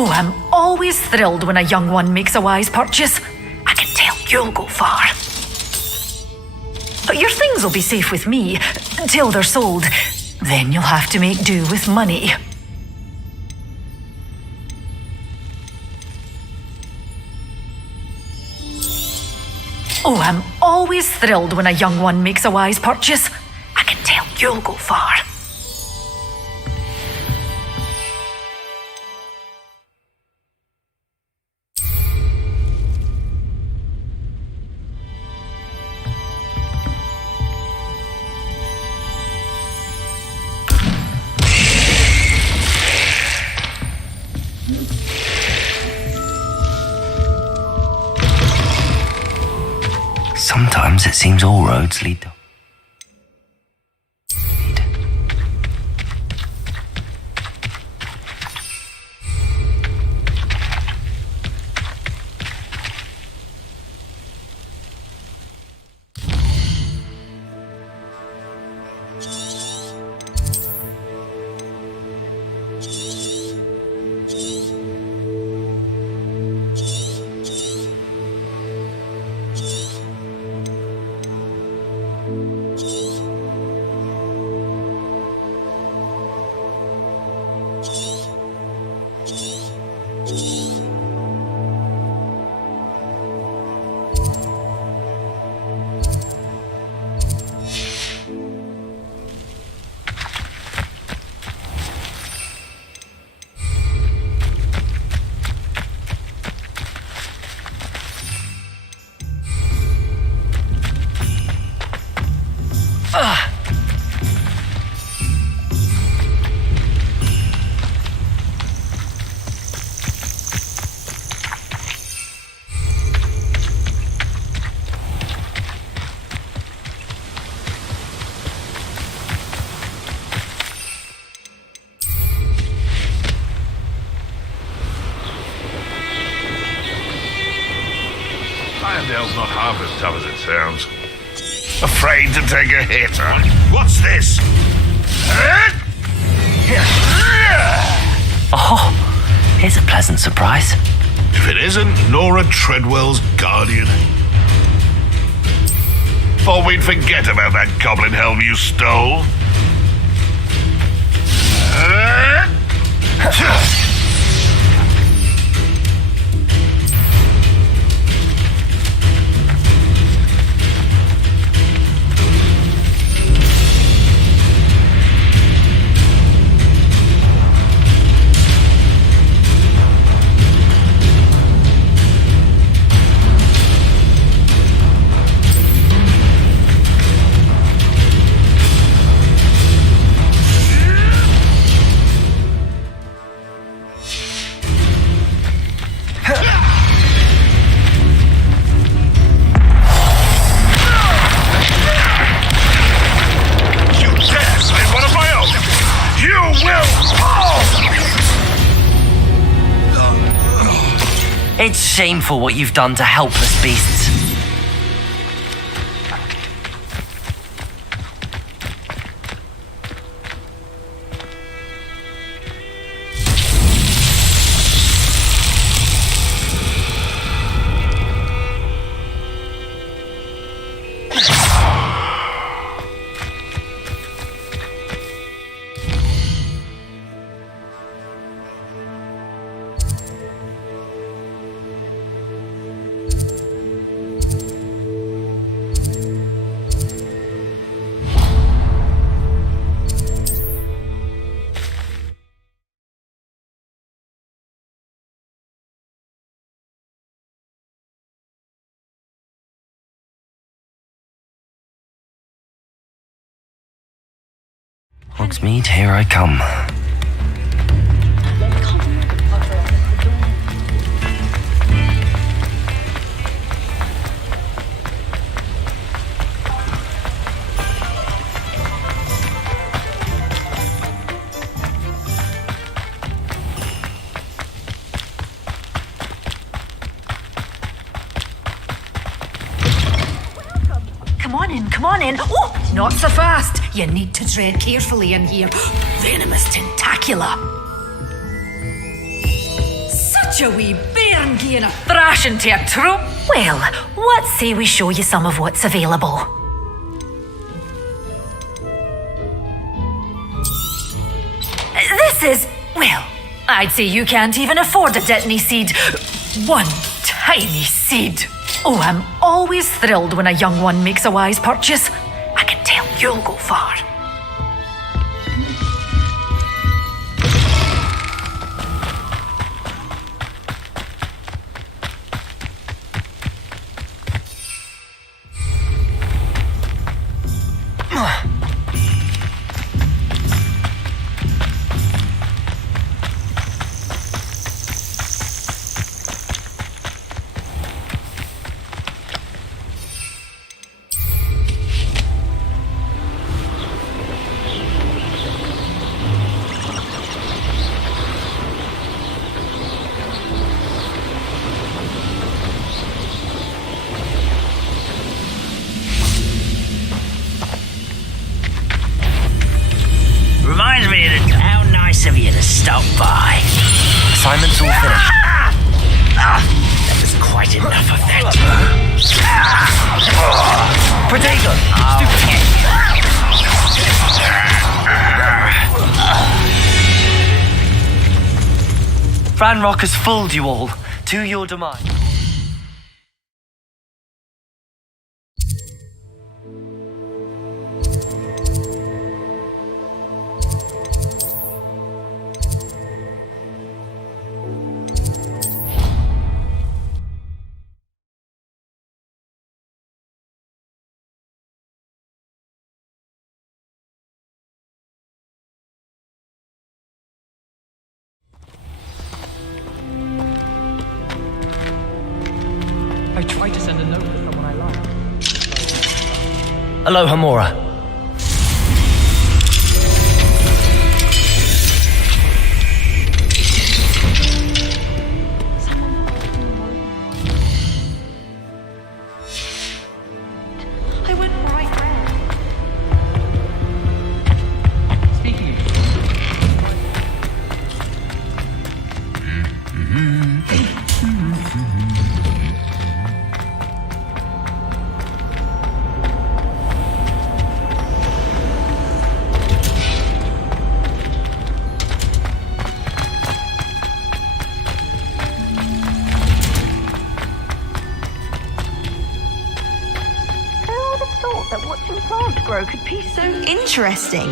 Oh, I'm always thrilled when a young one makes a wise purchase. I can tell you'll go far. But your things will be safe with me until they're sold. Then you'll have to make do with money. Oh, I'm always thrilled when a young one makes a wise purchase. I can tell you'll go far. Sometimes it seems all roads lead to... not half as tough as it sounds. Afraid to take a hit, huh? What's this? Oh, here's a pleasant surprise. If it isn't Nora Treadwell's guardian. Thought we'd forget about that goblin helm you stole. It's shameful what you've done to helpless beasts. Hogsmeade, here I come. Come on in. Oh, not so fast. You need to tread carefully in here. Venomous tentacula. Such a wee bairn gain a thrashing to a troop. Well, what say we show you some of what's available? This is, well, I'd say you can't even afford a Dittany seed. One tiny seed. Oh, I'm always thrilled when a young one makes a wise purchase. I can tell you'll go far. Reminds me of how nice of you to stop by. Assignment's all finished. That was quite enough of that. Protego! Ranrock has fooled you all to your demise. I tried to send a note to someone I love. Aloha, Mora. one plant grow could be so Interesting.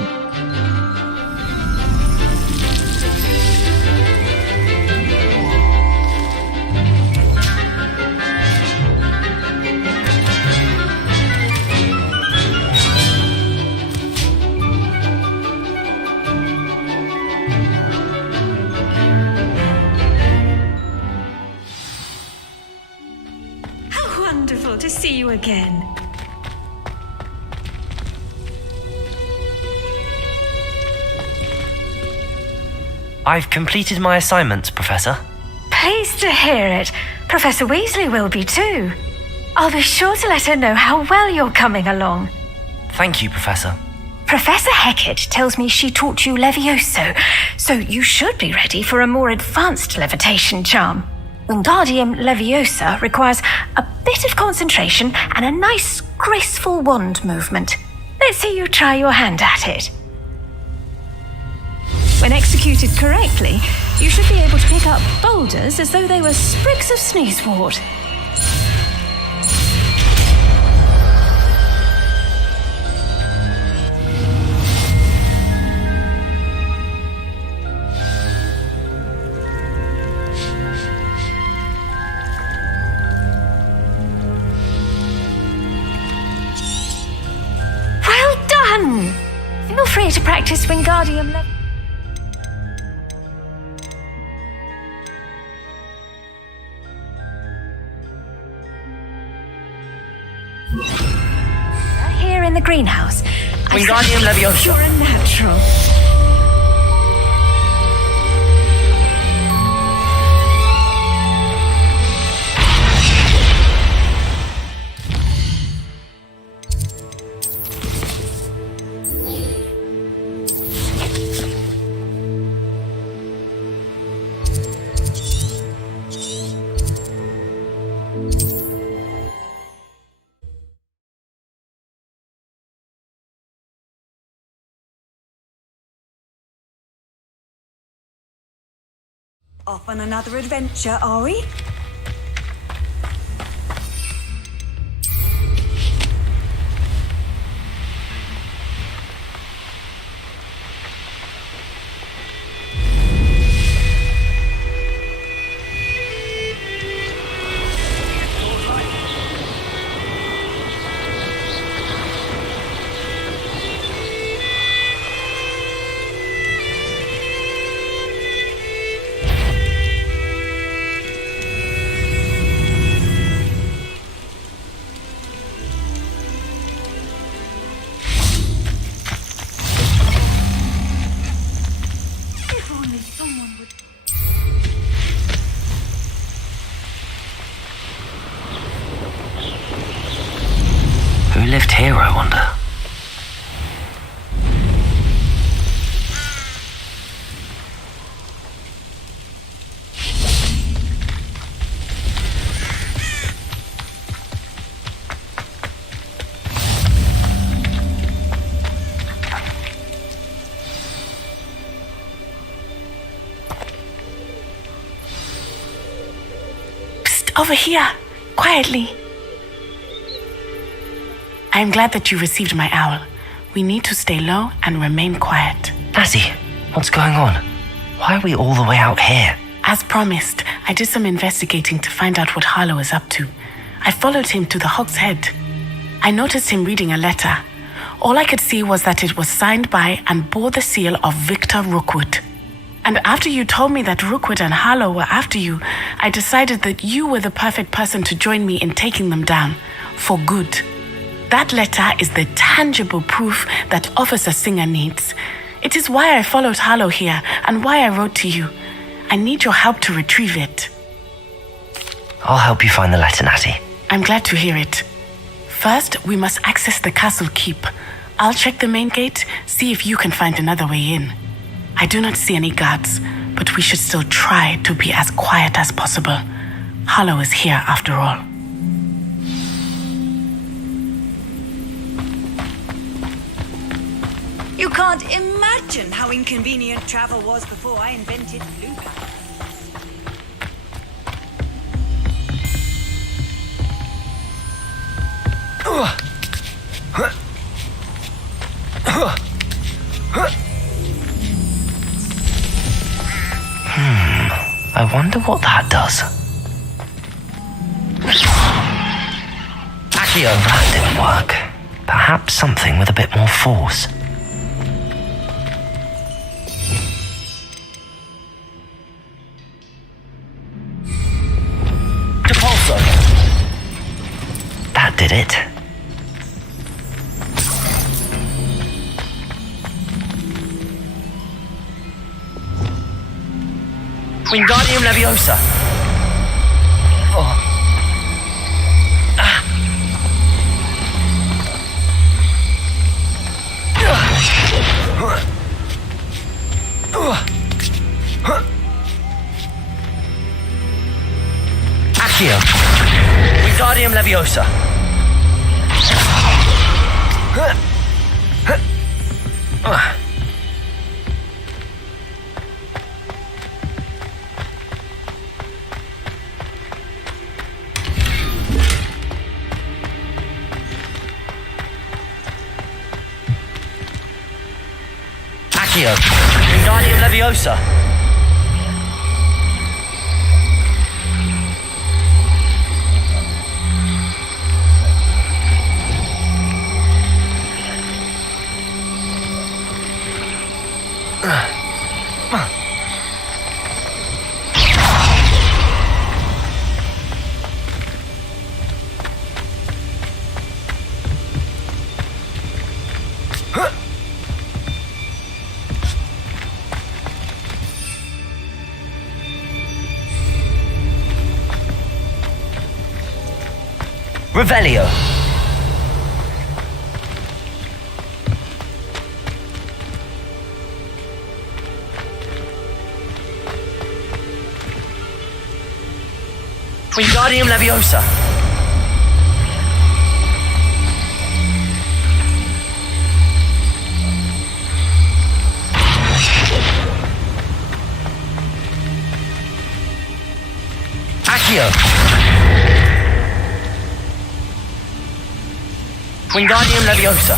How wonderful to see you again. I've completed my assignments, Professor. Pleased to hear it. Professor Weasley will be too. I'll be sure to let her know how well you're coming along. Thank you, Professor. Professor Hecat tells me she taught you Levioso, so you should be ready for a more advanced levitation charm. Wingardium Leviosa requires a bit of concentration and a nice, graceful wand movement. Let's see you try your hand at it. When executed correctly, you should be able to pick up boulders as though they were sprigs of sneezewort. Well done! Feel free to practice Wingardium Leviosa. Here in the greenhouse. Wingardium Leviosa. You're a natural. Off on another adventure, are we? Who lived here, I wonder? Psst, over here, quietly. I am glad that you received my owl. We need to stay low and remain quiet. Natty, what's going on? Why are we all the way out here? As promised, I did some investigating to find out what Harlow is up to. I followed him to the Hog's Head. I noticed him reading a letter. All I could see was that it was signed by and bore the seal of Victor Rookwood. And after you told me that Rookwood and Harlow were after you, I decided that you were the perfect person to join me in taking them down, for good. That letter is the tangible proof that Officer Singer needs. It is why I followed Harlow here and why I wrote to you. I need your help to retrieve it. I'll help you find the letter, Natty. I'm glad to hear it. First, we must access the castle keep. I'll check the main gate, see if you can find another way in. I do not see any guards, but we should still try to be as quiet as possible. Harlow is here after all. You can't imagine how inconvenient travel was before I invented blue pants. wonder what that does. Accio, that didn't work. Perhaps something with a bit more force. Depulso! That did it. Wingardium Leviosa. Oh. Accio. Wingardium Leviosa. Accio. Wingardium Leviosa. Revelio. Wingardium Leviosa. Accio. Wingardium Leviosa.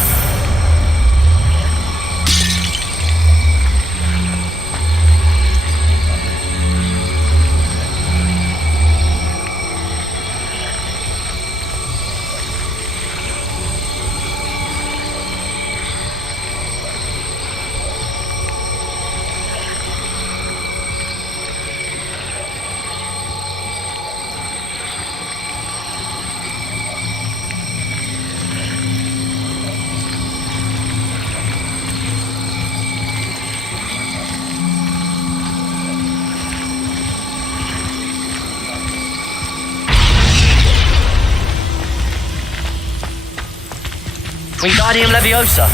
Wingardium Leviosa.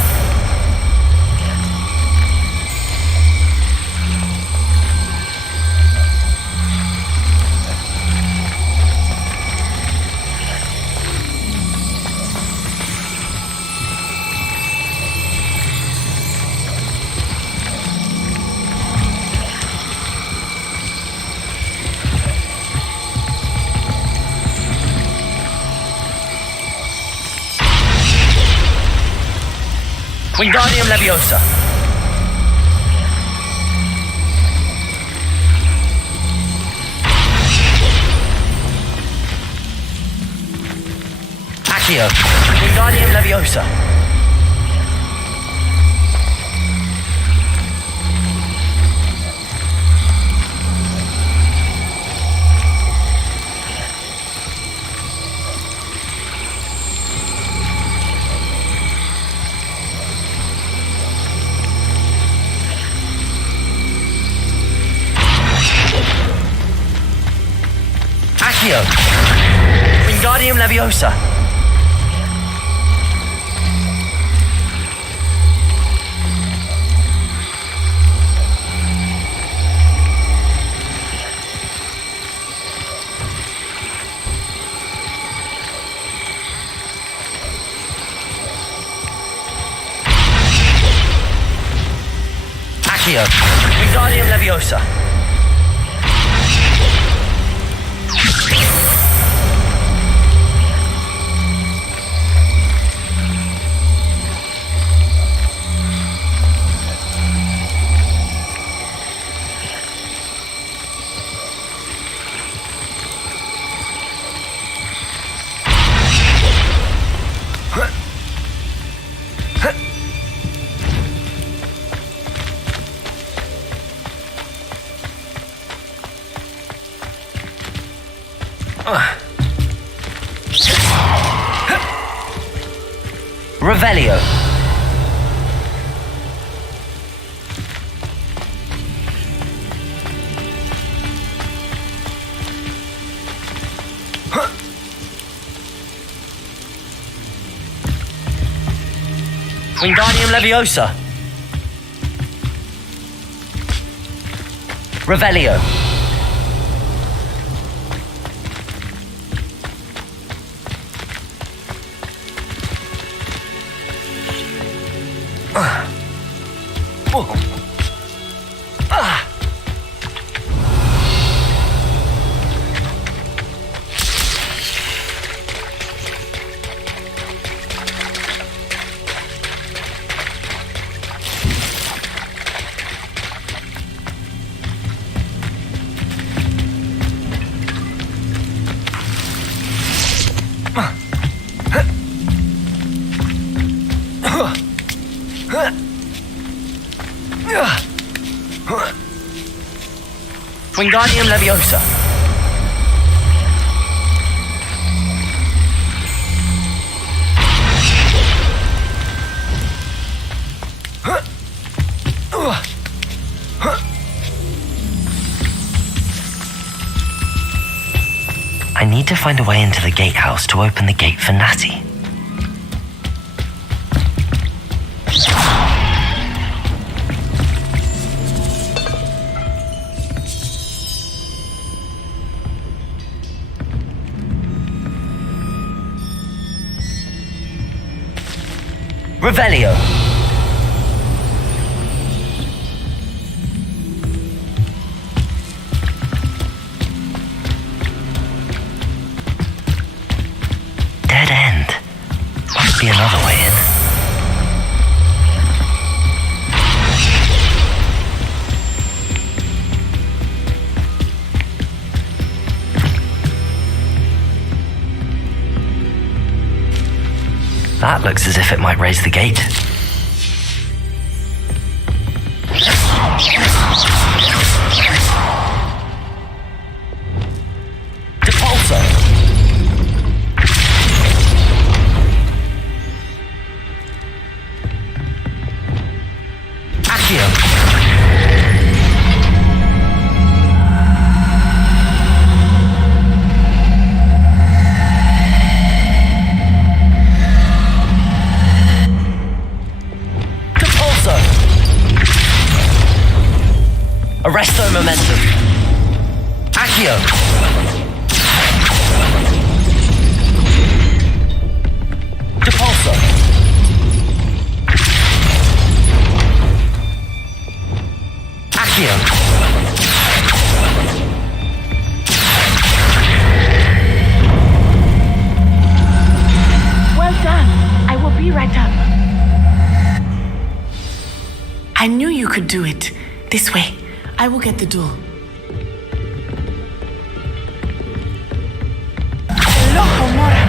Wingardium Leviosa. Accio. Wingardium Leviosa. Accio. Wingardium Leviosa. Accio. Wingardium Leviosa. Revelio. Wingardium Leviosa. Revelio. Wingardium Leviosa. I need to find a way into the gatehouse to open the gate for Natty. Revelio. Dead end. Must be another way in. That looks as if it might raise the gate. Depulso. Accio. Arresto momentum. Accio. Depulso. Accio. Well done. I will be right up. I knew you could do it. This way. I will get the door. Hello, Homora.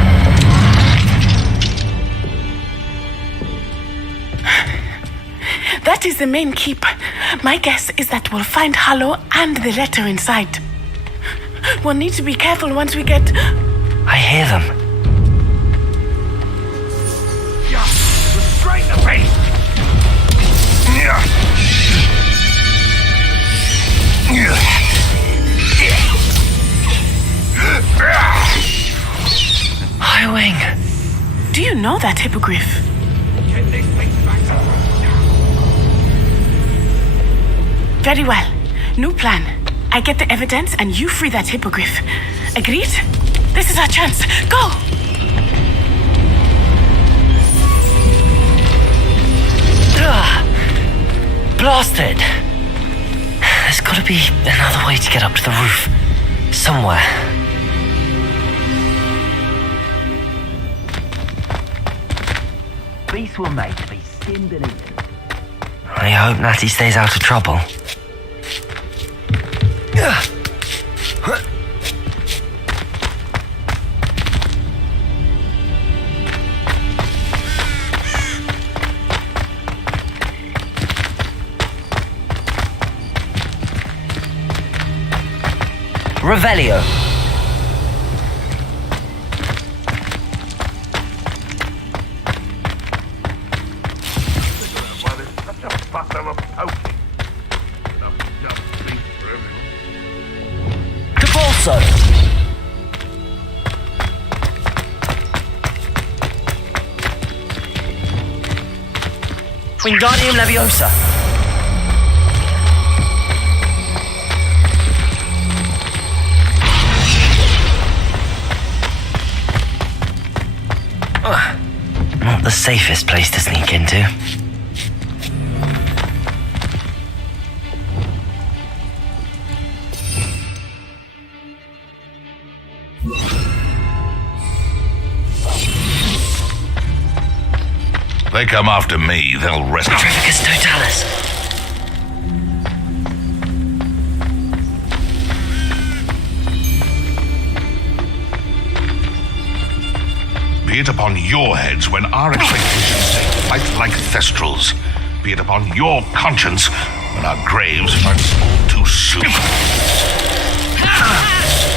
That is the main keep. My guess is that we'll find Hallow and the letter inside. We'll need to be careful once we get... I hear them. Restrain the beast! Highwing. Do you know that hippogriff? Very well. New plan. I get the evidence and you free that hippogriff. Agreed? This is our chance. Go! Blasted. There's got to be another way to get up to the roof. Somewhere. Beasts were made to be skinned and eaten. I hope Natty stays out of trouble. Revelio. fuss over poking. Enough just beef for everyone. Cabalso! Wingardium Leviosa! Not the safest place to sneak into. They come after me, they'll rest. Petrificus Totalis! Be it upon your heads when our expectations take flight like thestrals. Be it upon your conscience when our graves find all too soon.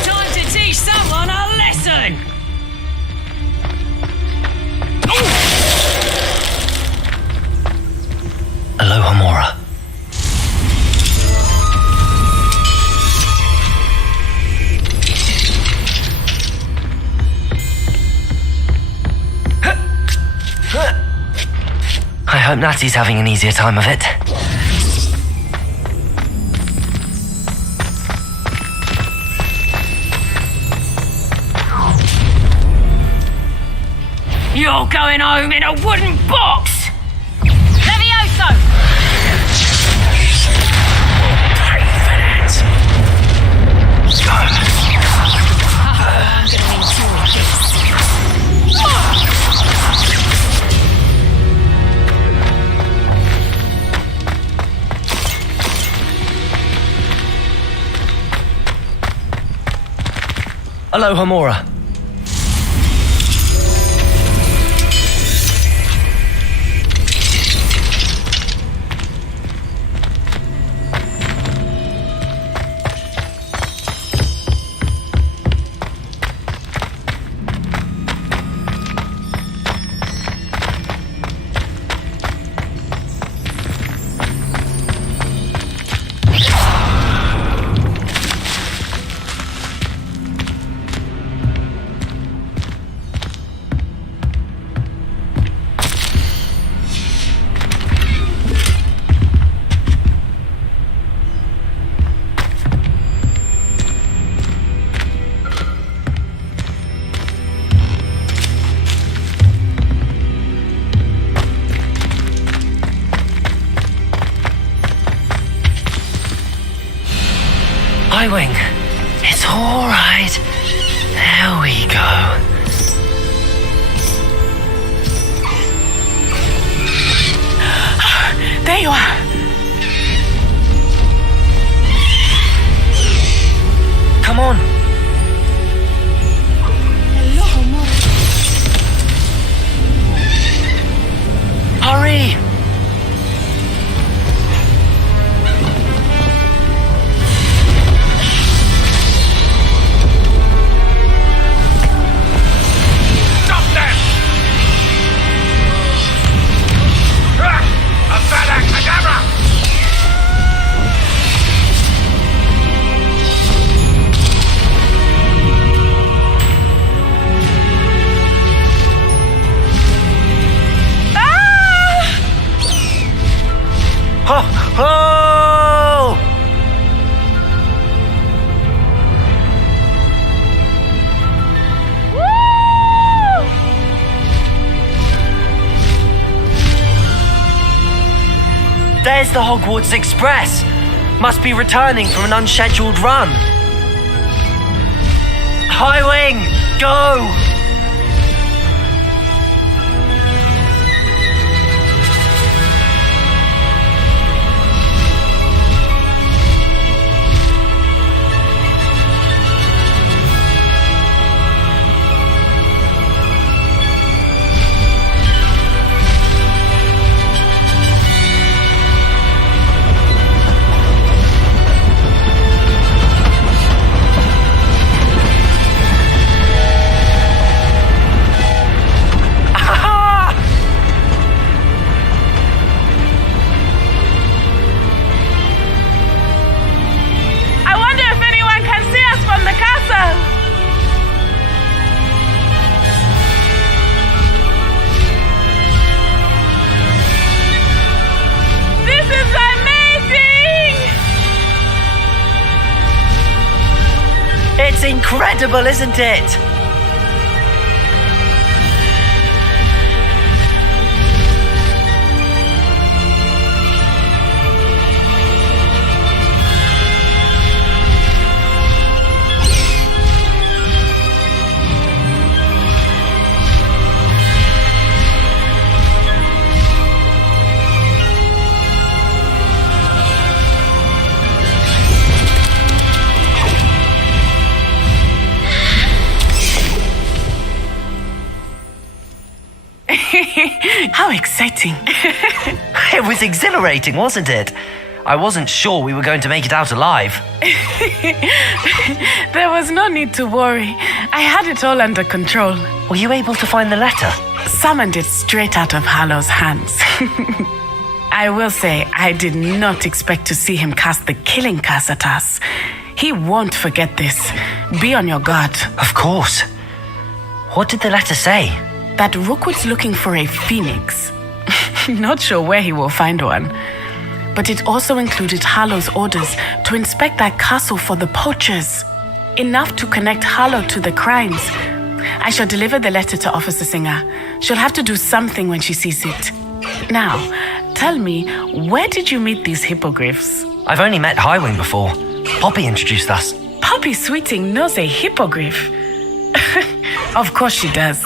Time to teach someone a lesson! Alohomora. I hope Natty's having an easier time of it. You're going home in a wooden box! Levioso! I'm gonna enjoy this. Alohomora. Wing. It's all right. There we go. There you are. Come on. Hurry. There's the Hogwarts Express. Must be returning from an unscheduled run. High Wing, go! It's incredible, isn't it? How exciting. It was exhilarating, wasn't it? I wasn't sure we were going to make it out alive. There was no need to worry. I had it all under control. Were you able to find the letter? Summoned it straight out of Hallow's hands. I will say, I did not expect to see him cast the killing curse at us. He won't forget this. Be on your guard. Of course. What did the letter say? That Rookwood's looking for a phoenix. Not sure where he will find one. But it also included Harlow's orders to inspect that castle for the poachers. Enough to connect Harlow to the crimes. I shall deliver the letter to Officer Singer. She'll have to do something when she sees it. Now, tell me, where did you meet these hippogriffs? I've only met Highwing before. Poppy introduced us. Poppy Sweeting knows a hippogriff. Of course she does.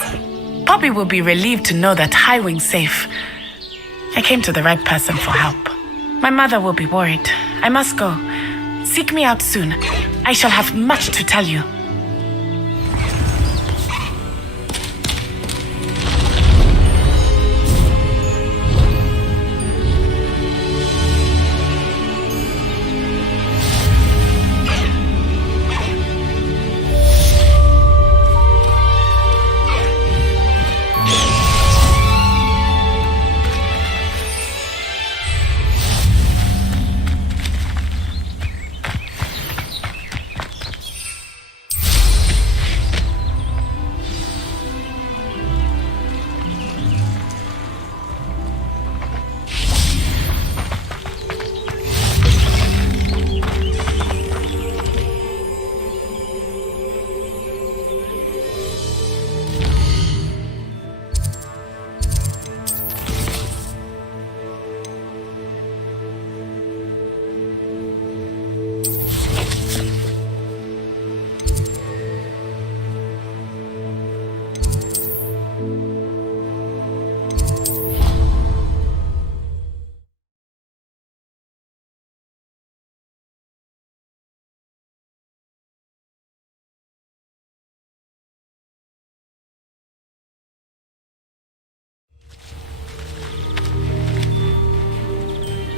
Poppy will be relieved to know that Highwing's safe. I came to the right person for help. My mother will be worried. I must go. Seek me out soon. I shall have much to tell you.